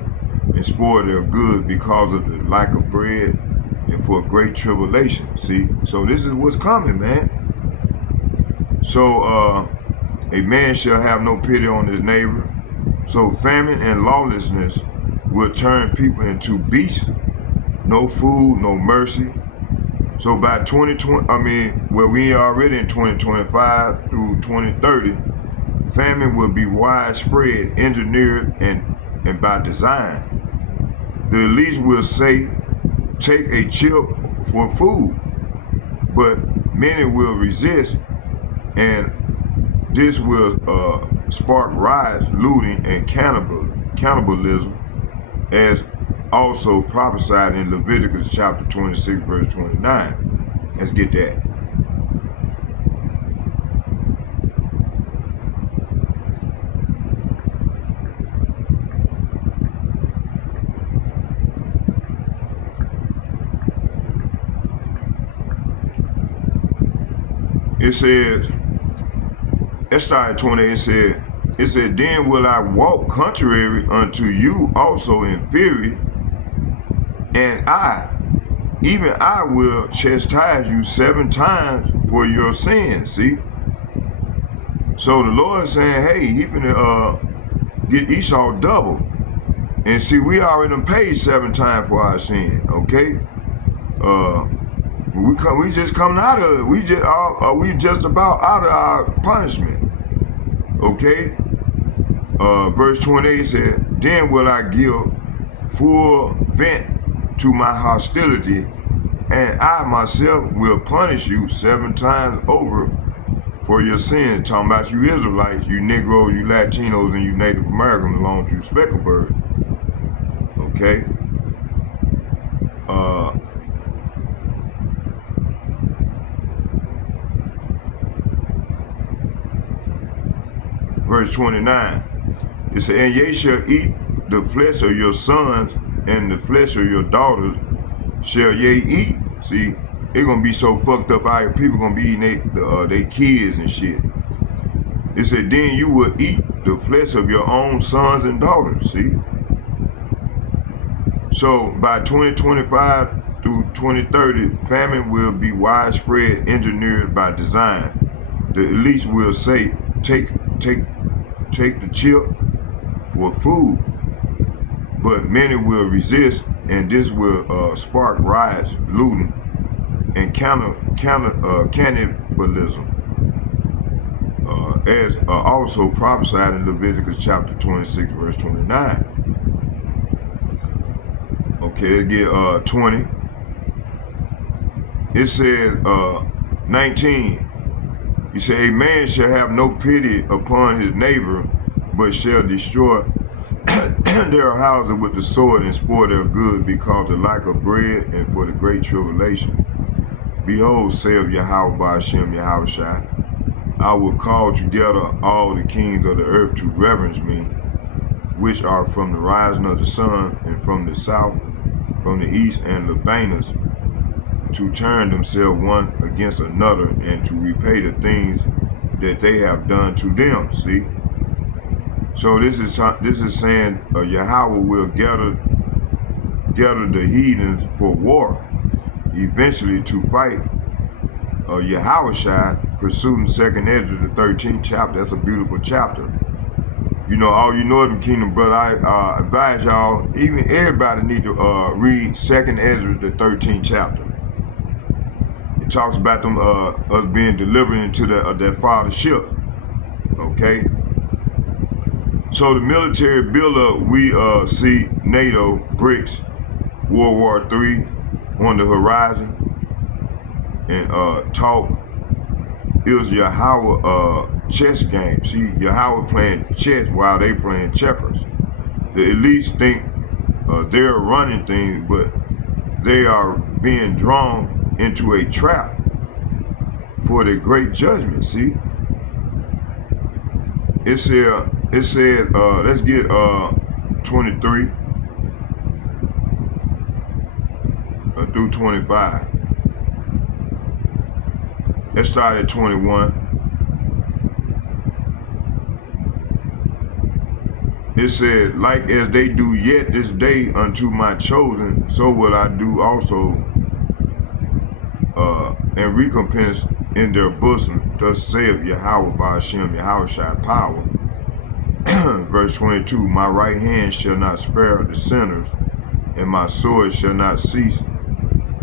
and spoil their goods because of the lack of bread, and for great tribulation. See? So this is what's coming, man. So a man shall have no pity on his neighbor. So famine and lawlessness will turn people into beasts. No food, no mercy. So by 2020, we already in 2025 through 2030, famine will be widespread, engineered, and by design. The elites will say, take a chip for food, but many will resist, and this will spark riots, looting, and cannibalism, as also prophesied in Leviticus chapter 26, verse 29. Let's get that. It says, let's start at 20. It said, then will I walk contrary unto you also in fury, and even I will chastise you 7 times for your sins. See? So the Lord is saying, hey, he finna get Esau double. And see, we already done paid 7 times for our sin, okay? We just coming out of it. We just about out of our punishment. Okay? Verse 28 said, then will I give full vent to my hostility, and I myself will punish you 7 times over for your sins. Talking about you Israelites, you Negroes, you Latinos, and you Native Americans, along with you Specklebird. Okay? Verse 29, it said, and ye shall eat the flesh of your sons, and the flesh of your daughters shall ye eat. See, it's gonna be so fucked up out here, people gonna be eating their kids and shit. It said, then you will eat the flesh of your own sons and daughters. See? So by 2025 through 2030, famine will be widespread, engineered by design. The elites will say, take the chip for food, but many will resist, and this will spark riots, looting, and cannibalism, as also prophesied in Leviticus chapter 26, verse 29. Okay, let's get 20. It says 19. He said, a man shall have no pity upon his neighbor, but shall destroy their houses with the sword, and spoil their goods because of lack of bread, and for the great tribulation. Behold, saith Yahawah, Bahasham, Yahawashi, I will call together all the kings of the earth to reverence me, which are from the rising of the sun, and from the south, from the east, and Libanus, to turn themselves one against another, and to repay the things that they have done to them. See? So this is saying Yahawah will gather the heathens for war, eventually to fight Yahawashi, pursuing 2nd Ezra, the 13th chapter. That's a beautiful chapter. You know, all you Northern Kingdom brother, I advise y'all, even everybody need to read 2nd Ezra, the 13th chapter. It talks about them us being delivered into that father's ship. Okay. So the military buildup, we see NATO, BRICS, World War III on the horizon, and talk. It was Yahawah chess game. See, Yahawah playing chess while they playing checkers. The elites think they're running things, but they are being drawn into a trap for the great judgment. See, it said let's get 23 through 25. Let's start at 21. It said, like as they do yet this day unto my chosen, so will I do also, and recompense in their bosom. Thus saith Yahawah Bahasham, Yahawashi power. Verse 22, my right hand shall not spare the sinners, and my sword shall not cease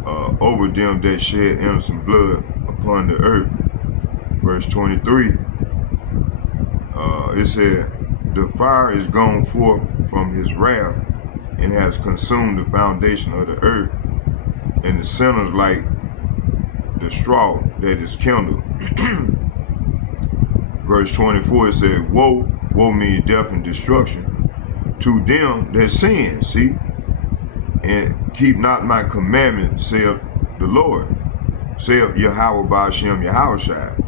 over them that shed innocent blood upon the earth. Verse 23, it said, the fire is gone forth from his wrath and has consumed the foundation of the earth, and the sinners like the straw that is kindled. Verse 24, it said, woe, woe means death and destruction to them that sin, see, and keep not my commandment, saith the Lord, saith Yahawah Bahasham, Yahawashi.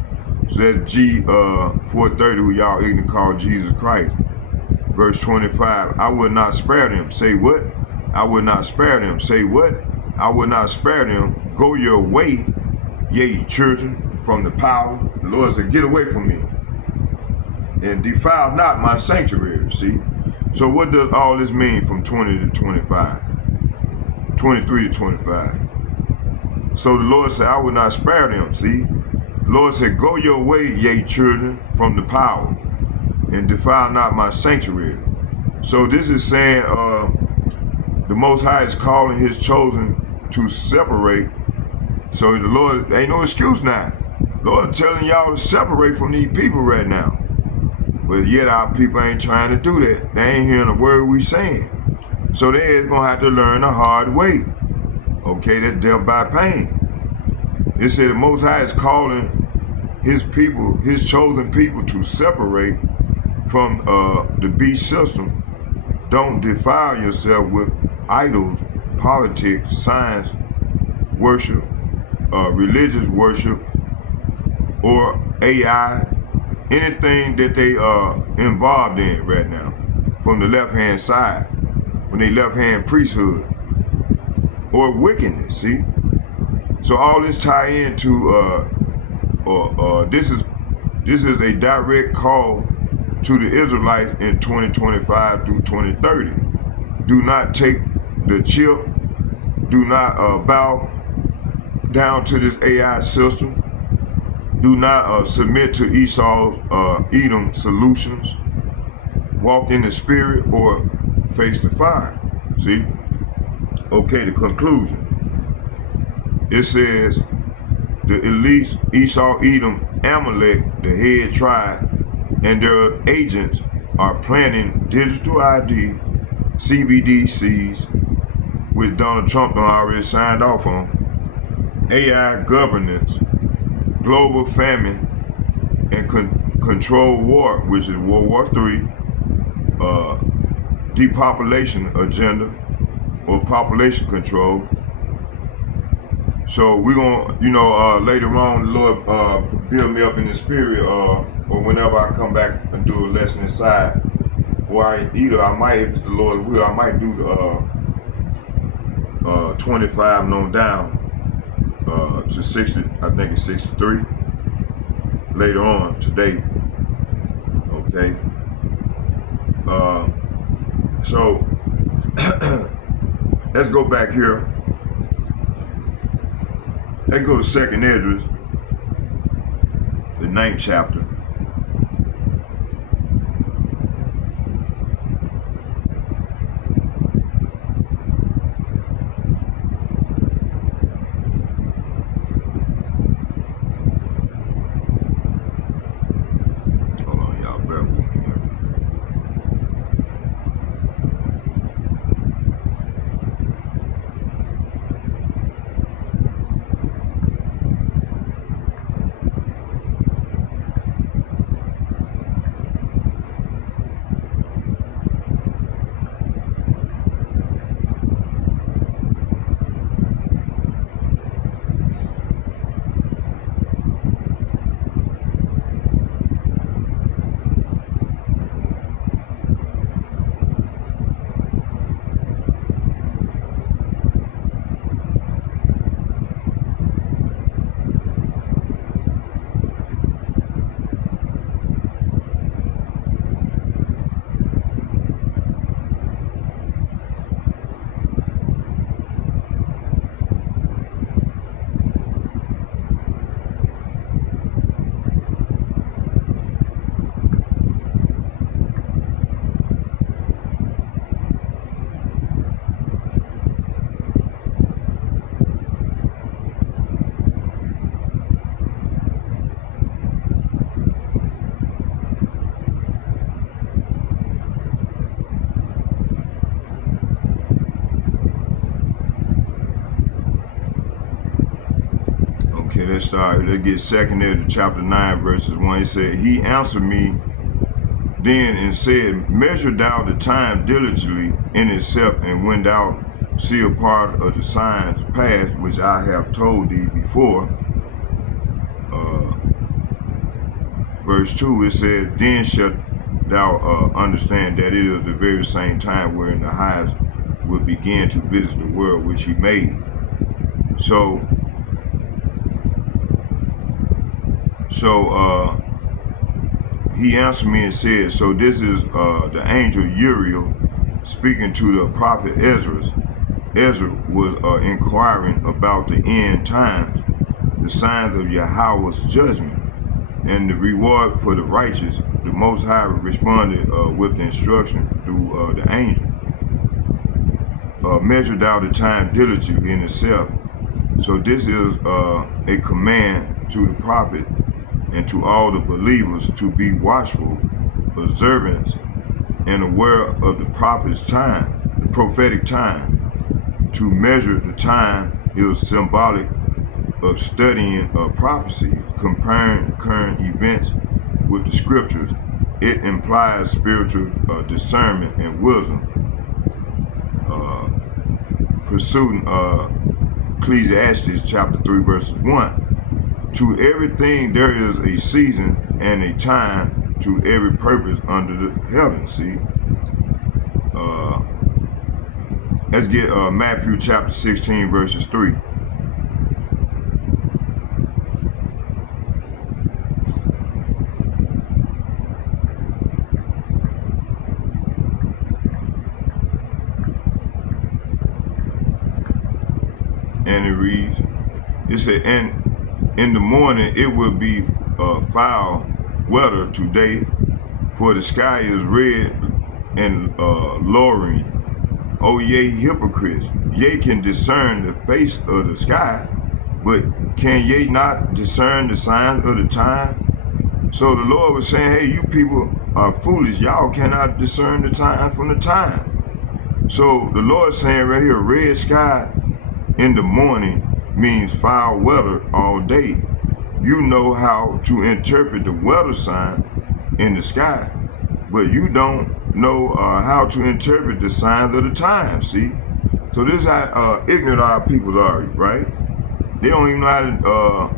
So that's G 430, who y'all ignorant call Jesus Christ. Verse 25, I will not spare them. Say what? I will not spare them. Say what? I will not spare them. Go your way, ye children, from the power. The Lord said, get away from me. And defile not my sanctuary, see? So what does all this mean from 20 to 25? 23 to 25. So the Lord said, I will not spare them, see? The Lord said, go your way, ye children, from the power, and defile not my sanctuary. So this is saying the Most High is calling his chosen to separate. So the Lord, ain't no excuse now. The Lord telling y'all to separate from these people right now. But yet our people ain't trying to do that. They ain't hearing a word we saying. So they is going to have to learn the hard way. Okay, that's death by pain. It said the Most High is calling his people, his chosen people, to separate from the beast system. Don't defile yourself with idols, politics, science, worship, religious worship, or AI, anything that they are involved in right now from the left-hand side, from the left-hand priesthood, or wickedness, see? So all this tie into, this is a direct call to the Israelites in 2025 through 2030. Do not take the chip. Do not bow down to this AI system. Do not submit to Esau's Edom solutions. Walk in the spirit or face the fire. See? Okay, the conclusion. It says the elites, Esau, Edom, Amalek, the head tribe, and their agents are planning digital ID, CBDCs, which Donald Trump already signed off on, AI governance, global famine, and control war, which is World War III, depopulation agenda, or population control. So we're going to, later on, the Lord build me up in the spirit, or whenever I come back and do a lesson inside, or I might, if the Lord will, I might do 25 and on down to 60, I think it's 63, later on today, okay? So, let's go back here. Let's go to 2nd Ezra, the 9th chapter. Okay, let's start. Let's get 2nd Ezra chapter 9, verses 1. It said, he answered me then and said, measure thou the time diligently in itself, and when thou see a part of the signs past, which I have told thee before. Verse 2, it said, then shalt thou understand that it is the very same time wherein the highest will begin to visit the world which he made. So he answered me and said, so this is the angel Uriel speaking to the prophet Ezra. Ezra was inquiring about the end times, the signs of Yahawah's judgment, and the reward for the righteous. The Most High responded with the instruction through the angel. Measured out the time diligently in itself. So this is a command to the prophet and to all the believers to be watchful, observant, and aware of the prophet's time, the prophetic time. To measure the time is symbolic of studying prophecies, comparing current events with the scriptures. It implies spiritual discernment and wisdom. Pursuing Ecclesiastes chapter 3 verses 1. To everything there is a season and a time to every purpose under the heaven. See? Let's get Matthew chapter 16 verses 3. And it reads, it said, and in the morning it will be foul weather today, for the sky is red and lowering. O ye hypocrites, ye can discern the face of the sky, but can ye not discern the signs of the time? So the Lord was saying, hey, you people are foolish. Y'all cannot discern the time from the time. So the Lord is saying right here, red sky in the morning means foul weather all day. You know how to interpret the weather sign in the sky, but you don't know how to interpret the signs of the time, see? So this is how ignorant our people are, right? They don't even know how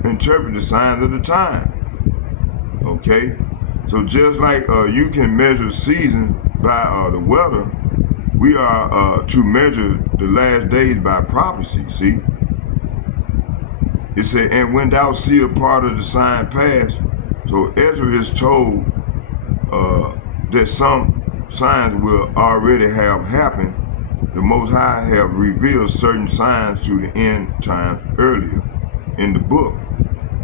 to interpret the signs of the time, okay? So just like you can measure seasons by the weather, we are to measure the last days by prophecy, see? It said, and when thou see a part of the sign pass, so Ezra is told that some signs will already have happened. The Most High have revealed certain signs to the end times earlier in the book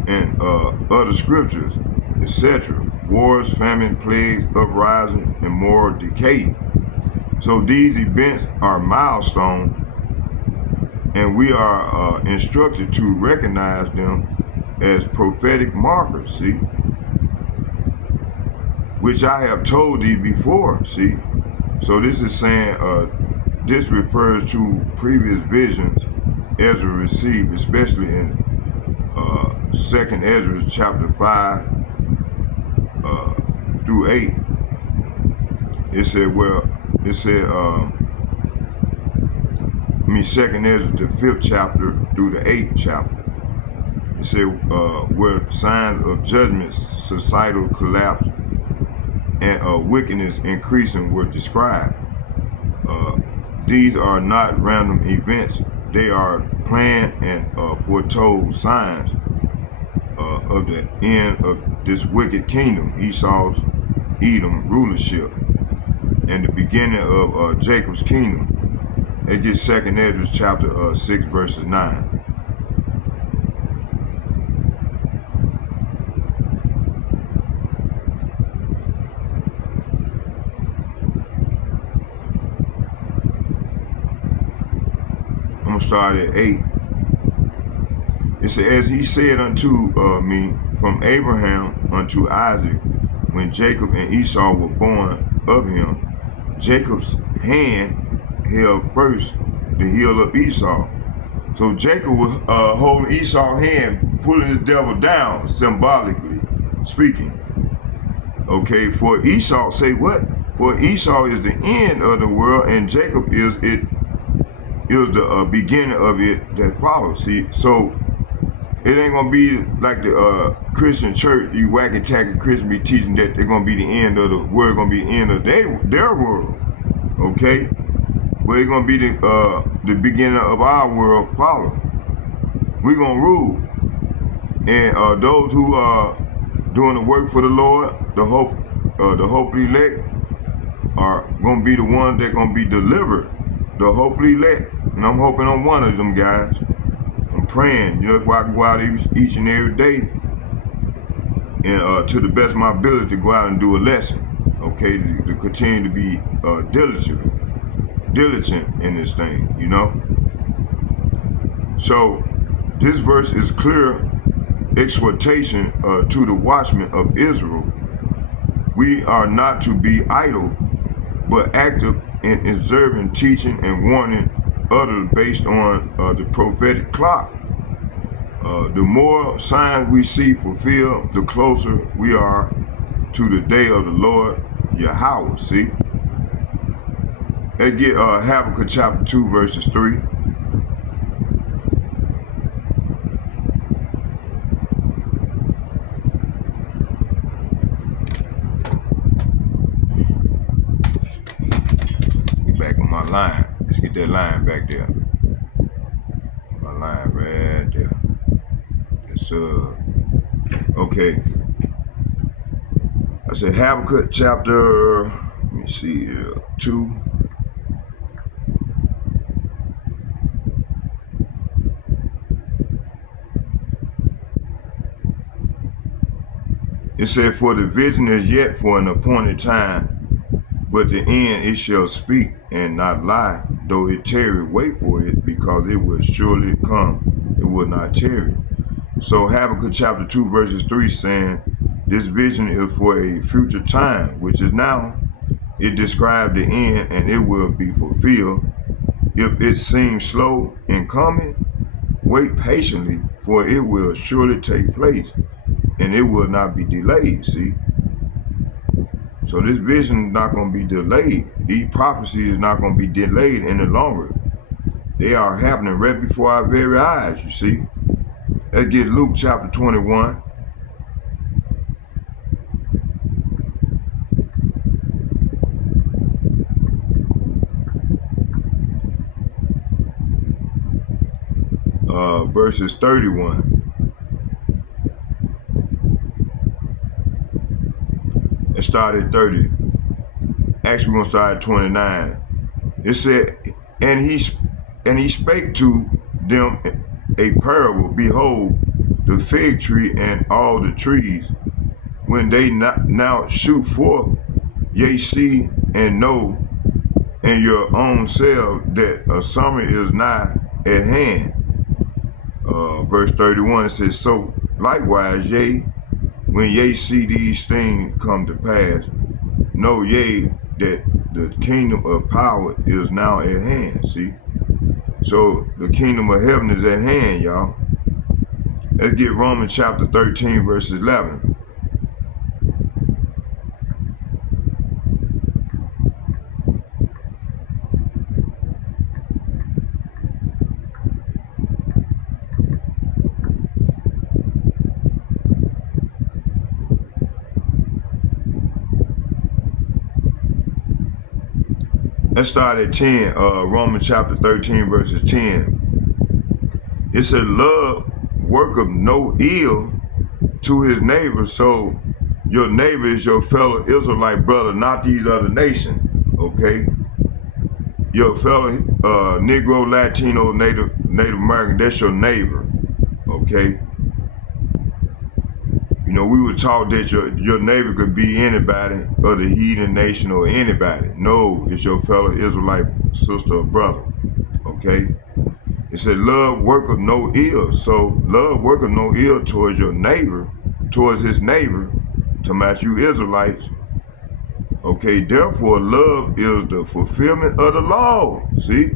and other scriptures, etc. Wars, famine, plagues, uprising, and moral decay. So these events are milestones, and we are instructed to recognize them as prophetic markers, see? Which I have told thee before, see? So this is saying, this refers to previous visions Ezra received, especially in 2nd Ezra chapter 5 through 8. It said, 2nd Ezra, the 5th chapter through the 8th chapter. It said, where signs of judgment, societal collapse, and wickedness increasing were described. These are not random events. They are planned and foretold signs of the end of this wicked kingdom, Esau's Edom rulership, and the beginning of Jacob's kingdom. It gets 2nd Ezra chapter 6 verses 9. I'm gonna start at 8. It says, as he said unto me from Abraham unto Isaac, when Jacob and Esau were born of him, Jacob's hand held first the heel of Esau. So Jacob was holding Esau's hand pulling the devil down, symbolically speaking. Okay, for Esau, say what? For Esau is the end of the world, and Jacob is the beginning of it that follows. See, so it ain't gonna be like the Christian church. You wacky tacky Christian be teaching that they're gonna be the end of the world, gonna be the end of their world. Okay, but it's gonna be the beginning of our world follow. We're gonna rule, and those who are doing the work for the Lord, the hopefully elect, are gonna be the ones that gonna be delivered. The hopefully elect, and I'm hoping on one of them guys. I'm praying. You know, that's why I go out each and every day, and to the best of my ability to go out and do a lesson. Okay, to continue to be diligent in this thing. You know. So this verse is clear exhortation to the watchmen of Israel. We are not to be idle, but active in observing, teaching, and warning others based on the prophetic clock. The more signs we see fulfilled, the closer we are to the day of the Lord Yahawah. See? Let's get Habakkuk chapter 2, verses 3. My line. Let's get that line back there. My line right there. Yes, sir. Okay. I said Habakkuk chapter, let me see here, 2. It said, for the vision is yet for an appointed time, but the end it shall speak and not lie, though it tarry, wait for it, because it will surely come. It will not tarry. So Habakkuk chapter 2 verses 3 saying, this vision is for a future time, which is now. It describes the end, and it will be fulfilled. If it seems slow in coming, wait patiently, for it will surely take place, and it will not be delayed. See? So this vision is not going to be delayed. These prophecies is not going to be delayed any longer. They are happening right before our very eyes, you see. Let's get Luke chapter 21. Verses 31. Let's start at 30. Actually, we're gonna start at 29. It said, and he spake to them a parable. Behold, the fig tree and all the trees, when they now shoot forth, ye see and know in your own self that a summer is nigh at hand. Verse 31 says, so likewise, yea, when ye see these things come to pass, know ye that the kingdom of power is now at hand. See? So the kingdom of heaven is at hand, y'all. Let's get Romans chapter 13, verse 11. Let's start at 10, Romans chapter 13, verses 10. It said, love worketh no ill to his neighbor. So your neighbor is your fellow Israelite brother, not these other nations, okay? Your fellow Negro, Latino, Native American, that's your neighbor, okay? You know, we were taught that your neighbor could be anybody of the heathen nation or anybody. No, it's your fellow Israelite sister or brother, okay? It said, love worketh no ill. So love worketh no ill towards your neighbor, towards his neighbor, to match you Israelites. Okay, therefore love is the fulfillment of the law. See?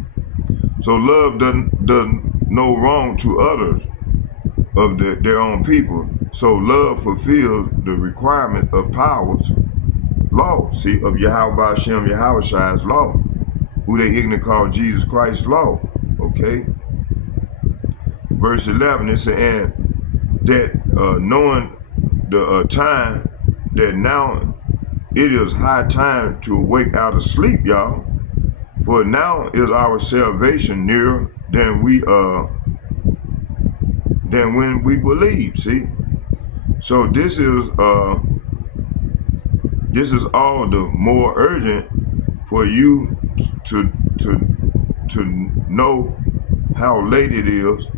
So love doesn't no wrong to others of their own people. So love fulfills the requirement of power's law, see, of Bahasham, Yahawashi's law, who they ignorantly call Jesus Christ's law, okay? Verse 11, it said, and that knowing the time, that now it is high time to awake out of sleep, y'all. For now is our salvation nearer than when we believe, see? So this is all the more urgent for you to know how late it is.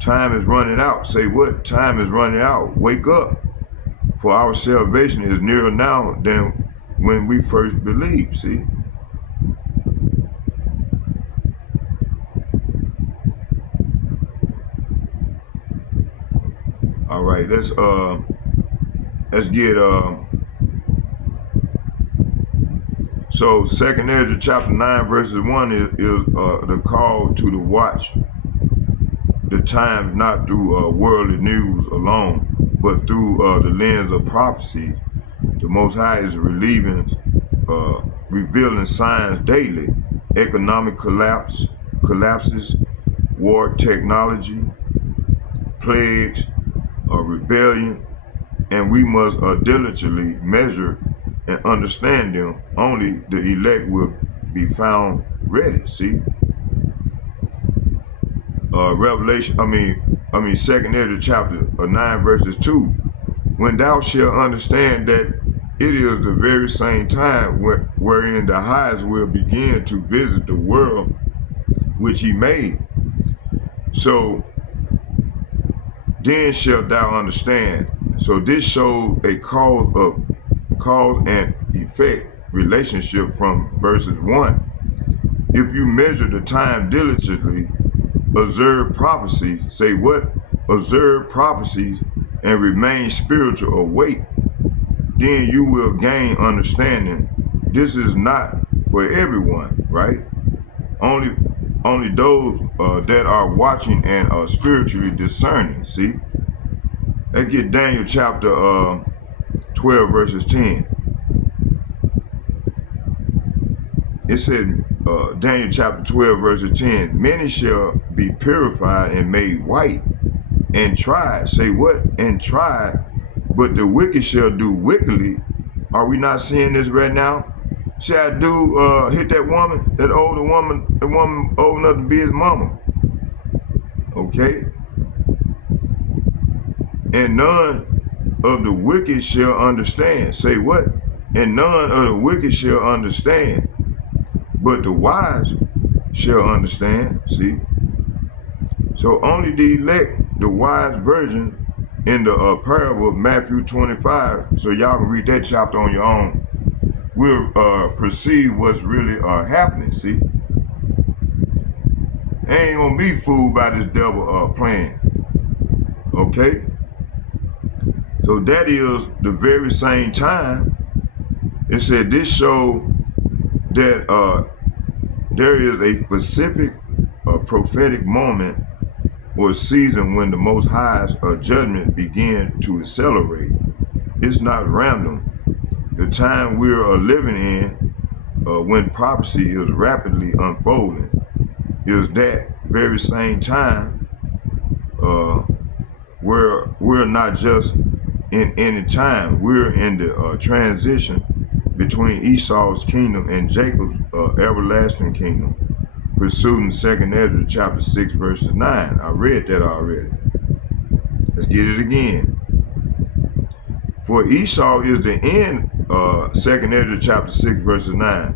Time is running out. Say what? Time is running out. Wake up. For our salvation is nearer now than when we first believed, see? All right, let's get so 2nd Ezra chapter 9 verses 1 is the call to the watch the times, not through worldly news alone, but through the lens of prophecy. The Most High is revealing signs daily: economic collapses, war technology, plagues, rebellion, and we must diligently measure and understand them. Only the elect will be found ready. See, Revelation. I mean, 2nd Ezra chapter 9 verses 2. When thou shalt understand that it is the very same time wherein the highest will begin to visit the world which he made. So then shalt thou understand. So this shows a cause and effect relationship from verses 1. If you measure the time diligently, observe prophecies, say what? Observe prophecies and remain spiritual awake, then you will gain understanding. This is not for everyone, right? Only those that are watching and are spiritually discerning, see? Let's get Daniel chapter 12 verses 10. It said, Daniel chapter 12 verses 10, many shall be purified and made white and tried. Say what? And tried. But the wicked shall do wickedly. Are we not seeing this right now? See that dude hit that woman, that older woman, the woman old enough to be his mama. Okay? And none of the wicked shall understand. Say what? And none of the wicked shall understand. But the wise shall understand. See? So only the elect, the wise virgin, in the parable of Matthew 25, so y'all can read that chapter on your own, will perceive what's really happening, see? Ain't gonna be fooled by this devil plan, okay? So that is the very same time. It said this show that there is a specific prophetic moment or season when the Most High's judgment began to accelerate. It's not random. The time we're living in, when prophecy is rapidly unfolding, is that very same time where we're not just in any time, we're in the transition between Esau's kingdom and Jacob's everlasting kingdom, pursuing 2nd Ezra chapter 6 verses 9. I read that already. Let's get it again. For Esau is the end, 2nd Ezra chapter 6 verses 9.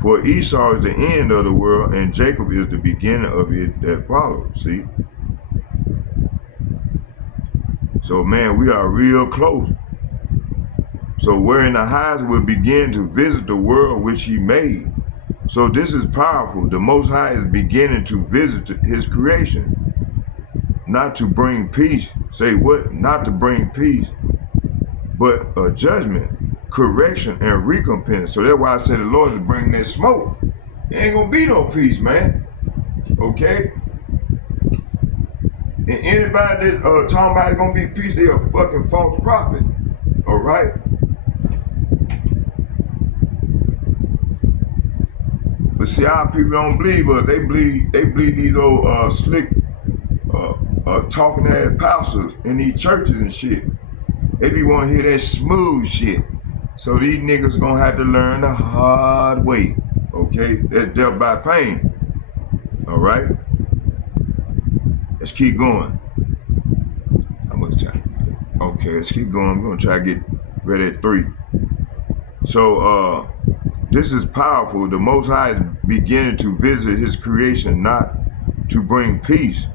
For Esau is the end of the world, and Jacob is the beginning of it that follows. See? So man, we are real close. So wherein the highest will begin to visit the world which he made. So this is powerful. The Most High is beginning to visit his creation. Not to bring peace. Say what? Not to bring peace, but a judgment, correction, and recompense. So that's why I said the Lord is bringing that smoke. There ain't gonna be no peace, man. Okay? And anybody that talking about it's gonna be peace, they a fucking false prophet. All right. But see, our people don't believe us. They believe these old slick talking ass pastors in these churches and shit. They be want to hear that smooth shit. So these niggas gonna have to learn the hard way. Okay, that's death by pain. All right. Let's keep going. How much time? Okay, let's keep going. I'm gonna try to get ready at 3. So this is powerful. The Most High is beginning to visit his creation, not to bring peace.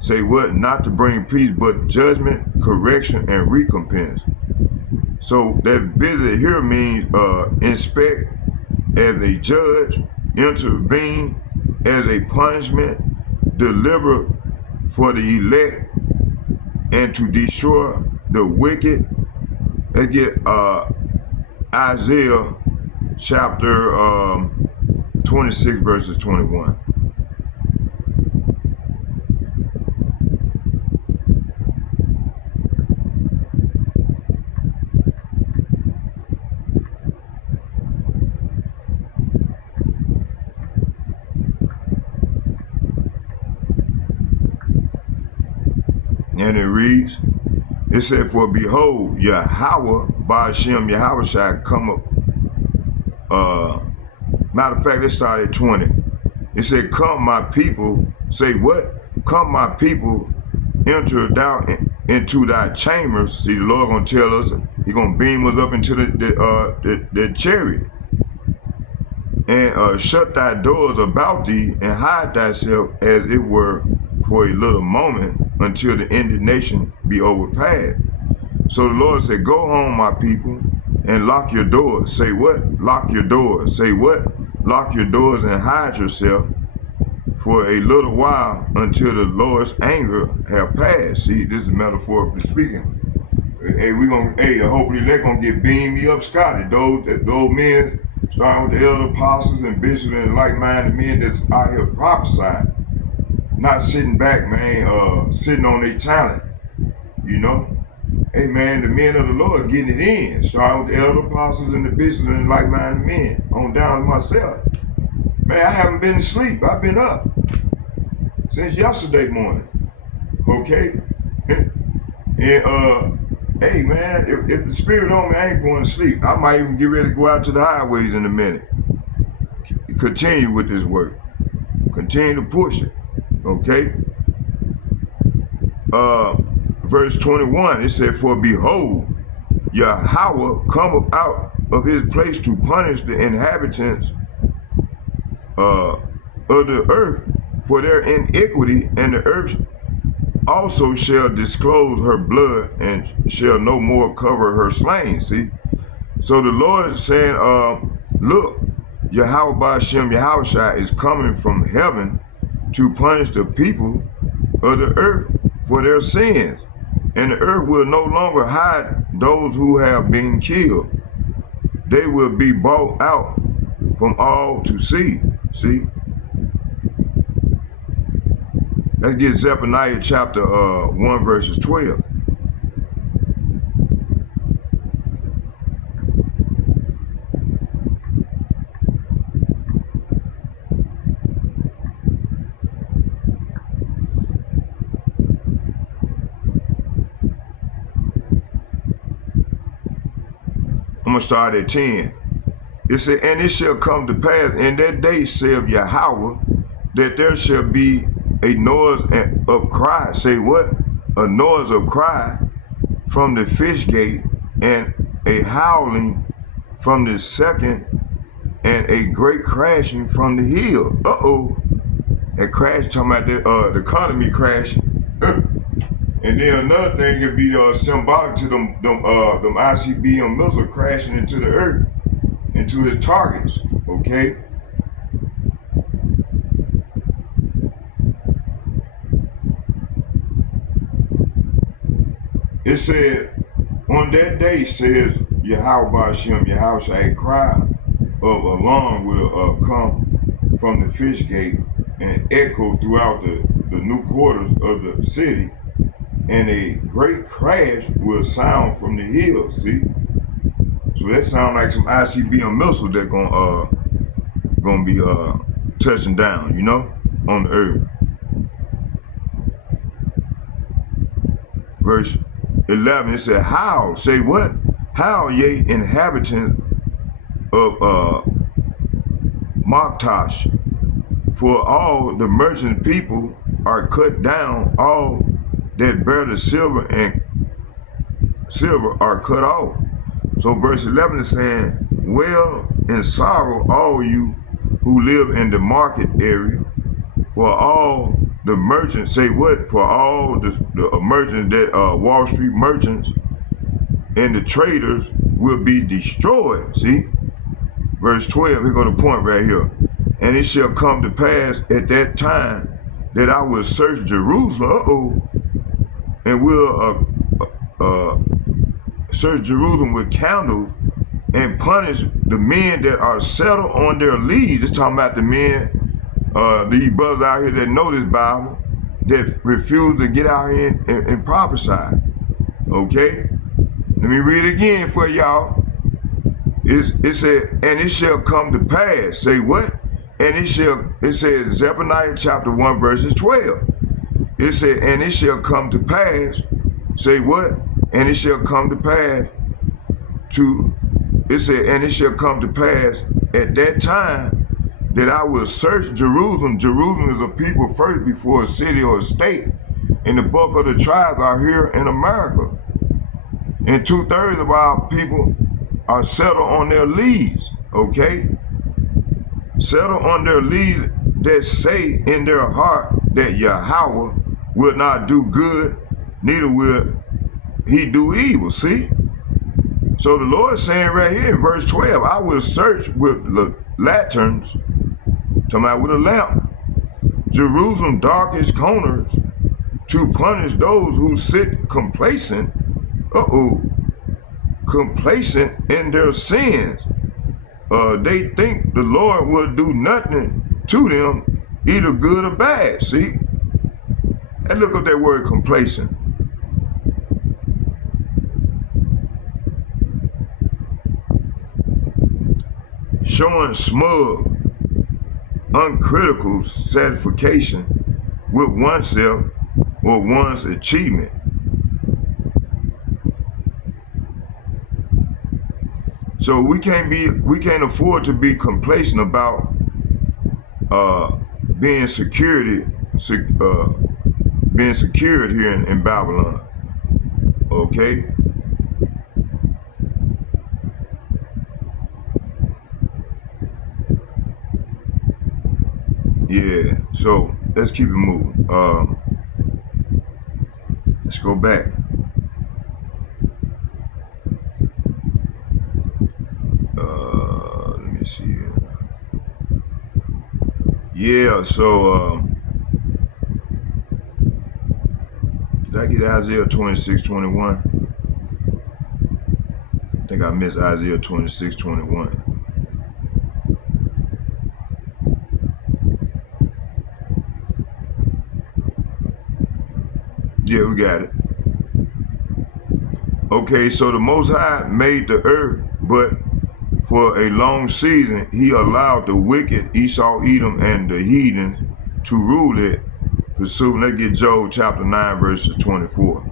Say what? Not to bring peace, but judgment, correction, and recompense. So that visit here means inspect as a judge, intervene as a punishment, deliver for the elect, and to destroy the wicked. Let's get Isaiah chapter 26 verses 21. And it reads, it said, for behold, Yahawah, Bahasham, Yahawashi come up. Matter of fact, it started at 20. It said, come my people, say what? Come my people, enter down into thy chambers. See, the Lord gonna tell us, he gonna beam us up into the chariot. And shut thy doors about thee and hide thyself as it were for a little moment until the indignation be overpassed. So the Lord said, go home, my people, and lock your doors. Say what? Lock your doors. Say what? Lock your doors and hide yourself for a little while until the Lord's anger have passed. See, this is metaphorically speaking. Hey, hopefully they're gonna get beam me up, Scotty. Those men, starting with the elder apostles and bishops and like-minded men that's out here prophesying. Not sitting back, man, sitting on their talent, you know. Hey, man, the men of the Lord getting it in, starting with the elder apostles and the bishops and like-minded men, on down to myself. Man, I haven't been asleep. I've been up since yesterday morning, okay? And, hey, man, if the spirit on me, I ain't going to sleep. I might even get ready to go out to the highways in a minute. Continue with this work. Continue to push it. Okay. Verse 21, it said, for behold, Yahawah come up out of his place to punish the inhabitants of the earth for their iniquity, and the earth also shall disclose her blood and shall no more cover her slain. See? So the Lord is saying, look, Yahawah Bahasham Yahawashi is coming from heaven to punish the people of the earth for their sins. And the earth will no longer hide those who have been killed. They will be brought out from all to see. See? Let's get Zephaniah chapter 1 verses 12. I'm going to start at 10. It said, and it shall come to pass in that day, saith Yahawah, that there shall be a noise of cry. Say what? A noise of cry from the fish gate, and a howling from the second, and a great crashing from the hill. That crash, talking about the economy crashing. And then another thing could be symbolic to them ICBM missiles crashing into the earth, into its targets, okay? It said, on that day, says Yahawah Bahasham Yahawashi, a cry of alarm will come from the fish gate and echo throughout the the new quarters of the city, and a great crash will sound from the hills. See, so that sounds like some ICBM missiles that gonna be touching down, you know, on the earth. Verse 11, it said, "How? Say what? How, ye inhabitants of Maktash, for all the merchant people are cut down, all that bear the silver and silver are cut off." So verse 11 is saying, "Wail in sorrow, all you who live in the market area, for all the merchants," say what? For all the merchants, that Wall Street merchants and the traders will be destroyed. See? Verse 12, here go the point right here. "And it shall come to pass at that time that I will search Jerusalem, and will search Jerusalem with candles, and punish the men that are settled on their leads." It's talking about the men, these brothers out here that know this Bible, that refuse to get out here and prophesy. Okay? Let me read it again for y'all. It said, "And it shall come to pass." Say what? And it says Zephaniah chapter 1 verses 12. It said, "And it shall come to pass." Say what? "And it shall come to pass it said, "And it shall come to pass at that time that I will search Jerusalem." Jerusalem is a people first before a city or a state. And the bulk of the tribes are here in America. And 2/3 of our people are settled on their leads, okay? Settled on their leads that say in their heart that Yahawah will not do good, neither will he do evil, see? So the Lord is saying right here in verse 12, "I will search with lanterns," talking about with a lamp, "Jerusalem darkest corners, to punish those who sit complacent, complacent in their sins. They think the Lord will do nothing to them, either good or bad." See? And look at that word complacent. Showing smug, uncritical satisfaction with oneself or one's achievement. So we can't afford to be complacent about being secured here in Babylon. Okay? Yeah, so let's keep it moving. Let's go back. Let me see here. Yeah, so did I get Isaiah 26:21? I think I missed Isaiah 26:21. Yeah, we got it. Okay, so the Most High made the earth, but for a long season he allowed the wicked, Esau, Edom, and the heathens to rule it. Pursuing, let's get Job chapter 9 verses 24.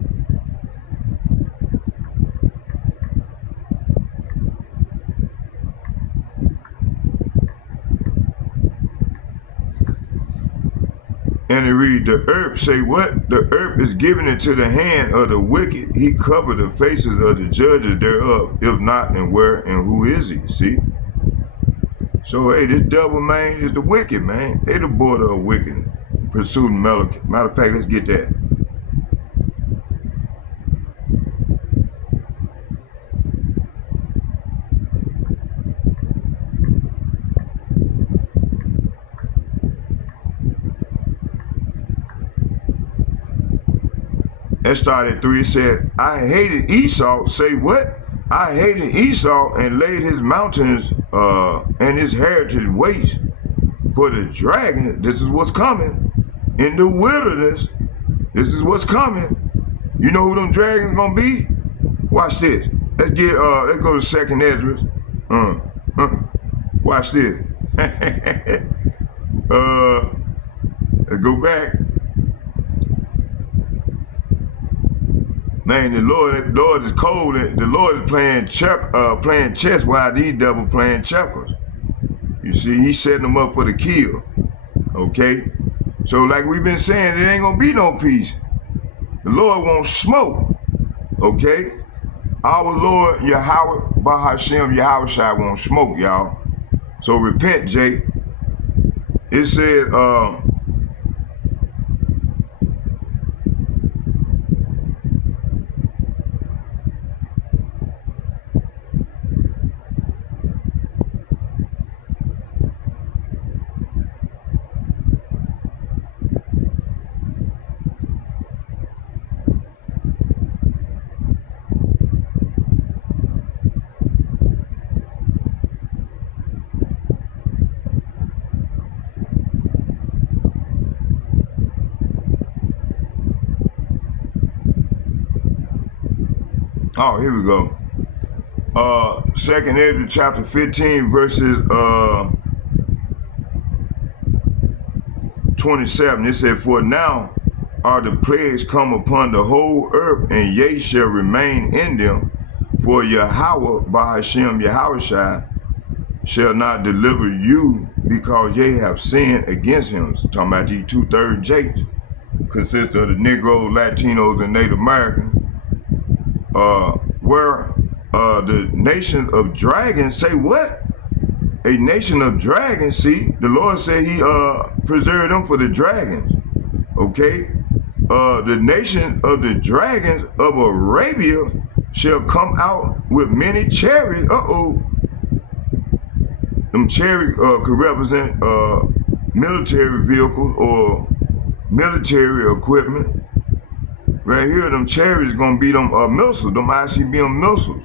And it read, "The earth," say what? "The earth is given into the hand of the wicked. He covered the faces of the judges thereof. If not, and where and who is he?" See? So, hey, this devil, man, is the wicked, man. They the border of wickedness. Pursuing Melech. Matter of fact, let's get that. Let's start at 3. It said, "I hated Esau." Say what? "I hated Esau and laid his mountains and his heritage waste. For the dragon," this is what's coming, in the wilderness. This is what's coming. You know who them dragons gonna be? Watch this. Let's go to 2nd Esdras. Watch this. Let's go back. Man, the Lord is cold, and the Lord is playing chess while these devils playing checkers. You see, he's setting them up for the kill. Okay? So like we've been saying, it ain't gonna be no peace. The Lord won't smoke. Okay? Our Lord Yahawah, Bahasham, Yahawashi won't smoke, y'all. So repent, Jake. It said, oh, here we go. 2nd Esdras chapter 15 verses 27. It said, for now are the plagues come upon the whole earth, and ye shall remain in them. For Yahawah, Bahasham, Yahawashi, shall not deliver you, because ye have sinned against him. So talking about these 2/3 Jakes, consist of the Negroes, Latinos, and Native Americans. Where the nation of dragons, say what? A nation of dragons, see? The Lord said he preserved them for the dragons, okay? The nation of the dragons of Arabia shall come out with many chariots. Them chariots could represent military vehicles or military equipment. Right here, them chariots gonna be them missiles, them ICBM missiles.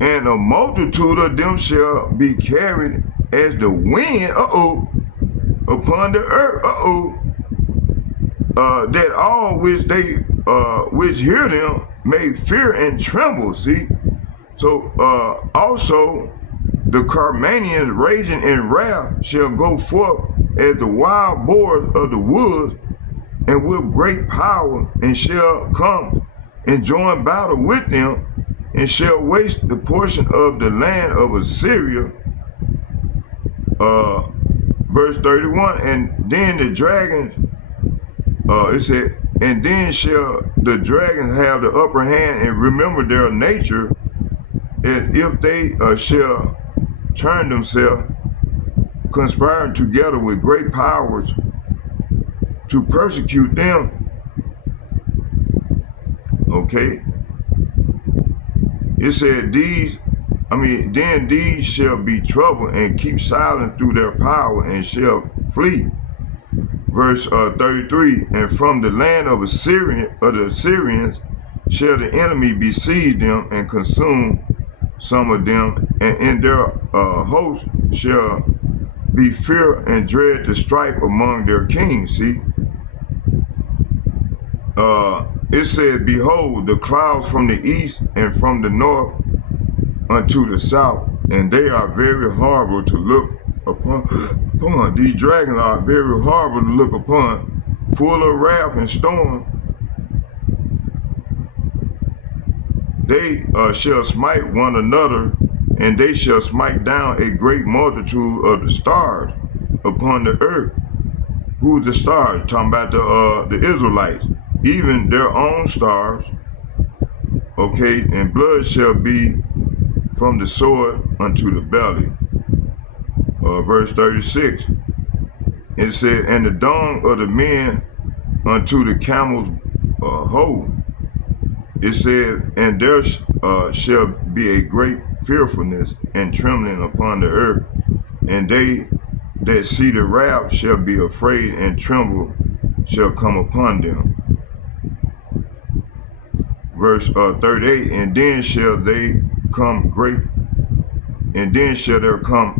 And a multitude of them shall be carried as the wind, upon the earth, that all which which hear them may fear and tremble, see? So, also, the Carmanians raging in wrath shall go forth as the wild boars of the woods, and with great power, and shall come and join battle with them, and shall waste the portion of the land of Assyria. Verse 31, and then the dragons, it said, and then shall the dragons have the upper hand and remember their nature, and if they shall turn themselves, conspiring together with great powers to persecute them. Okay. It said then these shall be troubled and keep silent through their power and shall flee. Verse 33, and from the land of the Assyrians shall the enemy besiege them and consume some of them, and in their host shall be fear and dread the strife among their kings. See? It said, behold, the clouds from the east and from the north unto the south, and they are very horrible to look upon. These dragons are very horrible to look upon, full of wrath and storm. They shall smite one another, and they shall smite down a great multitude of the stars upon the earth. Who's the stars? Talking about the Israelites, even their own stars. Okay, and blood shall be from the sword unto the belly. Verse 36. It said, and the dung of the men unto the camel's hole. It said, and there shall be a great fearfulness and trembling upon the earth, and they that see the wrath shall be afraid, and tremble shall come upon them. Verse 38, and then shall there come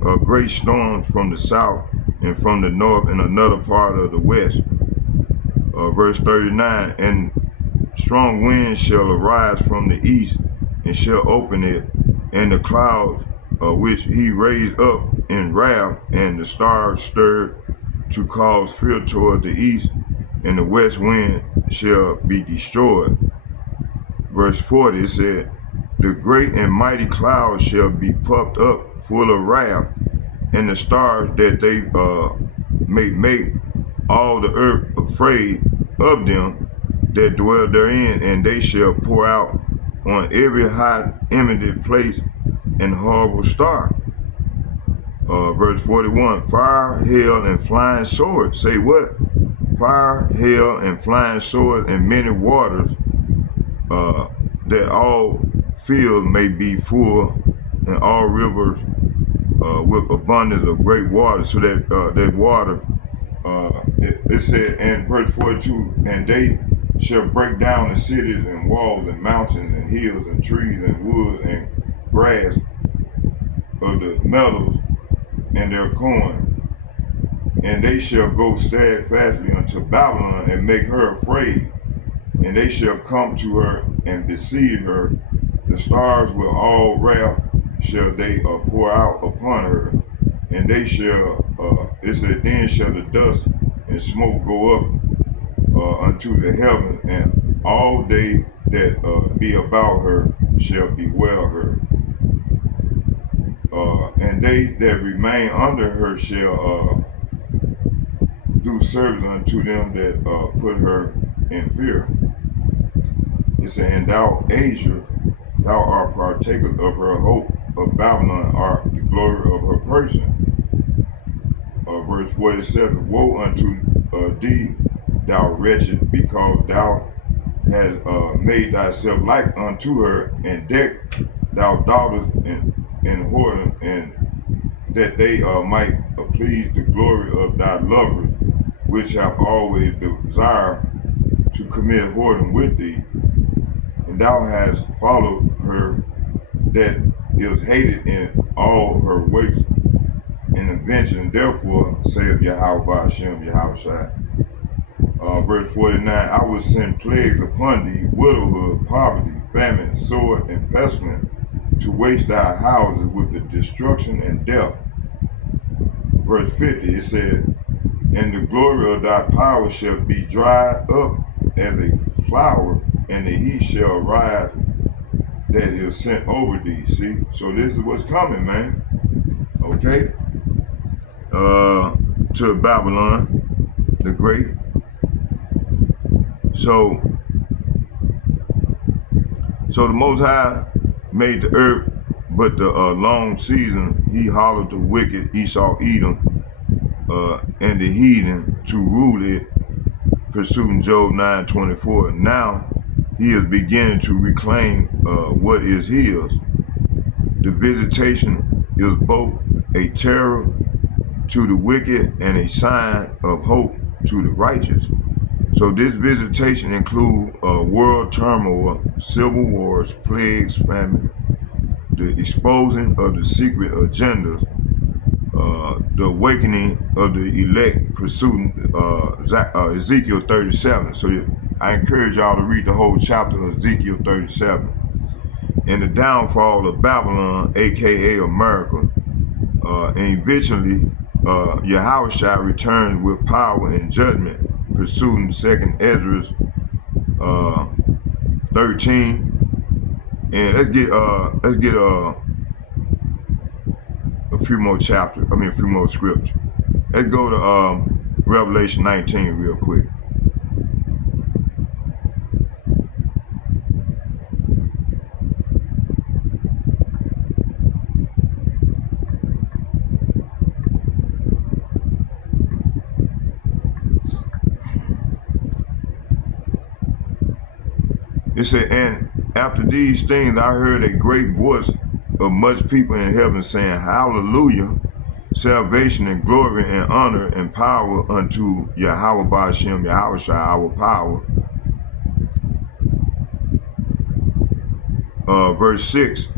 a great storm from the south and from the north and another part of the west. Verse 39, and strong winds shall arise from the east, and shall open it, and the clouds which he raised up in wrath, and the stars stirred to cause fear toward the east, and the west wind shall be destroyed. Verse 40, it said, the great and mighty clouds shall be puffed up full of wrath, and the stars that they may make all the earth afraid of them that dwell therein, and they shall pour out on every high eminent place and horrible star. Verse 41, fire, hail, and flying swords. Say what? Fire, hail, and flying swords, and many waters, that all fields may be full, and all rivers with abundance of great water. So that that water, it said in verse 42, and they shall break down the cities and walls and mountains and hills and trees and wood and grass of the meadows and their corn. And they shall go steadfastly unto Babylon and make her afraid. And they shall come to her and besiege her. The stars with all wrath shall they pour out upon her. And they shall, it said, then shall the dust and smoke go up unto the heaven, and all they that be about her shall bewail her. And they that remain under her shall do service unto them that put her in fear. It said, and thou, Asia, thou art partaker of her hope, of Babylon art the glory of her person. Verse 47, woe unto thee, thou wretched, because thou hast made thyself like unto her, and decked thou daughters in whoredom, and that they might please the glory of thy lovers, which have always desired to commit whoredom with thee. And thou hast followed her that is hated in all her ways and invention. Therefore, saith Yahawah, Bahasham, Yahawashi. Verse 49, I will send plagues upon thee, widowhood, poverty, famine, sword, and pestilence, to waste thy houses with the destruction and death. Verse 50, it said, and the glory of thy power shall be dried up as a flower, and the heat shall rise that is sent over thee. See, so this is what's coming, man. Okay, to Babylon the Great. So the Most High made the earth, but the long season he hollowed the wicked Esau, Edom, and the heathen to rule it, pursuing Job 9:24. Now he is beginning to reclaim what is his. The visitation is both a terror to the wicked and a sign of hope to the righteous. So this visitation includes world turmoil, civil wars, plagues, famine, the exposing of the secret agendas, the awakening of the elect, pursuing Ezekiel 37. So I encourage y'all to read the whole chapter of Ezekiel 37. And the downfall of Babylon, aka America, and eventually Yahawashi returns with power and judgment, pursuing 2nd Ezra 13. And let's get a few more chapters. I mean, a few more scriptures. Let's go to Revelation 19 real quick. It said, and after these things I heard a great voice of much people in heaven saying, hallelujah, salvation and glory and honor and power unto Yahawah, Bahasham, Yahawashi, our power. Verse 6,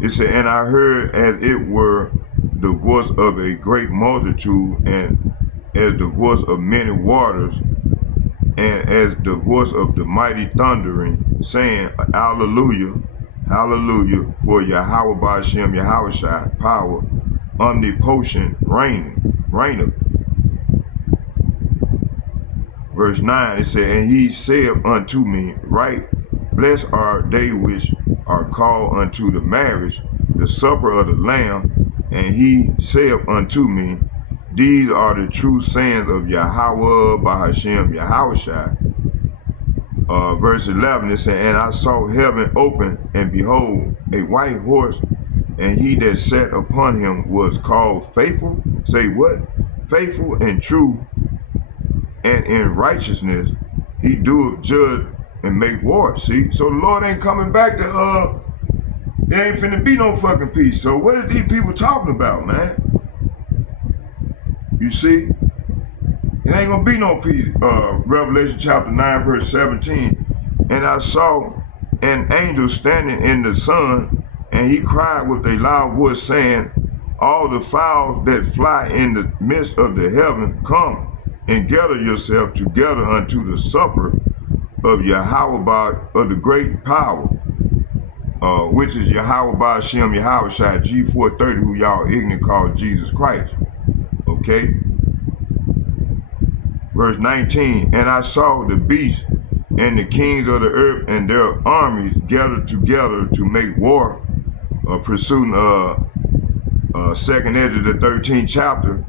it said, and I heard as it were the voice of a great multitude, and as the voice of many waters, and as the voice of the mighty thundering, saying, Hallelujah, hallelujah, for Yahawah Bahasham Yahawashi, power, omnipotent, reigneth. Verse 9, it said, and he said unto me, right, blessed are they which are called unto the marriage, the supper of the Lamb. And he said unto me, these are the true sayings of Yahawah Bahasham Yahawashi. Verse 11, it said, and I saw heaven open, and behold, a white horse, and he that sat upon him was called faithful. Say what? Faithful and true, and in righteousness he doeth judge and make war. See, so the Lord ain't coming back to there ain't finna be no fucking peace. So what are these people talking about, man? You see, it ain't gonna be no peace. Revelation chapter 9 verse 17, and I saw an angel standing in the sun, and he cried with a loud voice, saying, all the fowls that fly in the midst of the heaven, come and gather yourself together unto the supper of Yahawah of the great power, which is Yahawah Bahasham Yahawashi, G430, who y'all ignorant call Jesus Christ. Okay? Verse 19, and I saw the beast and the kings of the earth and their armies gathered together to make war, pursuing second edge of the 13th chapter,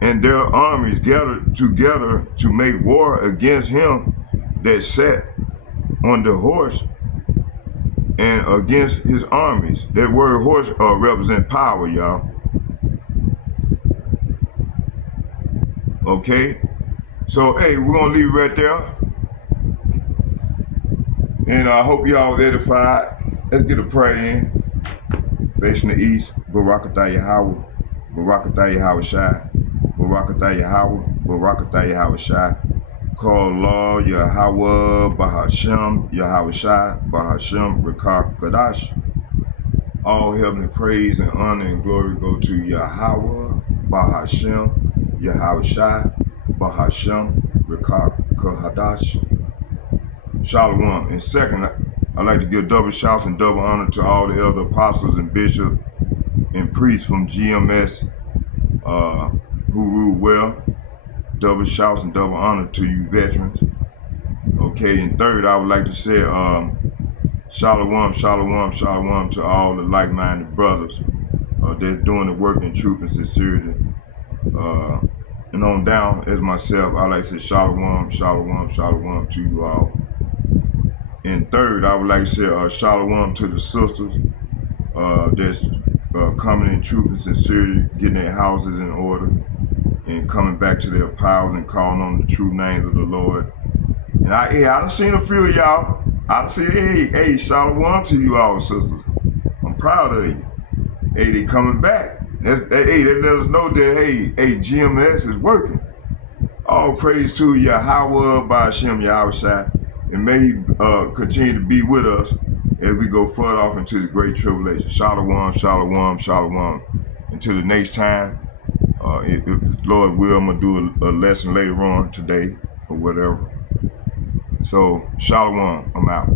and their armies gathered together to make war against him that sat on the horse and against his armies. That word horse represent power, y'all. Okay? So, hey, we're going to leave it right there. And I hope y'all was edified. Let's get a prayer in. Facing the east, Barakatah Yahawah, Barakatah Yahawashi, Barakatah Yahawah, Barakatah Yahawashi. Call law Yahawah Bahasham Yahawashi, Bahasham Rekah Kadash. All heavenly praise and honor and glory go to Yahawah Bahasham Yahawashi, Bahasham Rekah Kadash. Shalom. And second, I'd like to give double shouts and double honor to all the elder apostles and bishops and priests from GMS who rule well. Double shouts and double honor to you veterans. Okay, and third, I would like to say shalom, shalom, shalom to all the like-minded brothers that's doing the work in truth and sincerity. And on down as myself, I like to say shalom, shalom, shalom to you all. And third, I would like to say shalom to the sisters that's coming in truth and sincerity, getting their houses in order, and coming back to their powers and calling on the true name of the Lord. And I done seen a few of y'all. I done seen, hey, shalom to you all, sisters. I'm proud of you. Hey, they coming back. They let us know that, hey, GMS is working. All praise to Yahawah Bahasham Yahawashi. And may he continue to be with us as we go further off into the great tribulation. Shalom, shalom, shalom. Until the next time, if Lord will, I'm going to do a lesson later on today or whatever. So, shalom, I'm out.